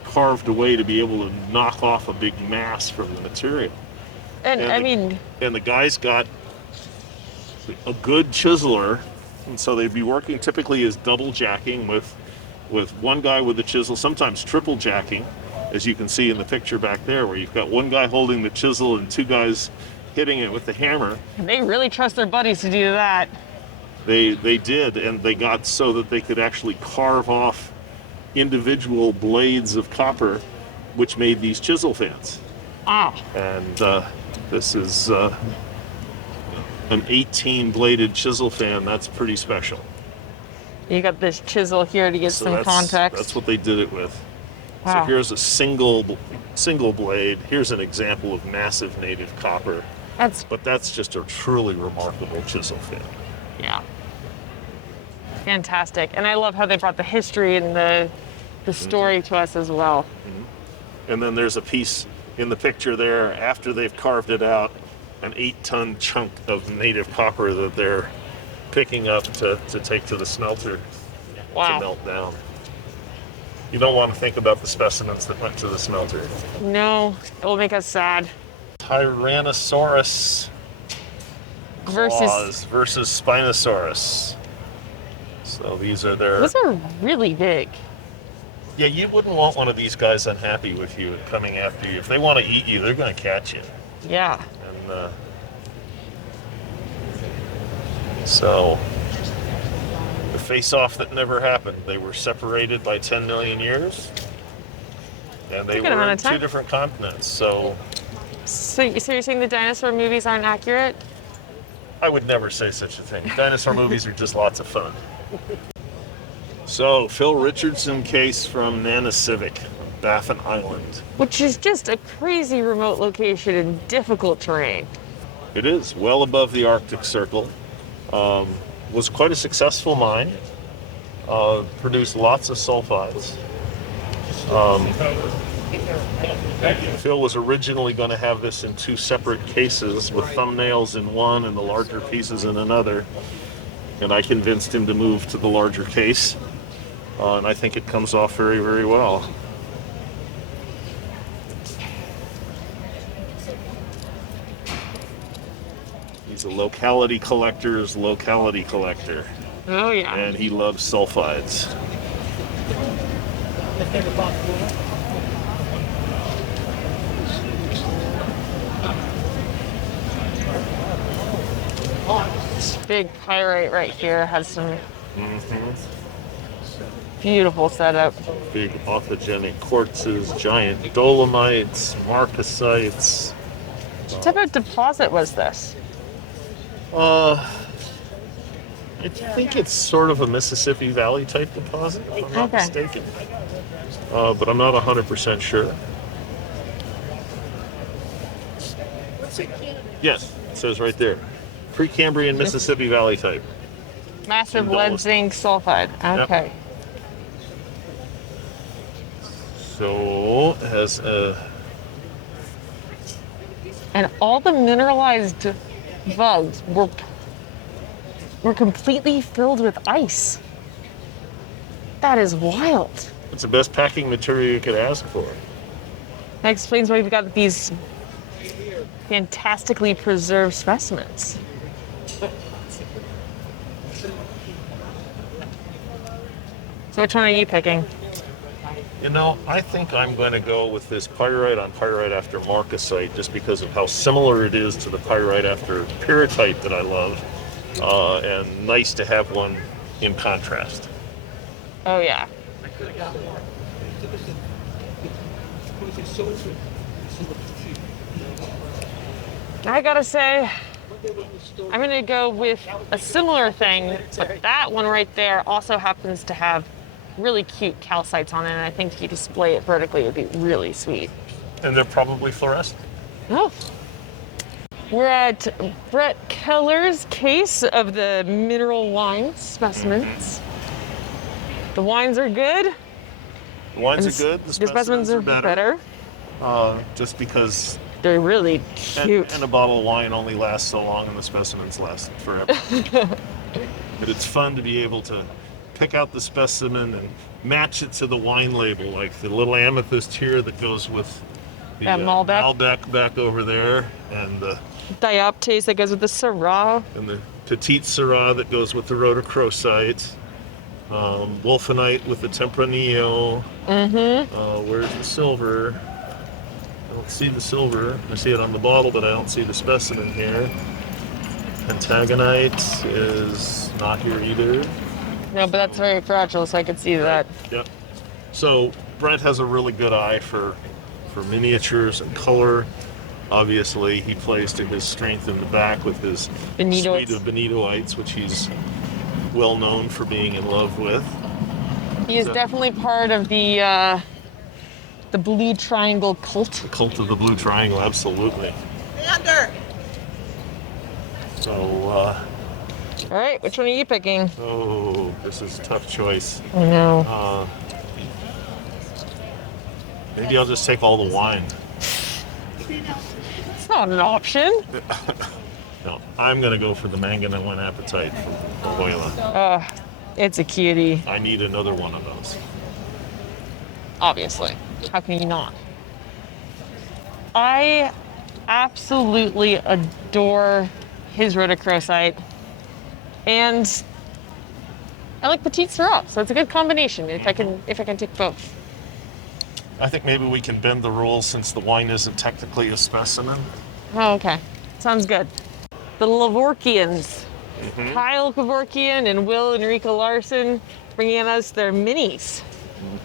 carved away to be able to knock off a big mass from the material. And the guys got a good chiseler, and so they'd be working typically as double jacking with one guy with the chisel, sometimes triple jacking, as you can see in the picture back there, where you've got one guy holding the chisel and two guys hitting it with the hammer. they really trust their buddies to do that. They did, and they got so that they could actually carve off individual blades of copper, which made these chisel fans. And this is an 18-bladed chisel fan. That's pretty special. You got this chisel here to get some context. That's what they did it with. Wow. So here's a single blade. Here's an example of massive native copper. But that's just a truly remarkable chisel fan. Yeah. Fantastic. And I love how they brought the history and the story to us as well. And then there's a piece in the picture there after they've carved it out, an 8-ton chunk of native copper that they're picking up to take to the smelter to melt down. You don't want to think about the specimens that went to the smelter. No, it will make us sad. Tyrannosaurus claws versus Spinosaurus. So these are Those are really big. Yeah, you wouldn't want one of these guys unhappy with you and coming after you. If they want to eat you, they're going to catch you. Yeah. And so the face-off that never happened. They were separated by 10 million years, and they were in two different continents. So you're saying the dinosaur movies aren't accurate? I would never say such a thing. Dinosaur movies are just lots of fun. So, Phil Richardson case from Nanisivik, Baffin Island. Which is just a crazy remote location and difficult terrain. It is, well above the Arctic Circle. Was quite a successful mine. Produced lots of sulfides. Phil was originally going to have this in two separate cases with thumbnails in one and the larger pieces in another. And I convinced him to move to the larger case. And I think it comes off very, very well. He's a locality collector's locality collector. Oh, yeah. And he loves sulfides. This big pyrite right here has some beautiful setup. Big autogenic quartzes, giant dolomites, marcasites. What type of deposit was this? I think it's sort of a Mississippi Valley type deposit, if I'm not mistaken. But I'm not 100% sure. Yes, it says right there. Precambrian Mississippi Valley type. Massive lead zinc sulfide. Okay. Yep. So it has a. And all the mineralized bugs were completely filled with ice. That is wild. It's the best packing material you could ask for. That explains why we've got these fantastically preserved specimens. So which one are you picking? You know, I think I'm going to go with this pyrite on pyrite after marcasite just because of how similar it is to the pyrite after pyrrhotite that I love. And nice to have one in contrast. Oh, yeah. I gotta say, I'm gonna go with a similar thing, but that one right there also happens to have really cute calcites on it, and I think if you display it vertically, it would be really sweet. And they're probably fluorescent. Oh. We're at Brett Keller's case of the mineral wine specimens. The wines are good. The wines are good. The specimens are better. Just because they're really cute. And a bottle of wine only lasts so long, and the specimens last forever. But it's fun to be able to pick out the specimen and match it to the wine label, like the little amethyst here that goes with the Malbec back over there, and the dioptase that goes with the Syrah, and the Petite Syrah that goes with the rhodochrosite, wolfenite with the Tempranillo. Where's the silver? I don't see the silver. I see it on the bottle, but I don't see the specimen here. Pentagonite is not here either. No, but that's very fragile, so I could see that. Yep. So Brett has a really good eye for miniatures and color. Obviously, he plays to his strength in the back with his suite of bonitoites, which he's well known for being in love with. He is definitely part of the Blue Triangle cult. The cult of the Blue Triangle, absolutely. So, all right, which one are you picking? Oh, this is a tough choice. I know. Maybe I'll just take all the wine. It's not an option. No, I'm going to go for the manganelline apatite from Abuela. It's a cutie. I need another one of those. Obviously. How can you not? I absolutely adore his rhodochrosite. And I like Petite Syrah, so it's a good combination if I can take both. I think maybe we can bend the rules since the wine isn't technically a specimen. Oh, okay. Sounds good. The Lavorkians. Kyle Kevorkian and Will Enrica Larson bringing us their minis.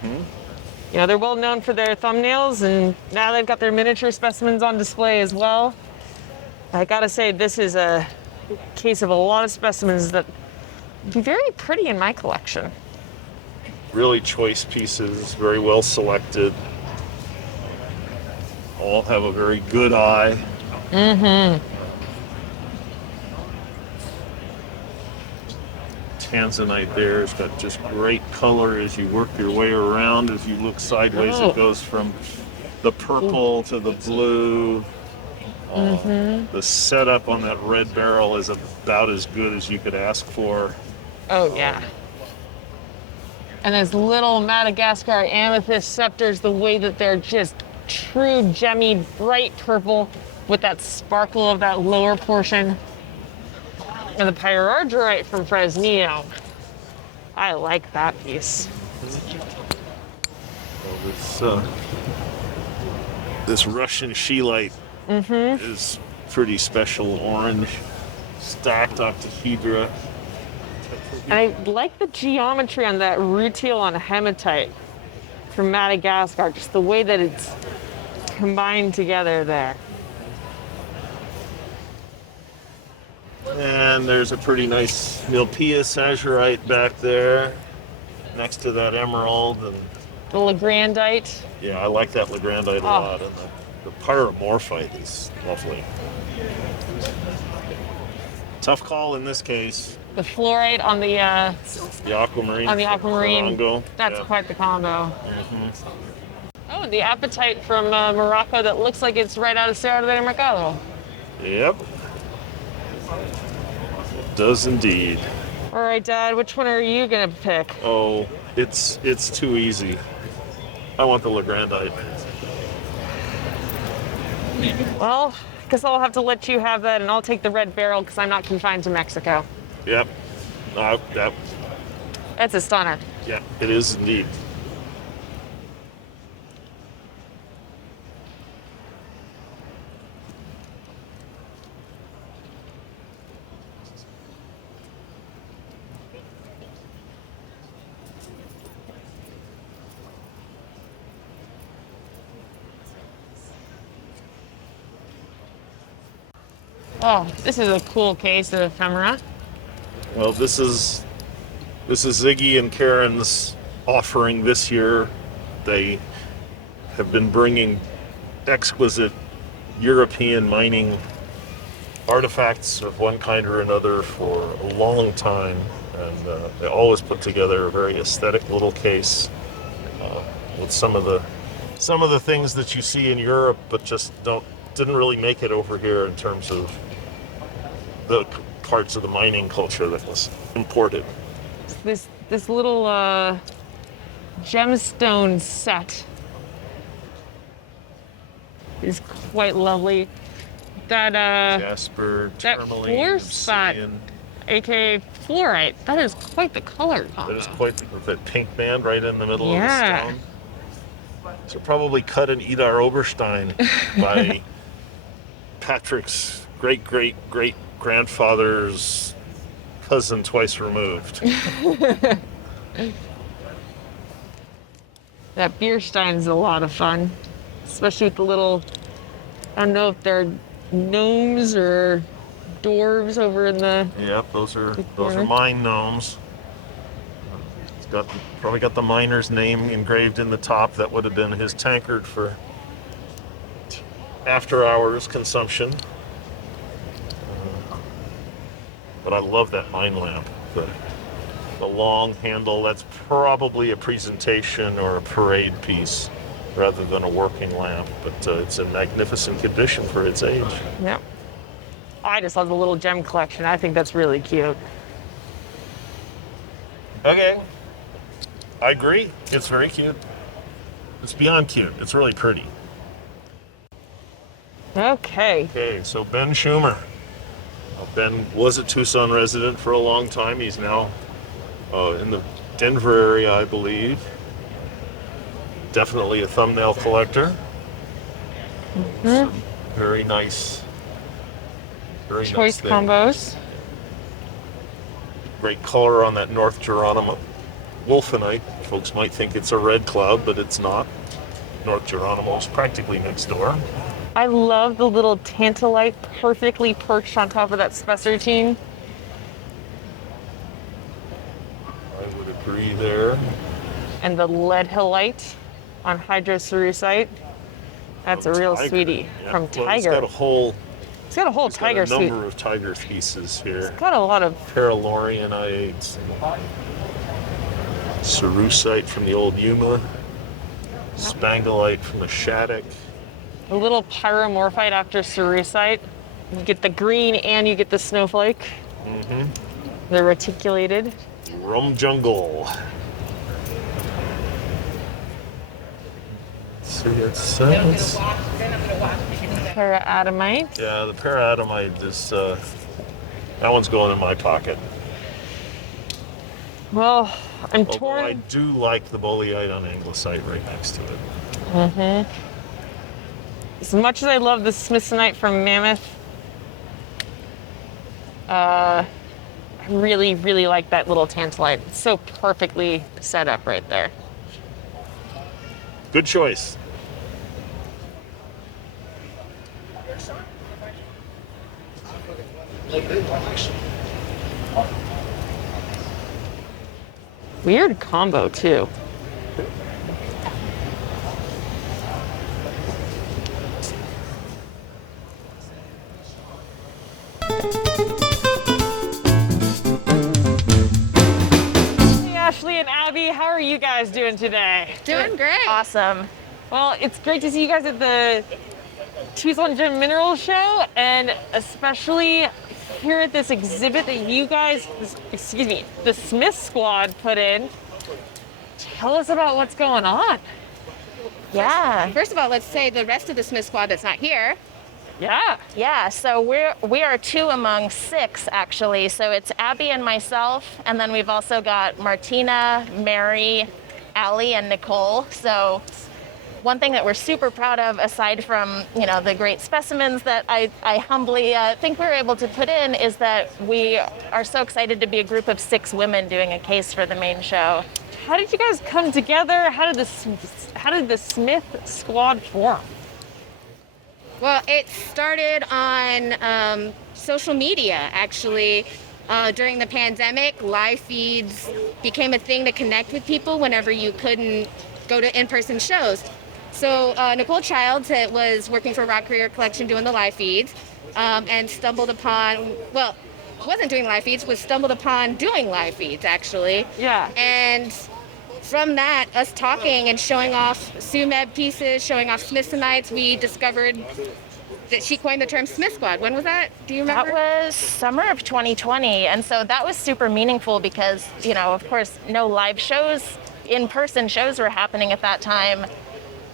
You know, they're well known for their thumbnails, and now they've got their miniature specimens on display as well. I gotta say, this is a case of a lot of specimens that would be very pretty in my collection. Really choice pieces, very well selected. All have a very good eye. Tanzanite there has got just great color as you work your way around. As you look sideways, it goes from the purple to the blue. The setup on that red barrel is about as good as you could ask for. Oh, yeah. And those little Madagascar amethyst scepters, the way that they're just true gemmy, bright purple with that sparkle of that lower portion. And the pyrargyrite from Fresnillo. I like that piece. This Russian scheelite is pretty special. Orange, stacked octahedra. And I like the geometry on that rutile on hematite from Madagascar, just the way that it's combined together there. And there's a pretty nice Milpias azurite back there next to that emerald. And The Legrandite. yeah, I like that Legrandite a lot. And the pyromorphite is lovely. Tough call in this case. The fluorite on the aquamarine. Morongo. That's Yeah. quite the combo. Oh, and the apatite from Morocco that looks like it's right out of Cerro del Mercado. Yep. It does indeed. All right, Dad, which one are you gonna pick? Oh, it's too easy. I want the Legrandite. Well, I guess I'll have to let you have that, and I'll take the red barrel because I'm not confined to Mexico. Yep. That's a stunner. Yeah, it is indeed. Oh, this is a cool case of ephemera. Well, this is Ziggy and Karen's offering this year. They have been bringing exquisite European mining artifacts of one kind or another for a long time, and they always put together a very aesthetic little case with some of the things that you see in Europe, but just didn't really make it over here in terms of the parts of the mining culture that was imported. This little gemstone set is quite lovely. That Jasper, that tourmaline, fluorite, obsidian. aka fluorite, that is quite the color combo. That is quite that pink band right in the middle Yeah. of the stone. So probably cut in Idar Oberstein by Patrick's great grandfather's cousin twice removed. That Bierstein is a lot of fun, especially with the little, I don't know if they're gnomes or dwarves over in the, Yep, those are corner. mine gnomes. It's probably got the miner's name engraved in the top. That would have been his tankard for after hours consumption. But I love that mine lamp. The long handle, that's probably a presentation or a parade piece rather than a working lamp, but it's in magnificent condition for its age. yep. I just love the little gem collection. I think that's really cute. Okay. I agree. It's very cute. It's beyond cute. It's really pretty. Okay. Okay, so Ben Schumer. Ben was a Tucson resident for a long time. He's now in the Denver area, I believe. Definitely a thumbnail collector. Very nice. Very Choice nice thing. combos. Great color on that North Geronimo wolfenite. Folks might think it's a red cloud, but it's not. North Geronimo is practically next door. I love the little tantalite perfectly perched on top of that spessartine. I would agree there. And the lead halite on hydrocerussite. That's a real Tiger. sweetie Yeah. from Well, Tiger. It's got a whole Tiger a suit. number of tiger pieces here. Got a lot of Paralorianites, cerussite from the old Yuma, spangalite from the Shattuck. a little pyromorphite after cerussite. You get the green and you get the snowflake. They're reticulated. Rum Jungle. See, it's Paraadamite. yeah, the paraadamite is that one's going in my pocket. Well, I'm Although torn. I do like the boleite on anglicite right next to it. As much as I love the Smithsonite from Mammoth, I really, really like that little tantalite. It's so perfectly set up right there. Good choice. Weird combo too. Hey, Ashley and Abby, how are you guys doing today? Doing great. Awesome. Well, it's great to see you guys at the Tucson Gem Mineral Show, and especially here at this exhibit that you guys, the Smith Squad put in. Tell us about what's going on. Yeah. First of all, let's say the rest of the Smith Squad that's not here. Yeah. Yeah, so we are 2 among 6 actually. So it's Abby and myself, and then we've also got Martina, Mary, Allie, and Nicole. So one thing that we're super proud of, aside from the great specimens that I humbly think we're able to put in, is that we are so excited to be a group of 6 women doing a case for the main show. How did you guys come together? How did the Smith Squad form? Well, it started on social media, actually. During the pandemic, live feeds became a thing to connect with people whenever you couldn't go to in-person shows. So Nicole Childs was working for Rock Career Collection doing the live feeds, and stumbled upon, well, wasn't doing live feeds, was stumbled upon doing live feeds, actually. Yeah. And from that, us talking and showing off SUMEB pieces, showing off Smithsonites, we discovered that she coined the term Smith Squad. When was that? Do you remember? That was summer of 2020. And so that was super meaningful because, of course, no live shows, in-person shows were happening at that time.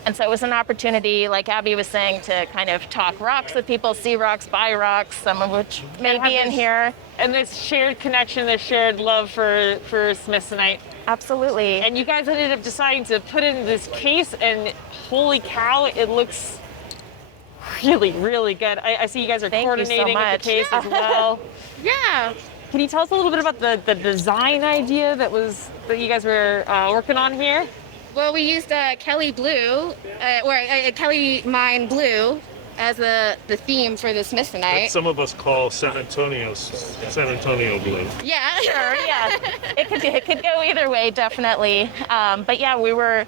And so it was an opportunity, like Abby was saying, to kind of talk rocks with people, see rocks, buy rocks, some of which may be in here. And this shared connection, this shared love for Smithsonite. Absolutely. And you guys ended up deciding to put in this case, and holy cow, it looks really, really good. I see you guys are coordinating with the case as well. Yeah. Can you tell us a little bit about the design idea that you guys were working on here? Well, we used Kelly Blue, Kelly Mine Blue, as the theme for the Smithsonite. That some of us call San Antonio blue. Yeah, sure, yeah. It could go either way, definitely. But yeah, we were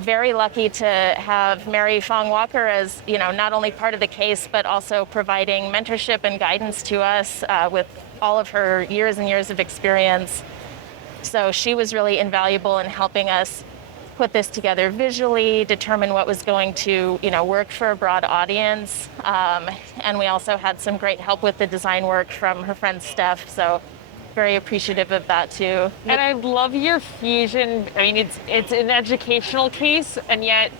very lucky to have Mary Fong Walker as, not only part of the case, but also providing mentorship and guidance to us with all of her years and years of experience. So she was really invaluable in helping us put this together visually, determine what was going to, work for a broad audience. And we also had some great help with the design work from her friend Steph. So very appreciative of that too. And I love your fusion. I mean, it's an educational case, and yet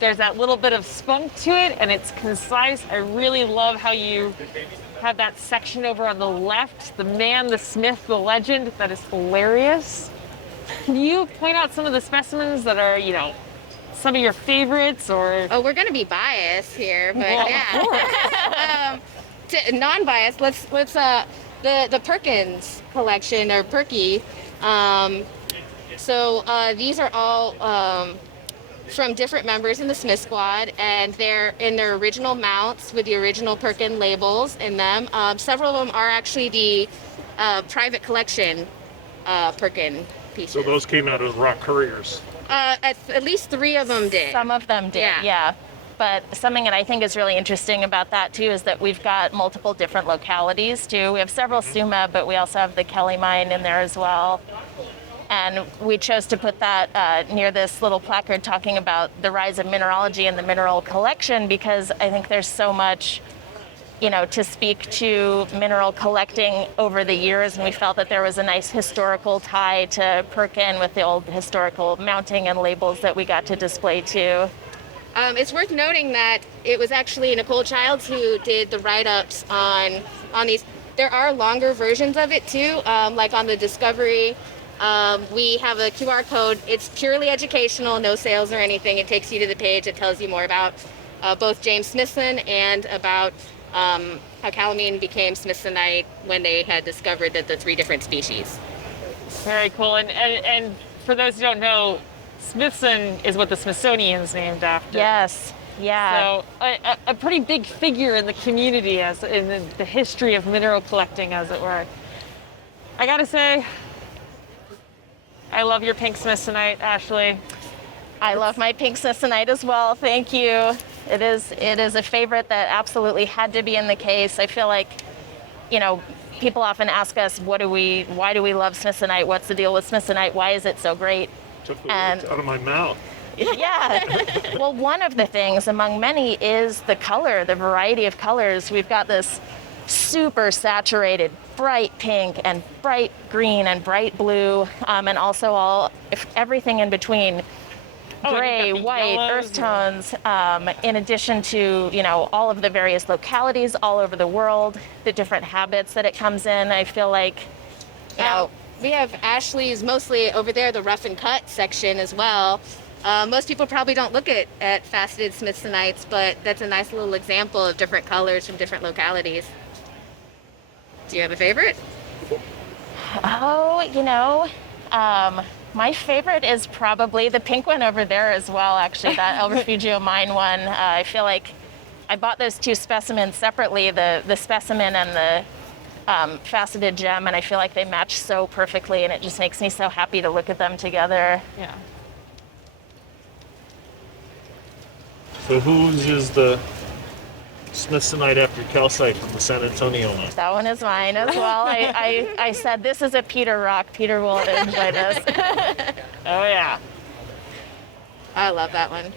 there's that little bit of spunk to it, and it's concise. I really love how you have that section over on the left, the man, the smith, the legend. That is hilarious. Can you point out some of the specimens that are, some of your favorites, or? Oh, we're going to be biased here, but well, yeah. Non-biased, let's the Perkins collection, or Perky. So these are all from different members in the Smith Squad, and they're in their original mounts with the original Perkin labels in them. Several of them are actually the private collection Perkin pieces. So those came out of Rock Couriers. At least 3 of them did. Some of them did, yeah. But something that I think is really interesting about that too is that we've got multiple different localities too. We have several SUMA, but we also have the Kelly Mine in there as well. And we chose to put that near this little placard talking about the rise of mineralogy and the mineral collection, because I think there's so much, to speak to mineral collecting over the years, and we felt that there was a nice historical tie to Perkin with the old historical mounting and labels that we got to display too. It's worth noting that it was actually Nicole Childs who did the write-ups on these. There are longer versions of it too, like on the Discovery We have a QR code. It's purely educational, no sales or anything. It takes you to the page. It tells you more about both James Smithson and about how calamine became Smithsonite when they had discovered that the 3 different species. Very cool. And for those who don't know, Smithson is what the Smithsonian's named after. Yes. Yeah. So a pretty big figure in the community, as in the history of mineral collecting, as it were. I gotta say, I love your pink Smithsonite, Ashley. I love my pink Smithsonite as well. Thank you. It is a favorite that absolutely had to be in the case. I feel like, people often ask us, why do we love Smithsonite? What's the deal with Smithsonite? Why is it so great? Took the words out of my mouth. Yeah. Well, one of the things among many is the color, the variety of colors. We've got this super saturated, bright pink and bright green and bright blue, and also everything in between. Gray, white, earth tones, in addition to, all of the various localities all over the world, the different habits that it comes in. I feel like, we have Ashley's mostly over there, the rough and cut section as well. Most people probably don't look at faceted Smithsonites, but that's a nice little example of different colors from different localities. Do you have a favorite? Oh, my favorite is probably the pink one over there as well, actually, that El Refugio Mine one. I feel like I bought those 2 specimens separately, the specimen and the faceted gem, and I feel like they match so perfectly, and it just makes me so happy to look at them together. Yeah. So whose is the Smithsonite after calcite from the San Antonio one? That one is mine as well. I said this is a Peter rock. Peter will enjoy this. Oh, yeah. I love that one.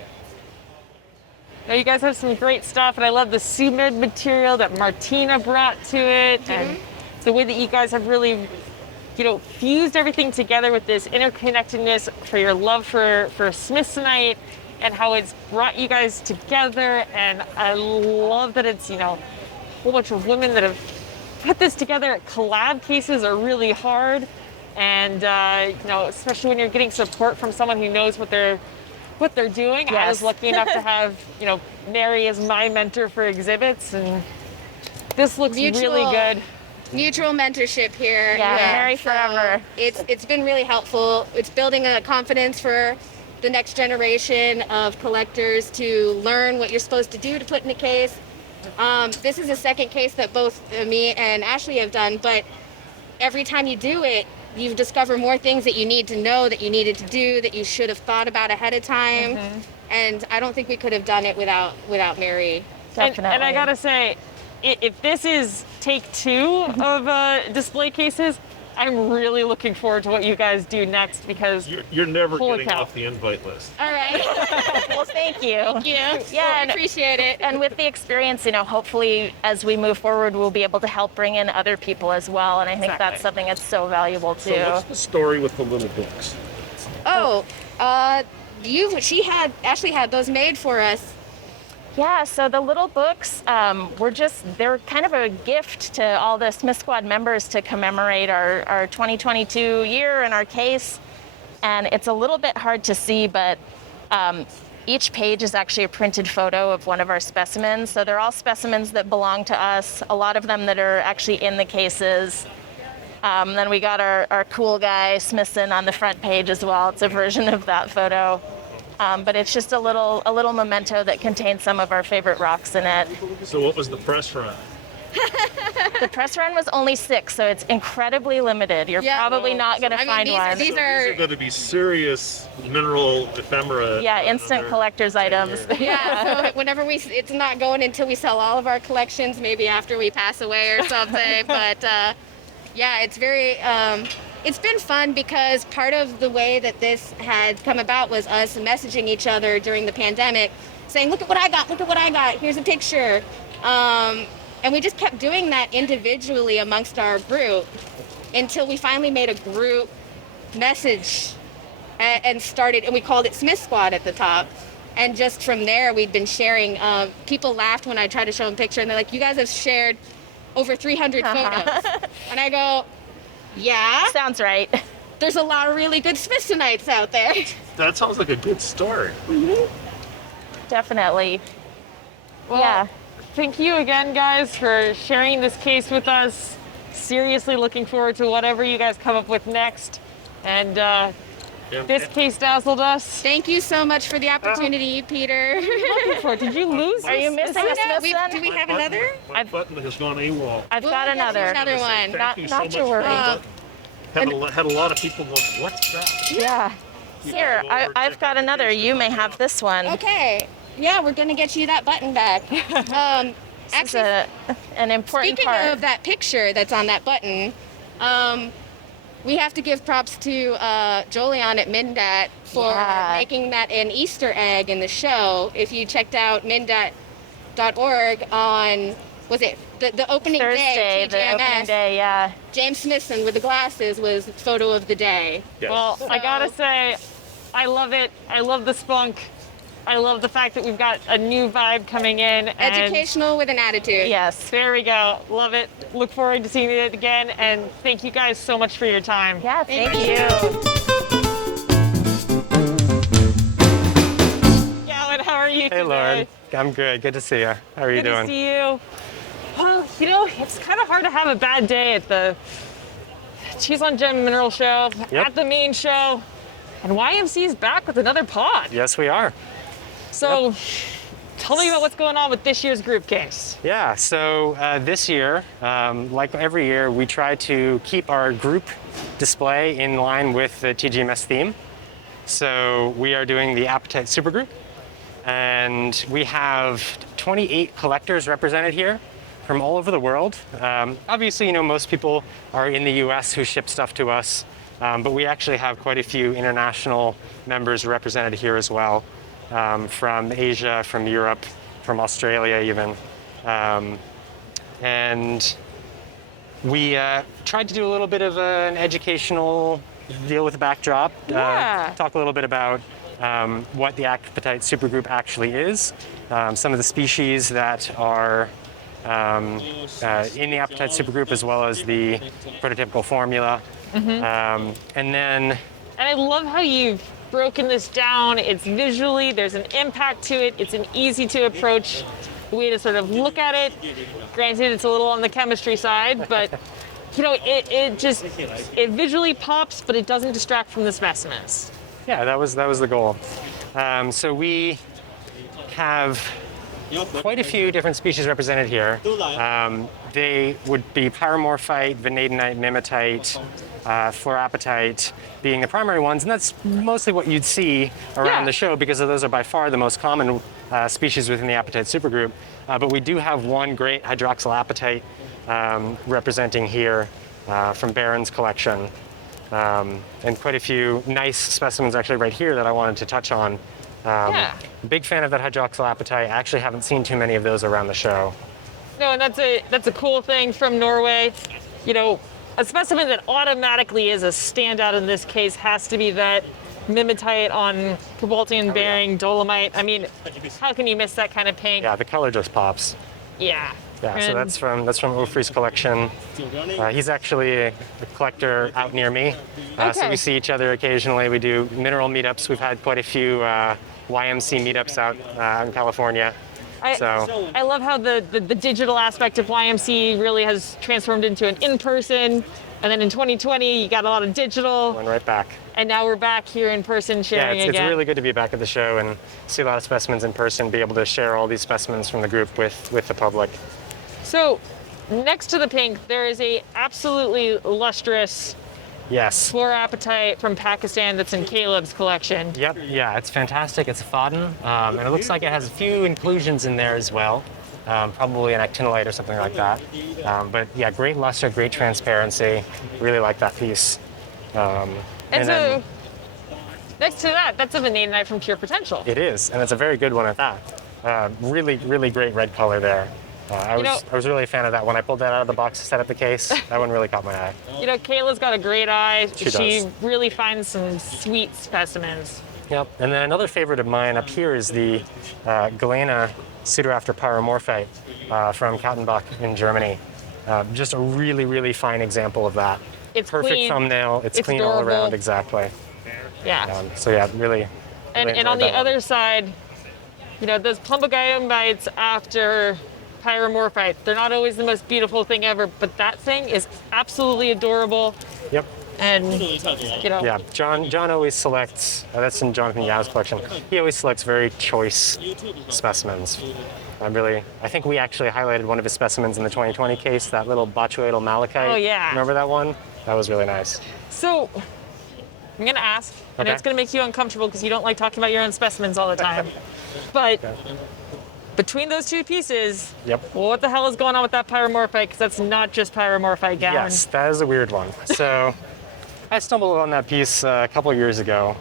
Now, you guys have some great stuff, and I love the Sumid material that Martina brought to it, and the way that you guys have really, fused everything together with this interconnectedness for your love for Smithsonite, and how it's brought you guys together. And I love that it's, a whole bunch of women that have put this together. Collab cases are really hard, and especially when you're getting support from someone who knows what they're doing. Yes. I was lucky enough to have, Mary as my mentor for exhibits, and this looks really good. Mutual mentorship here. Yeah, Mary forever. It's been really helpful. It's building a confidence for the next generation of collectors to learn what you're supposed to do to put in a case. This is the second case that both me and Ashley have done, but every time you do it, you discover more things that you need to know, that you needed to do, that you should have thought about ahead of time. And I don't think we could have done it without Mary. Definitely. And I gotta say, if this is take 2 of display cases, I'm really looking forward to what you guys do next, because You're never holy getting cow. off the invite list. All right. Well, thank you. Thank you. Yeah, I appreciate it. And with the experience, hopefully as we move forward, we'll be able to help bring in other people as well. And I think that's something that's so valuable too. So what's the story with the little books? Ashley had those made for us. Yeah, so the little books they're kind of a gift to all the Smith Squad members to commemorate our 2022 year and our case. And it's a little bit hard to see, but each page is actually a printed photo of one of our specimens. So they're all specimens that belong to us, a lot of them that are actually in the cases. Then we got our cool guy, Smithson, on the front page as well. It's a version of that photo. But it's just a little memento that contains some of our favorite rocks in it. So what was the press run? The press run was only 6, so it's incredibly limited. You're probably not going to find one. These are going to be serious mineral ephemera. Yeah, instant collector's items. Yeah, so whenever it's not going until we sell all of our collections, maybe after we pass away or something. But yeah, it's very, it's been fun because part of the way that this had come about was us messaging each other during the pandemic, saying, look at what I got, here's a picture. And we just kept doing that individually amongst our group until we finally made a group message and we called it Smith Squad at the top. And just from there, we'd been sharing. People laughed when I tried to show them a picture, and they're like, you guys have shared over 300 photos. And I go, yeah. Sounds right. there's a lot of really good Smithsonites out there. That sounds like a good start. Definitely. Well, Yeah. thank you again, guys, for sharing this case with us. Seriously looking forward to whatever you guys come up with next. And this case dazzled us. Thank you so much for the opportunity, Peter. Looking forward. Did you lose? Are you missing a Smithson? Do we have another? My button has gone AWOL. I've We'll got get you another. another one. Thank you so Not much to for worry. the button. Had a lot of people going, what's that? Yeah. Here, I've got another. You may have this one. Okay. Yeah, we're gonna get you that button back. This is an important Speaking part. of that picture that's on that button, we have to give props to Jolion at Mindat for making that an Easter egg in the show. If you checked out mindat.org on, was it the opening Thursday, day, the TGMS, opening day, yeah. James Smithson with the glasses was photo of the day. Yes. Well, I gotta say, I love it. I love the spunk. I love the fact that we've got a new vibe coming in. And Educational with an attitude. Yes. there we go. Love it. Look forward to seeing it again. And thank you guys so much for your time. Yeah, thank you. Gawan, how are you today? Hey, Lauren. I'm good. Good to see you. How are you Good doing? to see you. Well, you know, it's kind of hard to have a bad day at the Tucson Gem Mineral Show, Yep. at the main show, and YMC's back with another pod. Yes, we are. So, tell me about what's going on with this year's group case. Yeah, so this year, like every year, we try to keep our group display in line with the TGMS theme. So we are doing the Apatite Supergroup, and we have 28 collectors represented here from all over the world. Obviously, you know, most people are in the US who ship stuff to us, but we actually have quite a few international members represented here as well. From Asia, from Europe, from Australia even. And we tried to do a little bit of an educational deal with the backdrop. Yeah. Talk a little bit about what the Apatite Supergroup actually is, some of the species that are in the Apatite Supergroup, as well as the prototypical formula. And then And I love how you've broken this down. It's visually, there's an impact to it. It's an easy to approach way to sort of look at it. Granted, it's a little on the chemistry side, but you know, it visually pops, but it doesn't distract from the specimens. yeah, that was the goal. So we have quite a few different species represented here. They would be pyromorphite, vanadinite, mimetite, fluorapatite being the primary ones, and that's mostly what you'd see around the show because those are by far the most common species within the apatite supergroup. But we do have one great hydroxylapatite representing here from Barron's collection, and quite a few nice specimens actually right here that I wanted to touch on. Big fan of that hydroxylapatite. I actually haven't seen too many of those around the show. No, and that's a cool thing from Norway. You know, a specimen that automatically is a standout in this case has to be that mimetite on Cobaltian bearing dolomite. I mean, how can you miss that kind of pink? Yeah, the color just pops. Yeah. Yeah, so And- that's from Ofri's collection. He's actually a collector out near me, so Okay. we see each other occasionally. We do mineral meetups. We've had quite a few YMC meetups out in California. I love how the digital aspect of YMC really has transformed into an in-person, and then in 2020 you got a lot of digital. Went right back. And now we're back here in person sharing Yeah, it's again. really good to be back at the show and see a lot of specimens in person, be able to share all these specimens from the group with the public. So next to the pink, there is a absolutely lustrous Yes. fluorapatite from Pakistan that's in Caleb's collection. Yep, yeah, it's fantastic. It's a Fodden, and it looks like it has a few inclusions in there as well. Probably an actinolite or something like that. But yeah, great luster, great transparency. Really like that piece. And so then next to that, that's a vanadinite from Pure Potential. it is, and it's a very good one at that. Really, really great red color there. I was really a fan of that when I pulled that out of the box to set up the case. That one really caught my eye. You know, Kayla's got a great eye. She does. really finds some sweet specimens. Yep, and then another favorite of mine up here is the Galena pseudoafter pyromorphite from Kaltenbach in Germany. Just a really, really fine example of that. It's Perfect clean. thumbnail. It's clean durable. all around, exactly. Yeah. So yeah, really. And really on enjoyed the that one. other side, those plumbogiumites after pyromorphite, they're not always the most beautiful thing ever, but that thing is absolutely adorable. Yep. And, Yeah, John always selects, that's in Jonathan Yau's collection, he always selects very choice specimens. I think we actually highlighted one of his specimens in the 2020 case, that little botuetal malachite. Oh, yeah. Remember that one? That was really nice. So, I'm going to ask, and Okay. it's going to make you uncomfortable because you don't like talking about your own specimens all the time. But between those two pieces, what the hell is going on with that pyromorphite? Because that's not just pyromorphite, Gawan. Yes, that is a weird one. So, I stumbled on that piece a couple of years ago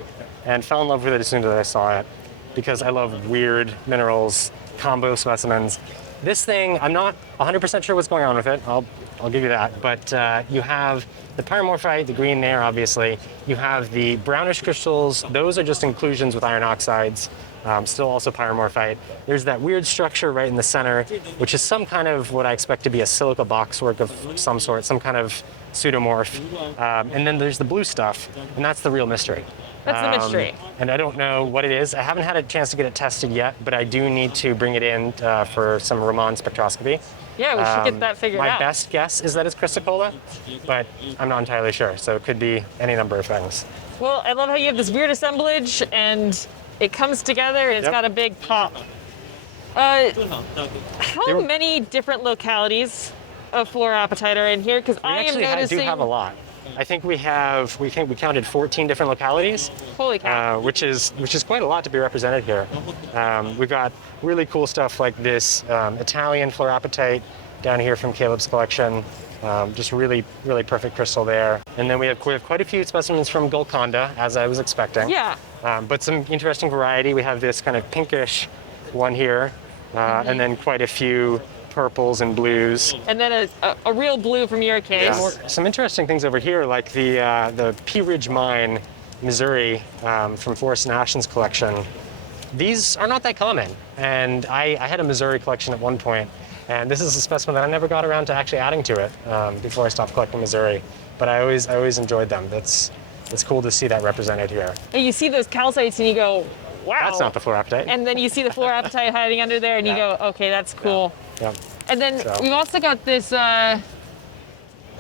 and fell in love with it as soon as I saw it because I love weird minerals, combo specimens. This thing, I'm not 100% sure what's going on with it. I'll give you that. But you have the pyromorphite, the green there, obviously. You have the brownish crystals. Those are just inclusions with iron oxides. Still also pyromorphite. There's that weird structure right in the center, which is some kind of what I expect to be a silica boxwork of some sort, some kind of pseudomorph. And then there's the blue stuff, and that's the real mystery. That's the mystery. And I don't know what it is. I haven't had a chance to get it tested yet, but I do need to bring it in for some Raman spectroscopy. Yeah, we should get that figured out. My best guess is that it's chrysocolla, but I'm not entirely sure. So it could be any number of things. Well, I love how you have this weird assemblage and it comes together and it's got a big pop. How many different localities of fluorapatite are in here? Because I am noticing. We do have a lot. I think we counted 14 different localities. Holy cow! Which is quite a lot to be represented here. We've got really cool stuff like this Italian fluorapatite down here from Caleb's collection. Just really, really perfect crystal there. And then we have quite a few specimens from Golconda, as I was expecting. Yeah. But some interesting variety. We have this kind of pinkish one here, and then quite a few purples and blues. And then a real blue from your case. Yeah. Some interesting things over here, like the Pea Ridge Mine, Missouri, from Forrest and Ashton's collection. These are not that common, and I had a Missouri collection at one point, and this is a specimen that I never got around to actually adding to it before I stopped collecting Missouri. But I always enjoyed them. It's cool to see that represented here. And you see those calcites and you go, wow. That's not the fluorapatite. And then you see the fluorapatite hiding under there and you go, okay, that's cool. Yeah. And then we've also got this Panascara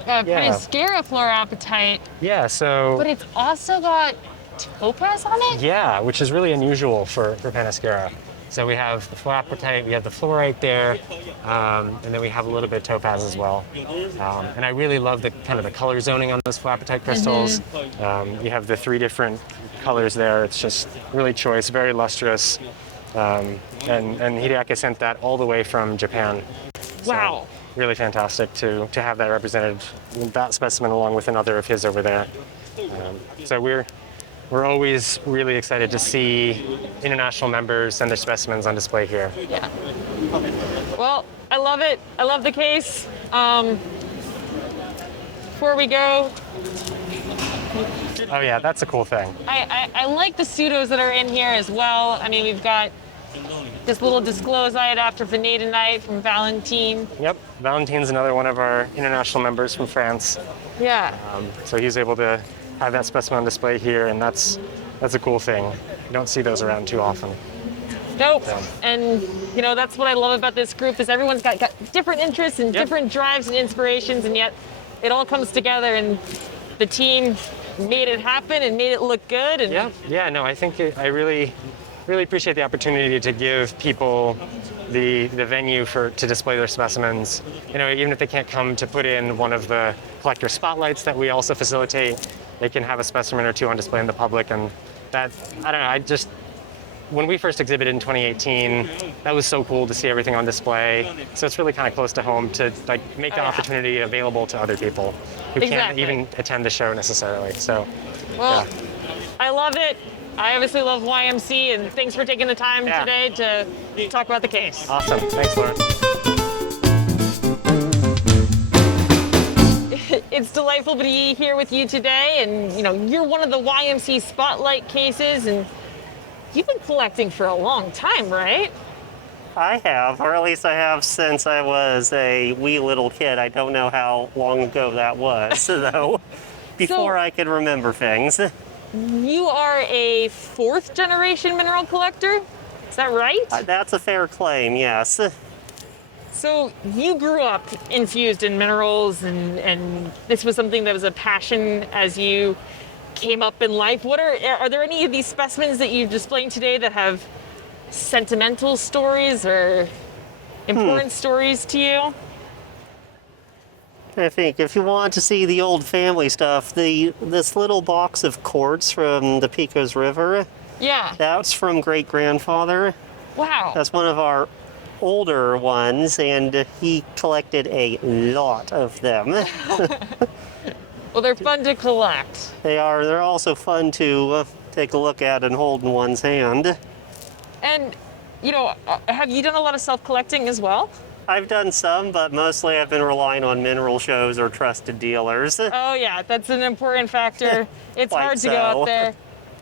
fluorapatite. Yeah, so. But it's also got topaz on it? Yeah, which is really unusual for Panascara. So we have the fluorapatite, we have the fluorite there, and then we have a little bit of topaz as well. And I really love the kind of the color zoning on those fluorapatite crystals. You have the 3 different colors there. It's just really choice, very lustrous. And Hideaki sent that all the way from Japan. Wow. So really fantastic to have that represented, that specimen along with another of his over there. So we're always really excited to see international members and their specimens on display here. Yeah. Well, I love it. I love the case. Before we go, oh yeah, that's a cool thing. I like the pseudos that are in here as well. I mean, we've got this little disclosite after vanadinite from Valentine. Yep, Valentine's another one of our international members from France. Yeah. So he's able to have that specimen on display here, and that's a cool thing. You don't see those around too often. Nope. And that's what I love about this group is everyone's got different interests and different drives and inspirations, and yet it all comes together and the team made it happen and made it look good. And no, I think I really appreciate the opportunity to give people the venue to display their specimens. Even if they can't come to put in one of the collector spotlights that we also facilitate, they can have a specimen or two on display in the public. And that, I don't know, when we first exhibited in 2018, that was so cool to see everything on display. So it's really kind of close to home to make that opportunity available to other people who can't even attend the show necessarily. So, well, I love it. I obviously love YMC, and thanks for taking the time today to talk about the case. Awesome. Thanks, Lauren. It's delightful to be here with you today, and you're one of the YMC spotlight cases, and you've been collecting for a long time, right? I have, or at least I have since I was a wee little kid. I don't know how long ago that was, though, before I could remember things. You are a 4th generation mineral collector? Is that right? That's a fair claim, yes. So you grew up infused in minerals, and this was something that was a passion as you came up in life. Are there any of these specimens that you're displaying today that have sentimental stories or important stories to you? I think if you want to see the old family stuff, this little box of quartz from the Pecos River, Yeah. that's from great-grandfather. Wow. That's one of our older ones, and he collected a lot of them. Well, they're fun to collect. They are. They're also fun to take a look at and hold in one's hand. And, have you done a lot of self-collecting as well? I've done some, but mostly I've been relying on mineral shows or trusted dealers. Oh, yeah, that's an important factor. It's Quite hard to go so. out there.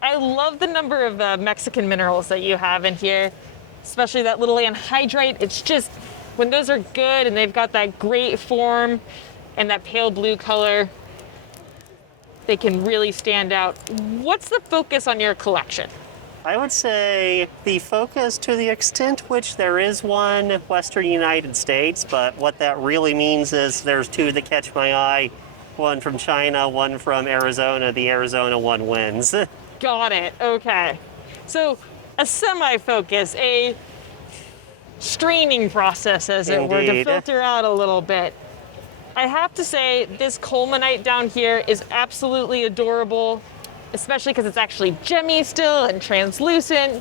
I love the number of Mexican minerals that you have in here, especially that little anhydrite. It's just, when those are good and they've got that great form and that pale blue color, they can really stand out. What's the focus on your collection? I would say the focus, to the extent which there is one Western United States, but what that really means is there's 2 that catch my eye, one from China, one from Arizona. The Arizona one wins. Got it, okay. So a semi-focus, a straining process, as it were, to Indeed. filter out a little bit. I have to say, this colemanite down here is absolutely adorable, especially because it's actually gemmy still and translucent.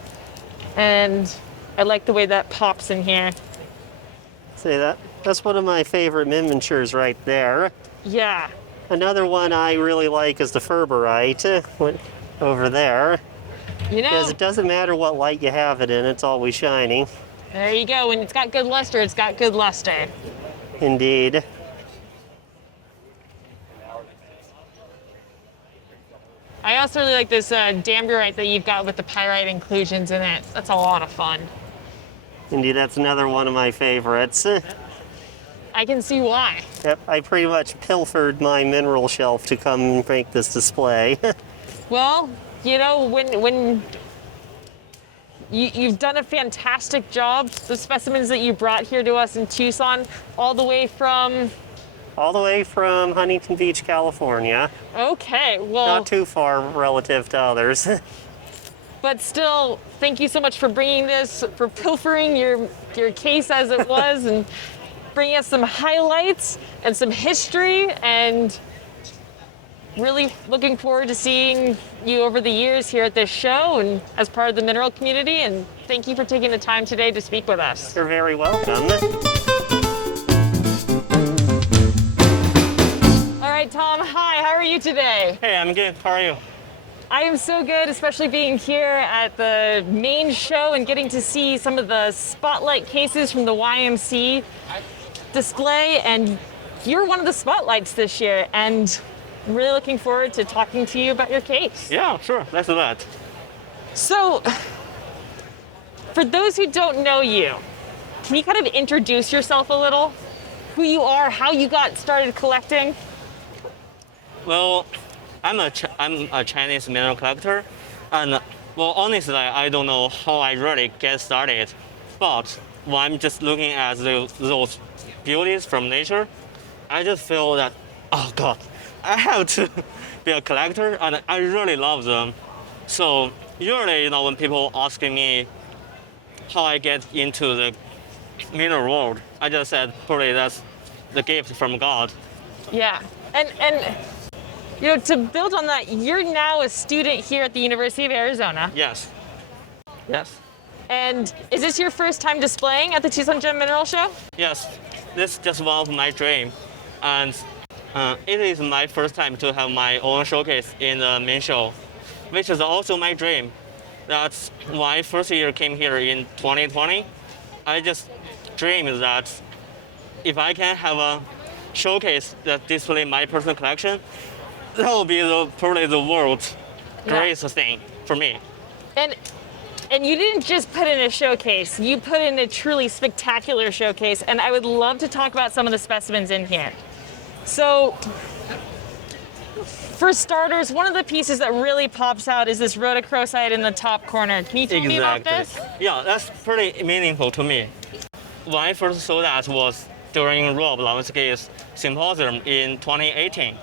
And I like the way that pops in here. See that? That's one of my favorite miniatures right there. Yeah. Another one I really like is the ferberite over there. Because it doesn't matter what light you have it in, it's always shining. There you go. When it's got good luster, it's got good luster. Indeed. I also really like this damburite that you've got with the pyrite inclusions in it. That's a lot of fun. Indeed, that's another one of my favorites. I can see why. Yep, I pretty much pilfered my mineral shelf to come make this display. Well, when you've done a fantastic job. The specimens that you brought here to us in Tucson, all the way from Huntington Beach, California. Okay, well, not too far relative to others. But still, thank you so much for bringing this, for pilfering your case as it was, and bringing us some highlights and some history, and really looking forward to seeing you over the years here at this show and as part of the mineral community. And thank you for taking the time today to speak with us. You're very welcome. All right, Tom, hi, how are you today? Hey, I'm good. How are you? I am so good, especially being here at the main show and getting to see some of the spotlight cases from the YMC display. And you're one of the spotlights this year, and I'm really looking forward to talking to you about your case. Yeah, sure. Let's do that. So, for those who don't know you, can you kind of introduce yourself a little? Who you are, how you got started collecting? Well, I'm a Chinese mineral collector, and well, honestly, I don't know how I really get started, but when I'm just looking at those beauties from nature, I just feel that, oh God, I have to be a collector, and I really love them. So usually, when people asking me how I get into the mineral world, I just said, probably that's the gift from God. Yeah, and to build on that, you're now a student here at the University of Arizona. Yes. Yes. And is this your first time displaying at the Tucson Gem Mineral Show? Yes. This is just one of my dreams. And it is my first time to have my own showcase in the main show, which is also my dream. That's my first year came here in 2020. I just dreamed that if I can have a showcase that display my personal collection, that will be probably the world's greatest thing for me. And And you didn't just put in a showcase, you put in a truly spectacular showcase, and I would love to talk about some of the specimens in here. So, for starters, one of the pieces that really pops out is this rhodochrosite in the top corner. Can you tell me about this? Yeah, that's pretty meaningful to me. When I first saw that was during Rob Lawensky's symposium in 2018.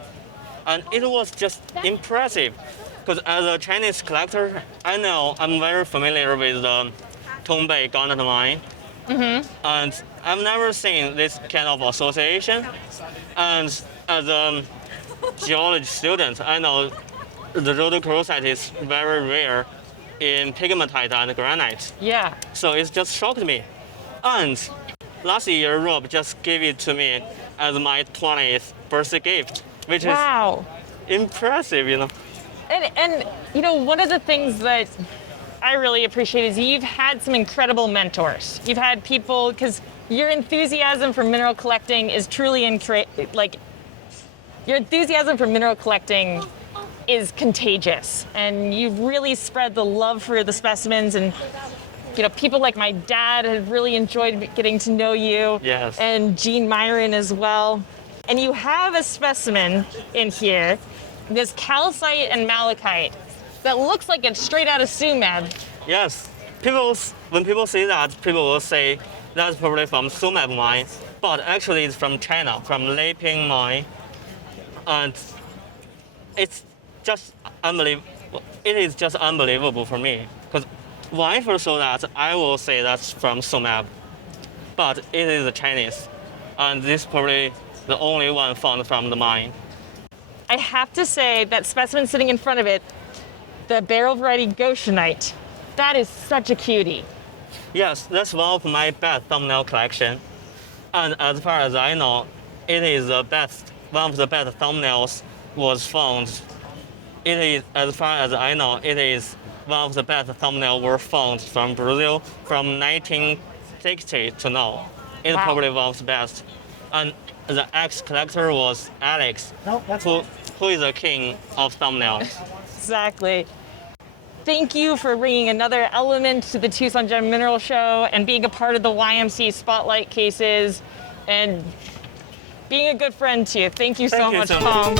And it was just impressive. Because as a Chinese collector, I know I'm very familiar with the Tongbei garnet mine. And I've never seen this kind of association. And as a geology student, I know the rhodochrosite is very rare in pigmentite and granite. Yeah. So it just shocked me. And last year, Rob just gave it to me as my 20th birthday gift, which is impressive, you know. And you know, one of the things that I really appreciate is you've had some incredible mentors. You've had people, because your enthusiasm for mineral collecting is truly your enthusiasm for mineral collecting is contagious, and you've really spread the love for the specimens. And you know, people like my dad have really enjoyed getting to know you. Yes. And Jean Meieran as well. And you have a specimen in here, this calcite and malachite, that looks like it's straight out of Sumab. Yes. When people say that, people will say that's probably from Sumab mine, but actually it's from China, from Leiping mine. And it's just unbelievable. It is just unbelievable for me. Because when I first saw that, I will say that's from Sumab. But it is a Chinese. And this is probably the only one found from the mine. I have to say that specimen sitting in front of it, the barrel variety Goshenite, that is such a cutie. Yes, that's one of my best thumbnail collection. And as far as I know, it is the best, one of the best thumbnails was found. It is, as far as I know, it is one of the best thumbnails were found from Brazil from 1960 to now. It's probably one of the best. And the ex-collector was Alex, who is the king of thumbnails. Exactly. Thank you for bringing another element to the Tucson Gem Mineral Show and being a part of the YMC Spotlight cases and being a good friend to you. Thank you so much, Tom.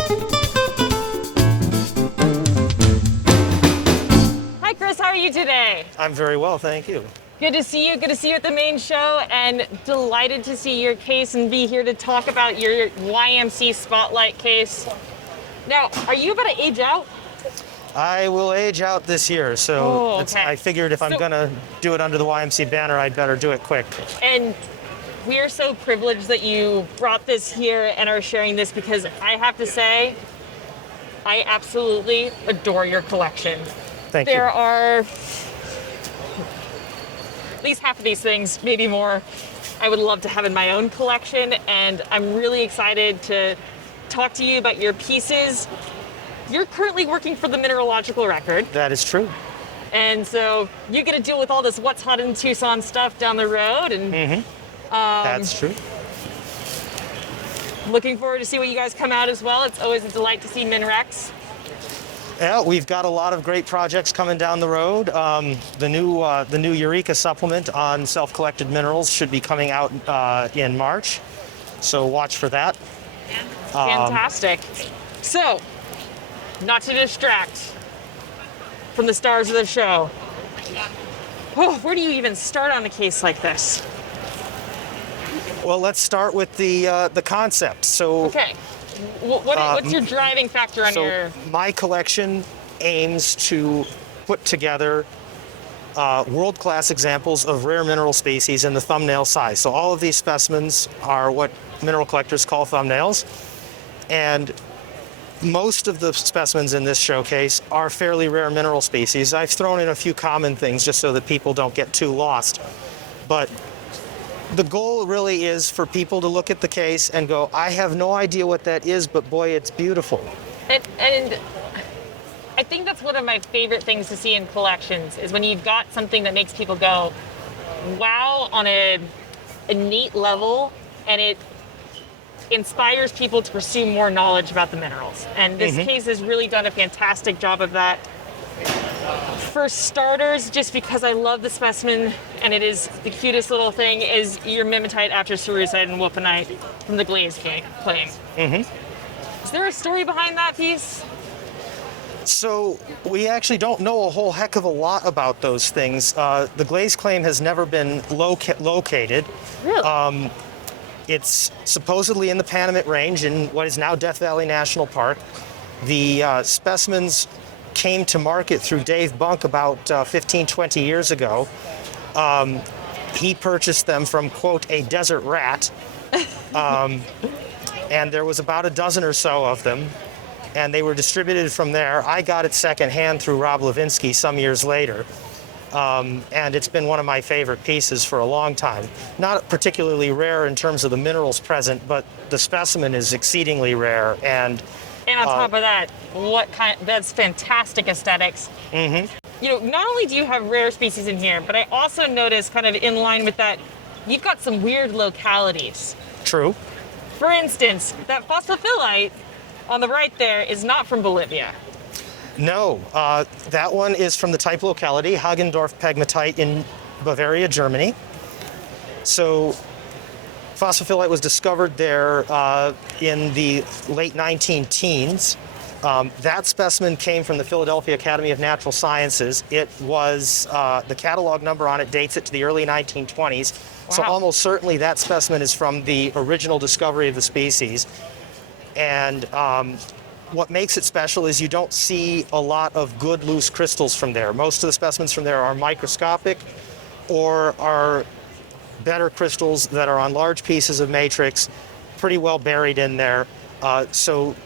Hi, Chris. How are you today? I'm very well, thank you. Good to see you. Good to see you at the main show, and delighted to see your case and be here to talk about your YMC Spotlight case. Now, are you about to age out? I will age out this year, so I figured if I'm going to do it under the YMC banner, I'd better do it quick. And we are so privileged that you brought this here and are sharing this, because I have to say, I absolutely adore your collection. Thank you. There are at least half of these things, maybe more, I would love to have in my own collection, and I'm really excited to talk to you about your pieces. You're currently working for the Mineralogical Record. That is true. And so you get to deal with all this What's Hot in Tucson stuff down the road. And that's true. Looking forward to see what you guys come out as well. It's always a delight to see MinRex. Yeah, we've got a lot of great projects coming down the road. The new Eureka supplement on self-collected minerals should be coming out in March, so watch for that. Fantastic. So, not to distract from the stars of the show, where do you even start on a case like this? Well, let's start with the concept. So. Okay. What's your driving factor on your... My collection aims to put together world-class examples of rare mineral species in the thumbnail size. So all of these specimens are what mineral collectors call thumbnails. And most of the specimens in this showcase are fairly rare mineral species. I've thrown in a few common things just so that people don't get too lost. But the goal really is for people to look at the case and go, I have no idea what that is, but boy, it's beautiful. And I think that's one of my favorite things to see in collections is when you've got something that makes people go, wow, on a neat level, and it inspires people to pursue more knowledge about the minerals. And this case has really done a fantastic job of that. For starters, just because I love the specimen and it is the cutest little thing, is your mimetite after cerussite and whoopenite from the glaze claim. Mm-hmm. Is there a story behind that piece? So we actually don't know a whole heck of a lot about those things. The glaze claim has never been located. Really? It's supposedly in the Panamint Range in what is now Death Valley National Park. The specimens came to market through Dave Bunk about 15, 20 years ago. He purchased them from, quote, a desert rat. And there was about a dozen or so of them, and they were distributed from there. I got it secondhand through Rob Levinsky some years later. And it's been one of my favorite pieces for a long time. Not particularly rare in terms of the minerals present, but the specimen is exceedingly rare. And on top of that, that's fantastic aesthetics. Mm-hmm. You know, not only do you have rare species in here, but I also noticed, kind of in line with that, you've got some weird localities. True. For instance, that phosphophylite on the right there is not from Bolivia. No, that one is from the type locality, Hagendorf pegmatite in Bavaria, Germany. So phosphophylite was discovered there in the late 19-teens. That specimen came from the Philadelphia Academy of Natural Sciences. It was, the catalog number on it dates it to the early 1920s. Wow. So almost certainly that specimen is from the original discovery of the species. And what makes it special is you don't see a lot of good loose crystals from there. Most of the specimens from there are microscopic or are better crystals that are on large pieces of matrix, pretty well buried in there. So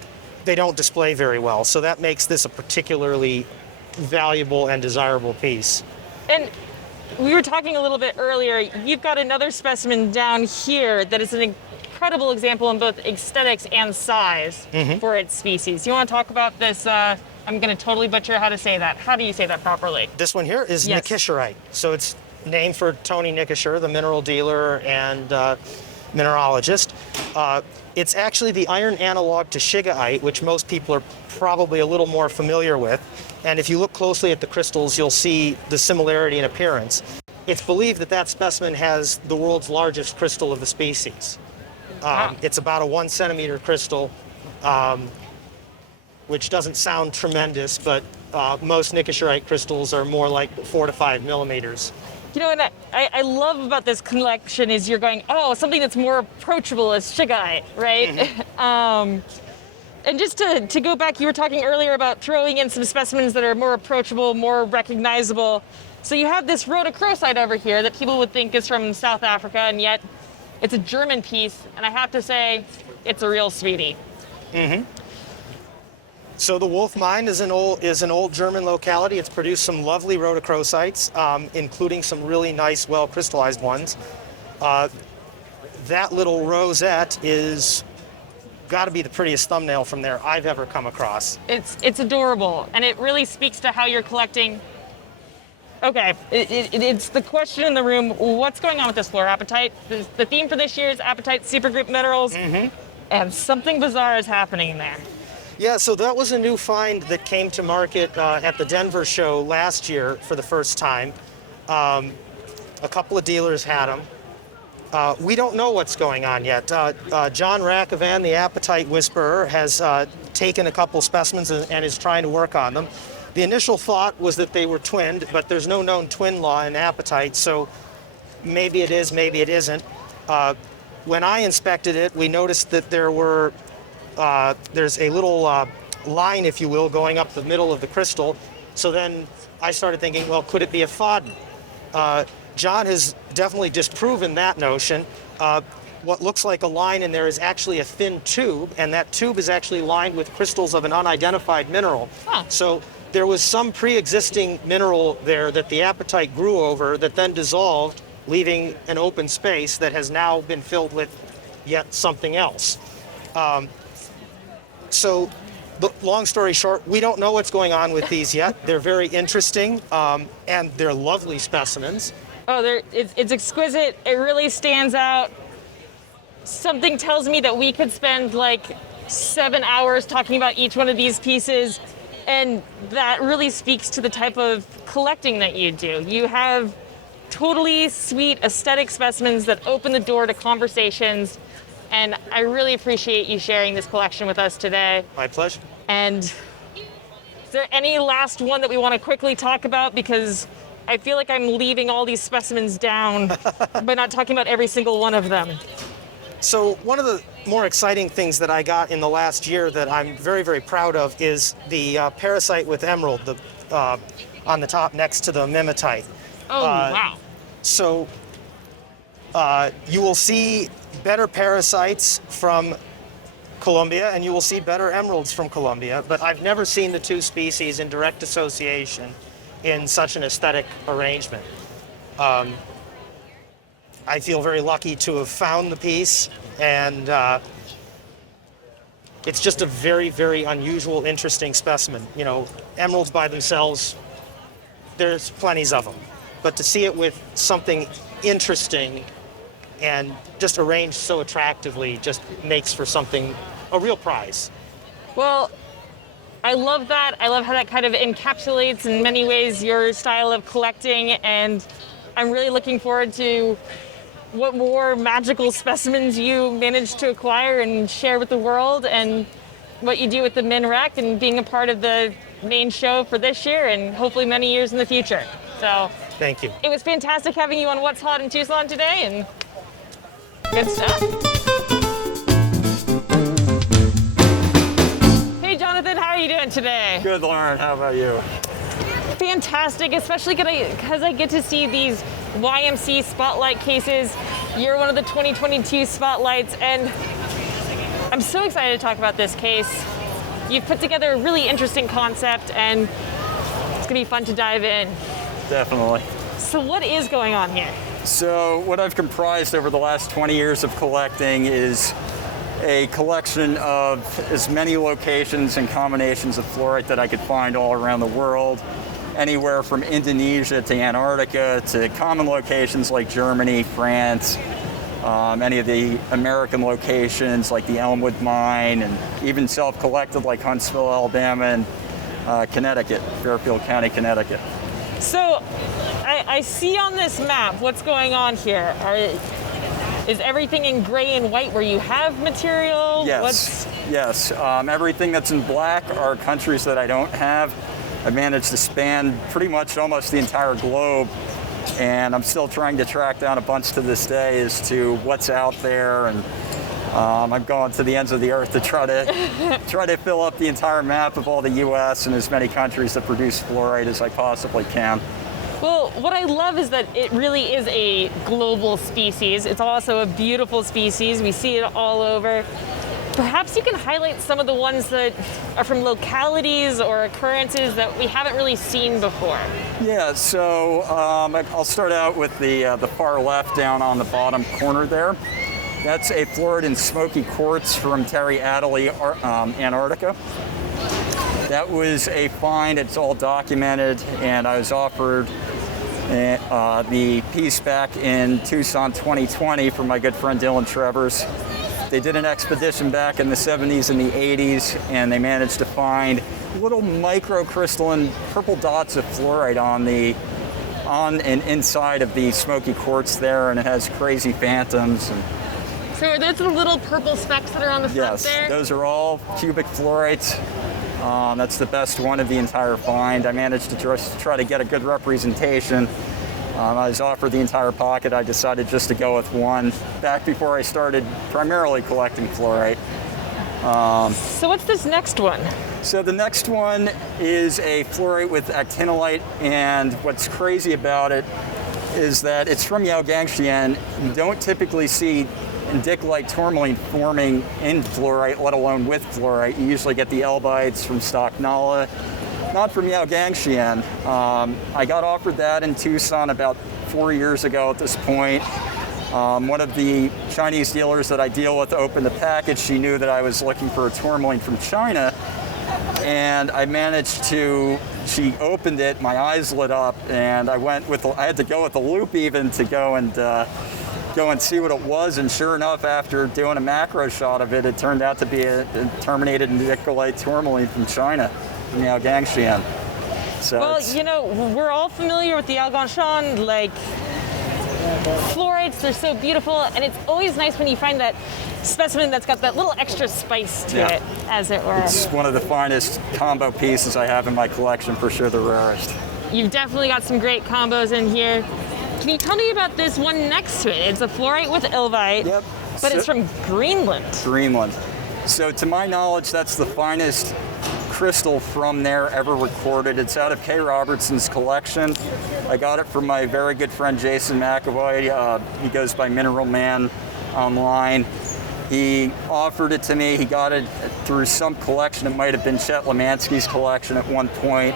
they don't display very well. So that makes this a particularly valuable and desirable piece. And we were talking a little bit earlier, you've got another specimen down here that is an incredible example in both aesthetics and size for its species. You want to talk about this? I'm going to totally butcher how to say that. How do you say that properly? This one here is Nikisherite. So it's named for Tony Nikisher, the mineral dealer and mineralogist. It's actually the iron analog to shigaite, which most people are probably a little more familiar with. And if you look closely at the crystals, you'll see the similarity in appearance. It's believed that that specimen has the world's largest crystal of the species. It's about a 1 centimeter crystal, which doesn't sound tremendous, but most Nikisherite crystals are more like 4 to 5 millimeters. You know, and I love about this collection is you're going, oh, something that's more approachable is shigaite, right? And just to go back, you were talking earlier about throwing in some specimens that are more approachable, more recognizable. So you have this rhodochrosite over here that people would think is from South Africa, and yet it's a German piece, and I have to say, it's a real sweetie. So the Wolf Mine is an old German locality. It's produced some lovely rhodochrosites, including some really nice, well-crystallized ones. That little rosette is got to be the prettiest thumbnail from there I've ever come across. It's adorable, and it really speaks to how you're collecting. Okay, it's the question in the room, what's going on with this fluorapatite? The theme for this year is apatite supergroup minerals, and something bizarre is happening there. Yeah, so that was a new find that came to market at the Denver show last year for the first time. A couple of dealers had them. We don't know what's going on yet. John Rackavan, the apatite whisperer, has taken a couple specimens and is trying to work on them. The initial thought was that they were twinned, but there's no known twin law in apatite, so maybe it is, maybe it isn't. When I inspected it, we noticed that there's a little line, if you will, going up the middle of the crystal. So then I started thinking, well, could it be a Fodden? John has definitely disproven that notion. What looks like a line in there is actually a thin tube, and that tube is actually lined with crystals of an unidentified mineral. So there was some pre-existing mineral there that the apatite grew over that then dissolved, leaving an open space that has now been filled with yet something else. So, long story short, we don't know what's going on with these yet. They're very interesting, and they're lovely specimens. Oh, it's exquisite. It really stands out. Something tells me that we could spend like 7 hours talking about each one of these pieces. And that really speaks to the type of collecting that you do. You have totally sweet aesthetic specimens that open the door to conversations. And I really appreciate you sharing this collection with us today. My pleasure. And is there any last one that we want to quickly talk about? Because I feel like I'm leaving all these specimens down by not talking about every single one of them. So one of the more exciting things that I got in the last year that I'm very, very proud of is the parasite with emerald on the top next to the mimetite. Oh, wow. So you will see better parasites from Colombia and you will see better emeralds from Colombia, but I've never seen the two species in direct association in such an aesthetic arrangement. I feel very lucky to have found the piece, and it's just a very, very unusual, interesting specimen. You know, emeralds by themselves, there's plenties of them, but to see it with something interesting and just arranged so attractively just makes for something, a real prize. Well, I love that. I love how that kind of encapsulates in many ways your style of collecting, and I'm really looking forward to what more magical specimens you manage to acquire and share with the world, and what you do with the MinRec and being a part of the main show for this year and hopefully many years in the future. So thank you. It was fantastic having you on What's Hot in Tucson today, and good stuff. Hey Jonathan, how are you doing today? Good, Lauren. How about you? Fantastic, especially because I get to see these YMC spotlight cases. You're one of the 2022 spotlights, and I'm so excited to talk about this case. You've put together a really interesting concept, and it's gonna be fun to dive in. Definitely. So what is going on here? So what I've comprised over the last 20 years of collecting is a collection of as many locations and combinations of fluorite that I could find all around the world. Anywhere from Indonesia to Antarctica to common locations like Germany, France, any of the American locations like the Elmwood Mine, and even self-collected like Huntsville, Alabama, and Connecticut, Fairfield County, Connecticut. So I see on this map what's going on here. Is everything in gray and white where you have material? Yes, yes. Everything that's in black are countries that I don't have. I managed to span pretty much almost the entire globe, and I'm still trying to track down a bunch to this day as to what's out there, and I'm going to the ends of the earth to try to fill up the entire map of all the U.S. and as many countries that produce fluorite as I possibly can. Well, what I love is that it really is a global species. It's also a beautiful species. We see it all over. Perhaps you can highlight some of the ones that are from localities or occurrences that we haven't really seen before. Yeah, so I'll start out with the far left down on the bottom corner there. That's a fluorite and smoky quartz from Terry Adderley, Antarctica. That was a find. It's all documented, and I was offered the piece back in Tucson 2020 from my good friend Dylan Trevors. They did an expedition back in the 70s and the 80s, and they managed to find little microcrystalline purple dots of fluorite on and inside of the smoky quartz there, and it has crazy phantoms. So are those the little purple specks that are on the front there? Yes, those are all cubic fluorites. That's the best one of the entire find. I managed to try to get a good representation. I was offered the entire pocket. I decided just to go with one back before I started primarily collecting fluorite. So what's this next one? So the next one is a fluorite with actinolite, and what's crazy about it is that it's from Yaogangshan. You don't typically see indicolite tourmaline forming in fluorite, let alone with fluorite. You usually get the elbites from Stocknala, not from Yaogangshan. I got offered that in Tucson about 4 years ago at this point. One of the Chinese dealers that I deal with opened the package. She knew that I was looking for a tourmaline from China, and I managed to, she opened it, my eyes lit up, and I had to go with a loop even to go and see what it was, and sure enough, after doing a macro shot of it, it turned out to be a terminated indicolite tourmaline from China. from Yaogangshan. So Well, it's- you know, we're all familiar with the Yaogangshan, like fluorites. They're so beautiful, and it's always nice when you find that specimen that's got that little extra spice to Yeah. it, as it were. It's one of the finest combo pieces I have in my collection, for sure the rarest. You've definitely got some great combos in here. Can you tell me about this one next to it? It's a fluorite with ilvite, but it's from Greenland. Greenland. So to my knowledge, that's the finest crystal from there ever recorded. It's out of Kay Robertson's collection. I got it from my very good friend Jason McAvoy. He goes by Mineral Man online. He offered it to me. He got it through some collection. It might have been Chet Lemansky's collection at one point.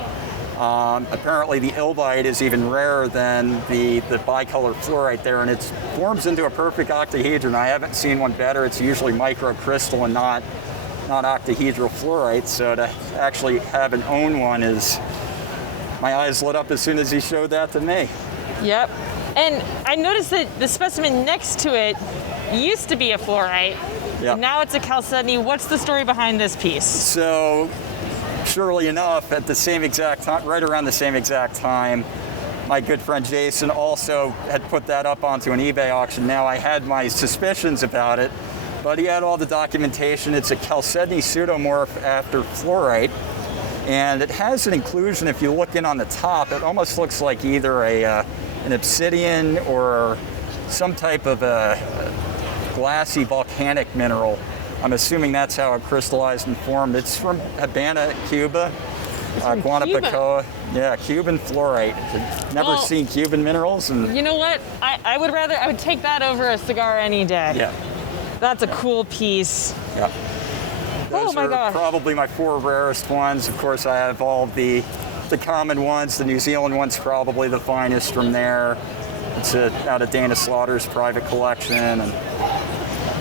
Apparently the ilvite is even rarer than the bicolor fluorite there, and it forms into a perfect octahedron. I haven't seen one better. It's usually microcrystal and not octahedral fluorite, so to actually have and own one is, my eyes lit up as soon as he showed that to me. Yep. And I noticed that the specimen next to it used to be a fluorite. Yep. And now it's a chalcedony. What's the story behind this piece? So, surely enough, at the same exact time, right around the same exact time, my good friend Jason also had put that up onto an eBay auction. Now I had my suspicions about it, but he had all the documentation. It's a chalcedony pseudomorph after fluorite, and it has an inclusion. If you look in on the top, it almost looks like either an obsidian or some type of a glassy volcanic mineral. I'm assuming that's how it crystallized and formed. It's from Habana, Cuba. Guanabacoa. Yeah, Cuban fluorite. Never seen Cuban minerals. And you know what? I would take that over a cigar any day. Yeah. That's a cool piece. Yeah. Those my are gosh. probably my 4 rarest ones. Of course, I have all the common ones. The New Zealand one's probably the finest from there. It's out of Dana Slaughter's private collection.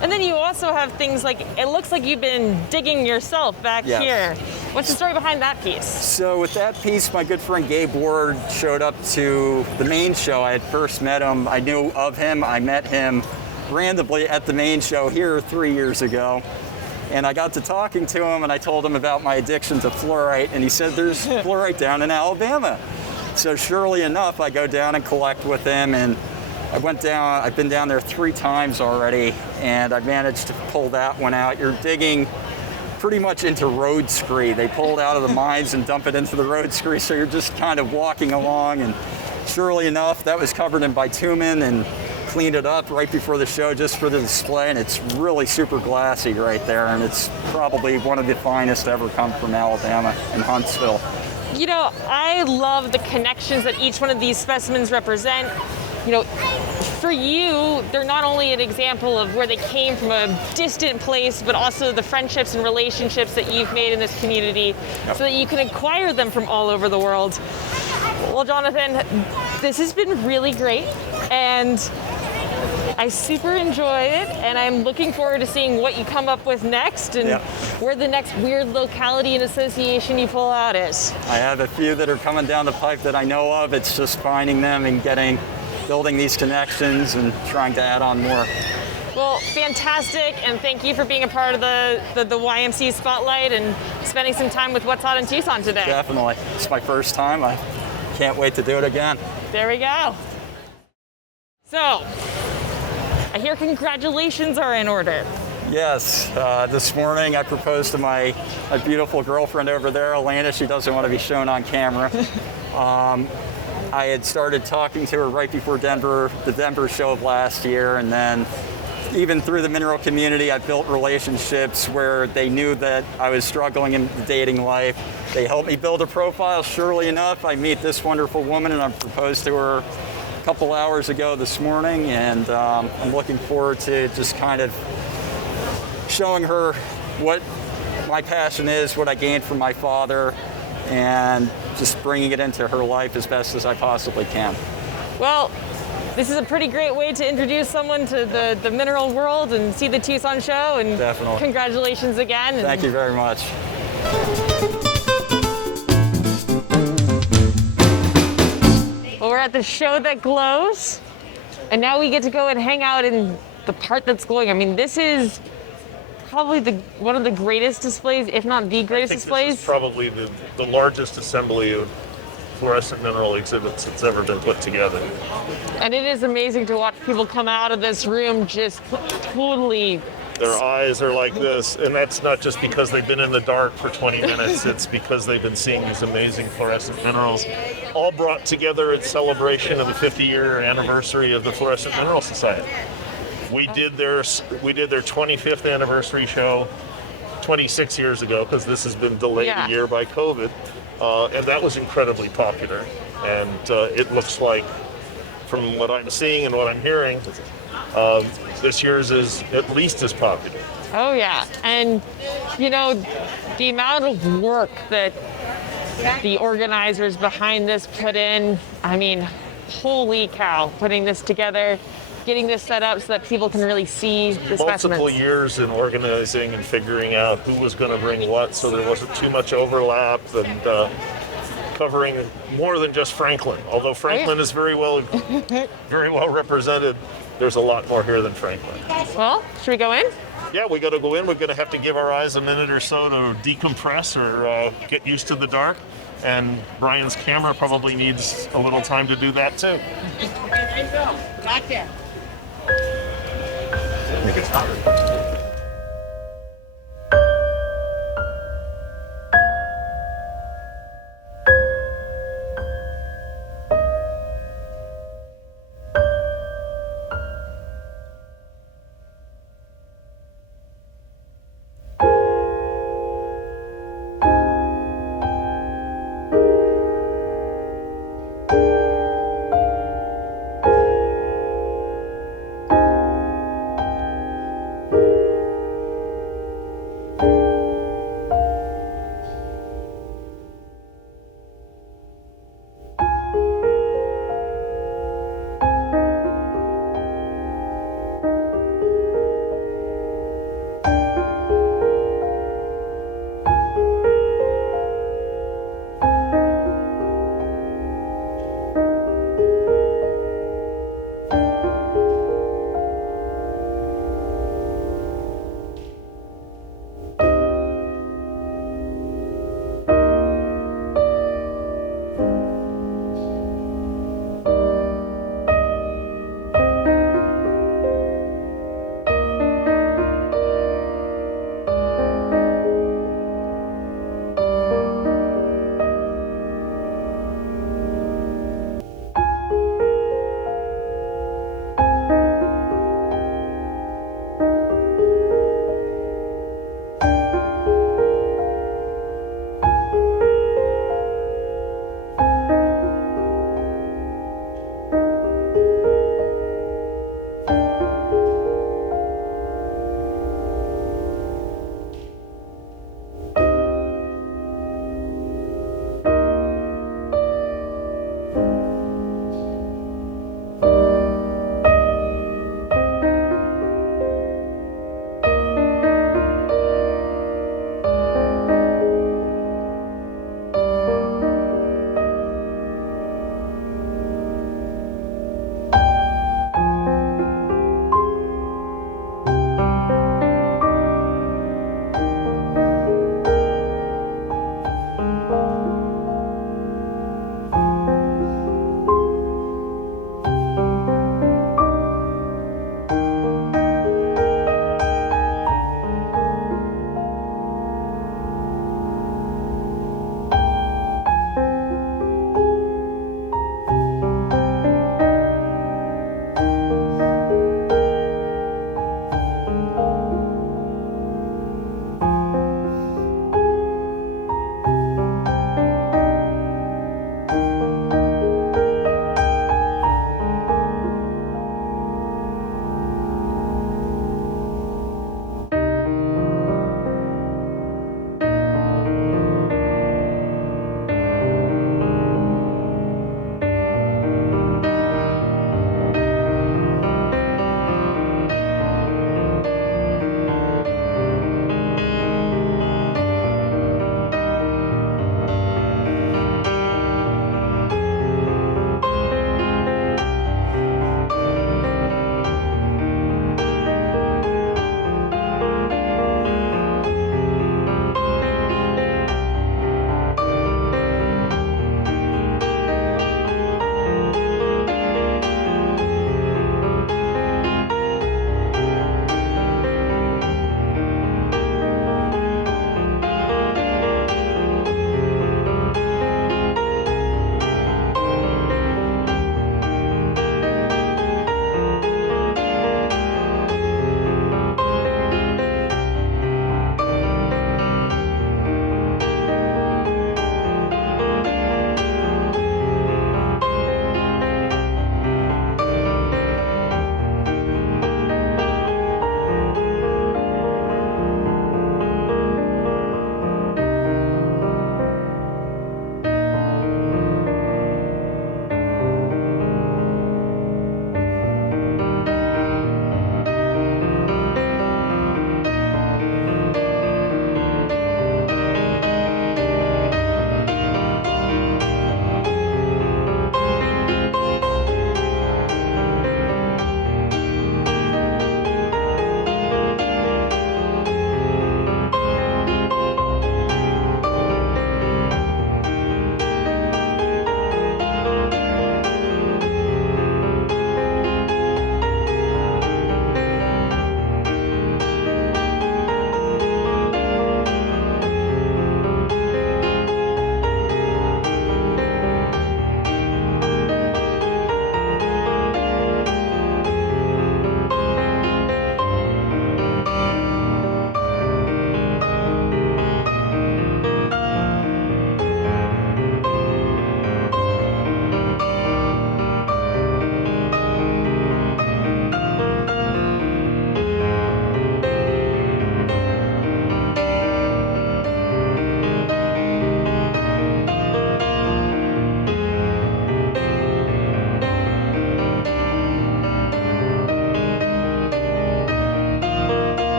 And then you also have things like, it looks like you've been digging yourself back Yes. here. What's the story behind that piece? So with that piece, my good friend Gabe Ward showed up to the main show. I had first met him. I knew of him. I met him randomly at the main show here 3 years ago. And I got to talking to him, and I told him about my addiction to fluorite, and he said there's fluorite down in Alabama. So surely enough, I go down and collect with him, and I've been down there 3 times already, and I managed to pull that one out. You're digging pretty much into road scree. They pull it out of the mines and dump it into the road scree, so you're just kind of walking along, and surely enough, that was covered in bitumen and cleaned it up right before the show just for the display, and it's really super glassy right there, and it's probably one of the finest to ever come from Alabama in Huntsville. You know, I love the connections that each one of these specimens represent. You know, for you, they're not only an example of where they came from a distant place, but also the friendships and relationships that you've made in this community so that you can acquire them from all over the world. Well, Jonathan, this has been really great, and I super enjoy it, and I'm looking forward to seeing what you come up with next and where the next weird locality and association you pull out is. I have a few that are coming down the pipe that I know of. It's just finding them and building these connections and trying to add on more. Well, fantastic, and thank you for being a part of the YMC Spotlight and spending some time with What's Hot in Tucson today. Definitely. It's my first time. I can't wait to do it again. There we go. So, I hear congratulations are in order. Yes, this morning I proposed to my beautiful girlfriend over there, Elena. She doesn't want to be shown on camera. I had started talking to her right before the Denver show of last year, and then even through the mineral community, I built relationships where they knew that I was struggling in dating life. They helped me build a profile. Surely enough, I meet this wonderful woman, and I proposed to her a couple hours ago this morning, and I'm looking forward to just kind of showing her what my passion is, what I gained from my father, and just bringing it into her life as best as I possibly can. Well, this is a pretty great way to introduce someone to the mineral world and see the Tucson show, and definitely. Congratulations again. Thank you very much. Well, we're at the show that glows, and now we get to go and hang out in the part that's glowing. I mean, this is probably one of the greatest displays, if not the greatest displays. This is probably the largest assembly of fluorescent mineral exhibits that's ever been put together. And it is amazing to watch people come out of this room just totally. Their eyes are like this, and that's not just because they've been in the dark for 20 minutes, it's because they've been seeing these amazing fluorescent minerals, all brought together in celebration of the 50-year anniversary of the Fluorescent Mineral Society. We did their 25th anniversary show 26 years ago, because this has been delayed a year by COVID, and that was incredibly popular. And it looks like, from what I'm seeing and what I'm hearing, this year's is at least as popular. Oh yeah, and you know, the amount of work that the organizers behind this put in, I mean, holy cow, putting this together, getting this set up so that people can really see the specimens. Multiple years in organizing and figuring out who was going to bring what, so there wasn't too much overlap, and covering more than just Franklin. Although Franklin is very well represented, there's a lot more here than Franklin. Well, should we go in? Yeah, we got to go in. We're going to have to give our eyes a minute or so to decompress or get used to the dark. And Brian's camera probably needs a little time to do that too. Gotcha. I think it's hot.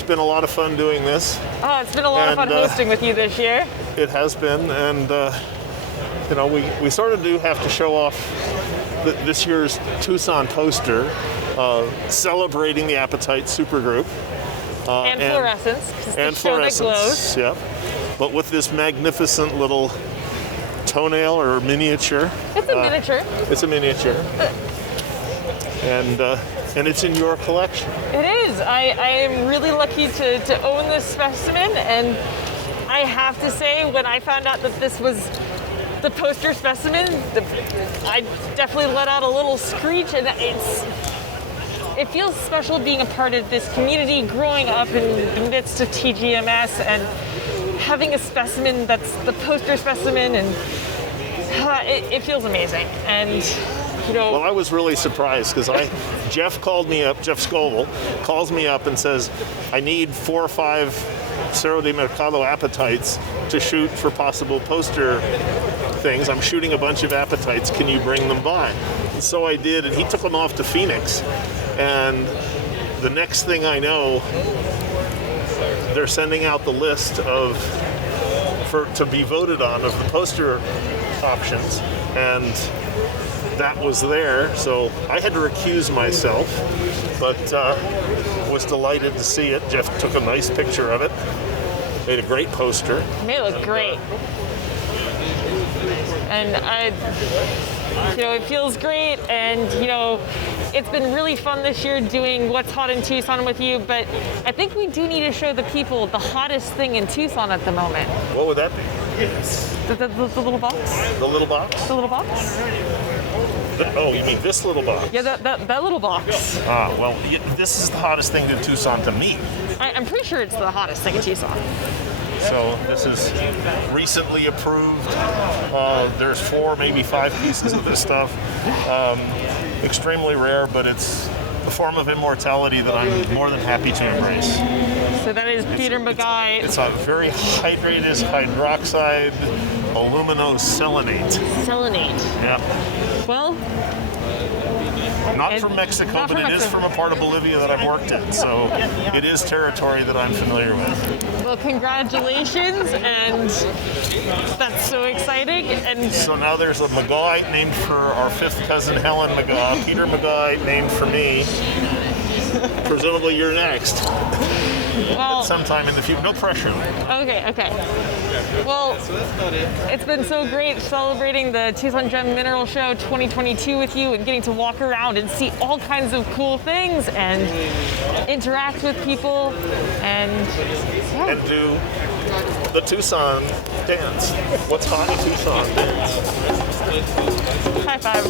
it's been a lot of fun doing this. Oh, it's been a lot of fun hosting with you this year. It has been, and you know, we sort of do have to show off this year's Tucson poster, celebrating the Apatite supergroup. And fluorescence. 'Cause And the show that fluorescence, glows. yeah. But with this magnificent little toenail or miniature. It's a miniature. It's a miniature. And it's in your collection. It is. I am really lucky to own this specimen, and I have to say, when I found out that this was the poster specimen, I definitely let out a little screech, and it feels special being a part of this community, growing up in the midst of TGMS, and having a specimen that's the poster specimen, and it feels amazing. And you know, well, I was really surprised because Jeff Scoville calls me up and says, I need 4 or 5 Cerro de Mercado apatites to shoot for possible poster things. I'm shooting a bunch of apatites. Can you bring them by? And so I did, and he took them off to Phoenix. And the next thing I know, they're sending out the list to be voted on of the poster options, and that was there. So I had to recuse myself, but was delighted to see it. Jeff took a nice picture of it, made a great poster. They look great. And it feels great, and it's been really fun this year doing What's Hot in Tucson with you, but I think we do need to show the people the hottest thing in Tucson at the moment. What would that be? The little box? The little box? The little box? Oh, you mean this little box? Yeah, that little box. Well, this is the hottest thing in Tucson to me. I'm pretty sure it's the hottest thing in Tucson. So this is recently approved. There's 4, maybe 5 pieces of this stuff. Extremely rare, but it's a form of immortality that I'm more than happy to embrace. So that is Peter McGuy. It's a very hydrated hydroxide aluminoselenate. Selenate. Yeah. Well, not from Mexico, but it is from a part of Bolivia that I've worked in. So it is territory that I'm familiar with. Well, congratulations, and that's so exciting. And so now there's a McGaw named for our 5th cousin Helen McGaw, Peter McGaw named for me. Presumably you're next. Well, sometime in the future. No pressure. Okay. Well, it's been so great celebrating the Tucson Gem Mineral Show 2022 with you, and getting to walk around and see all kinds of cool things and interact with people and do the Tucson dance. What's hot in Tucson dance? High five.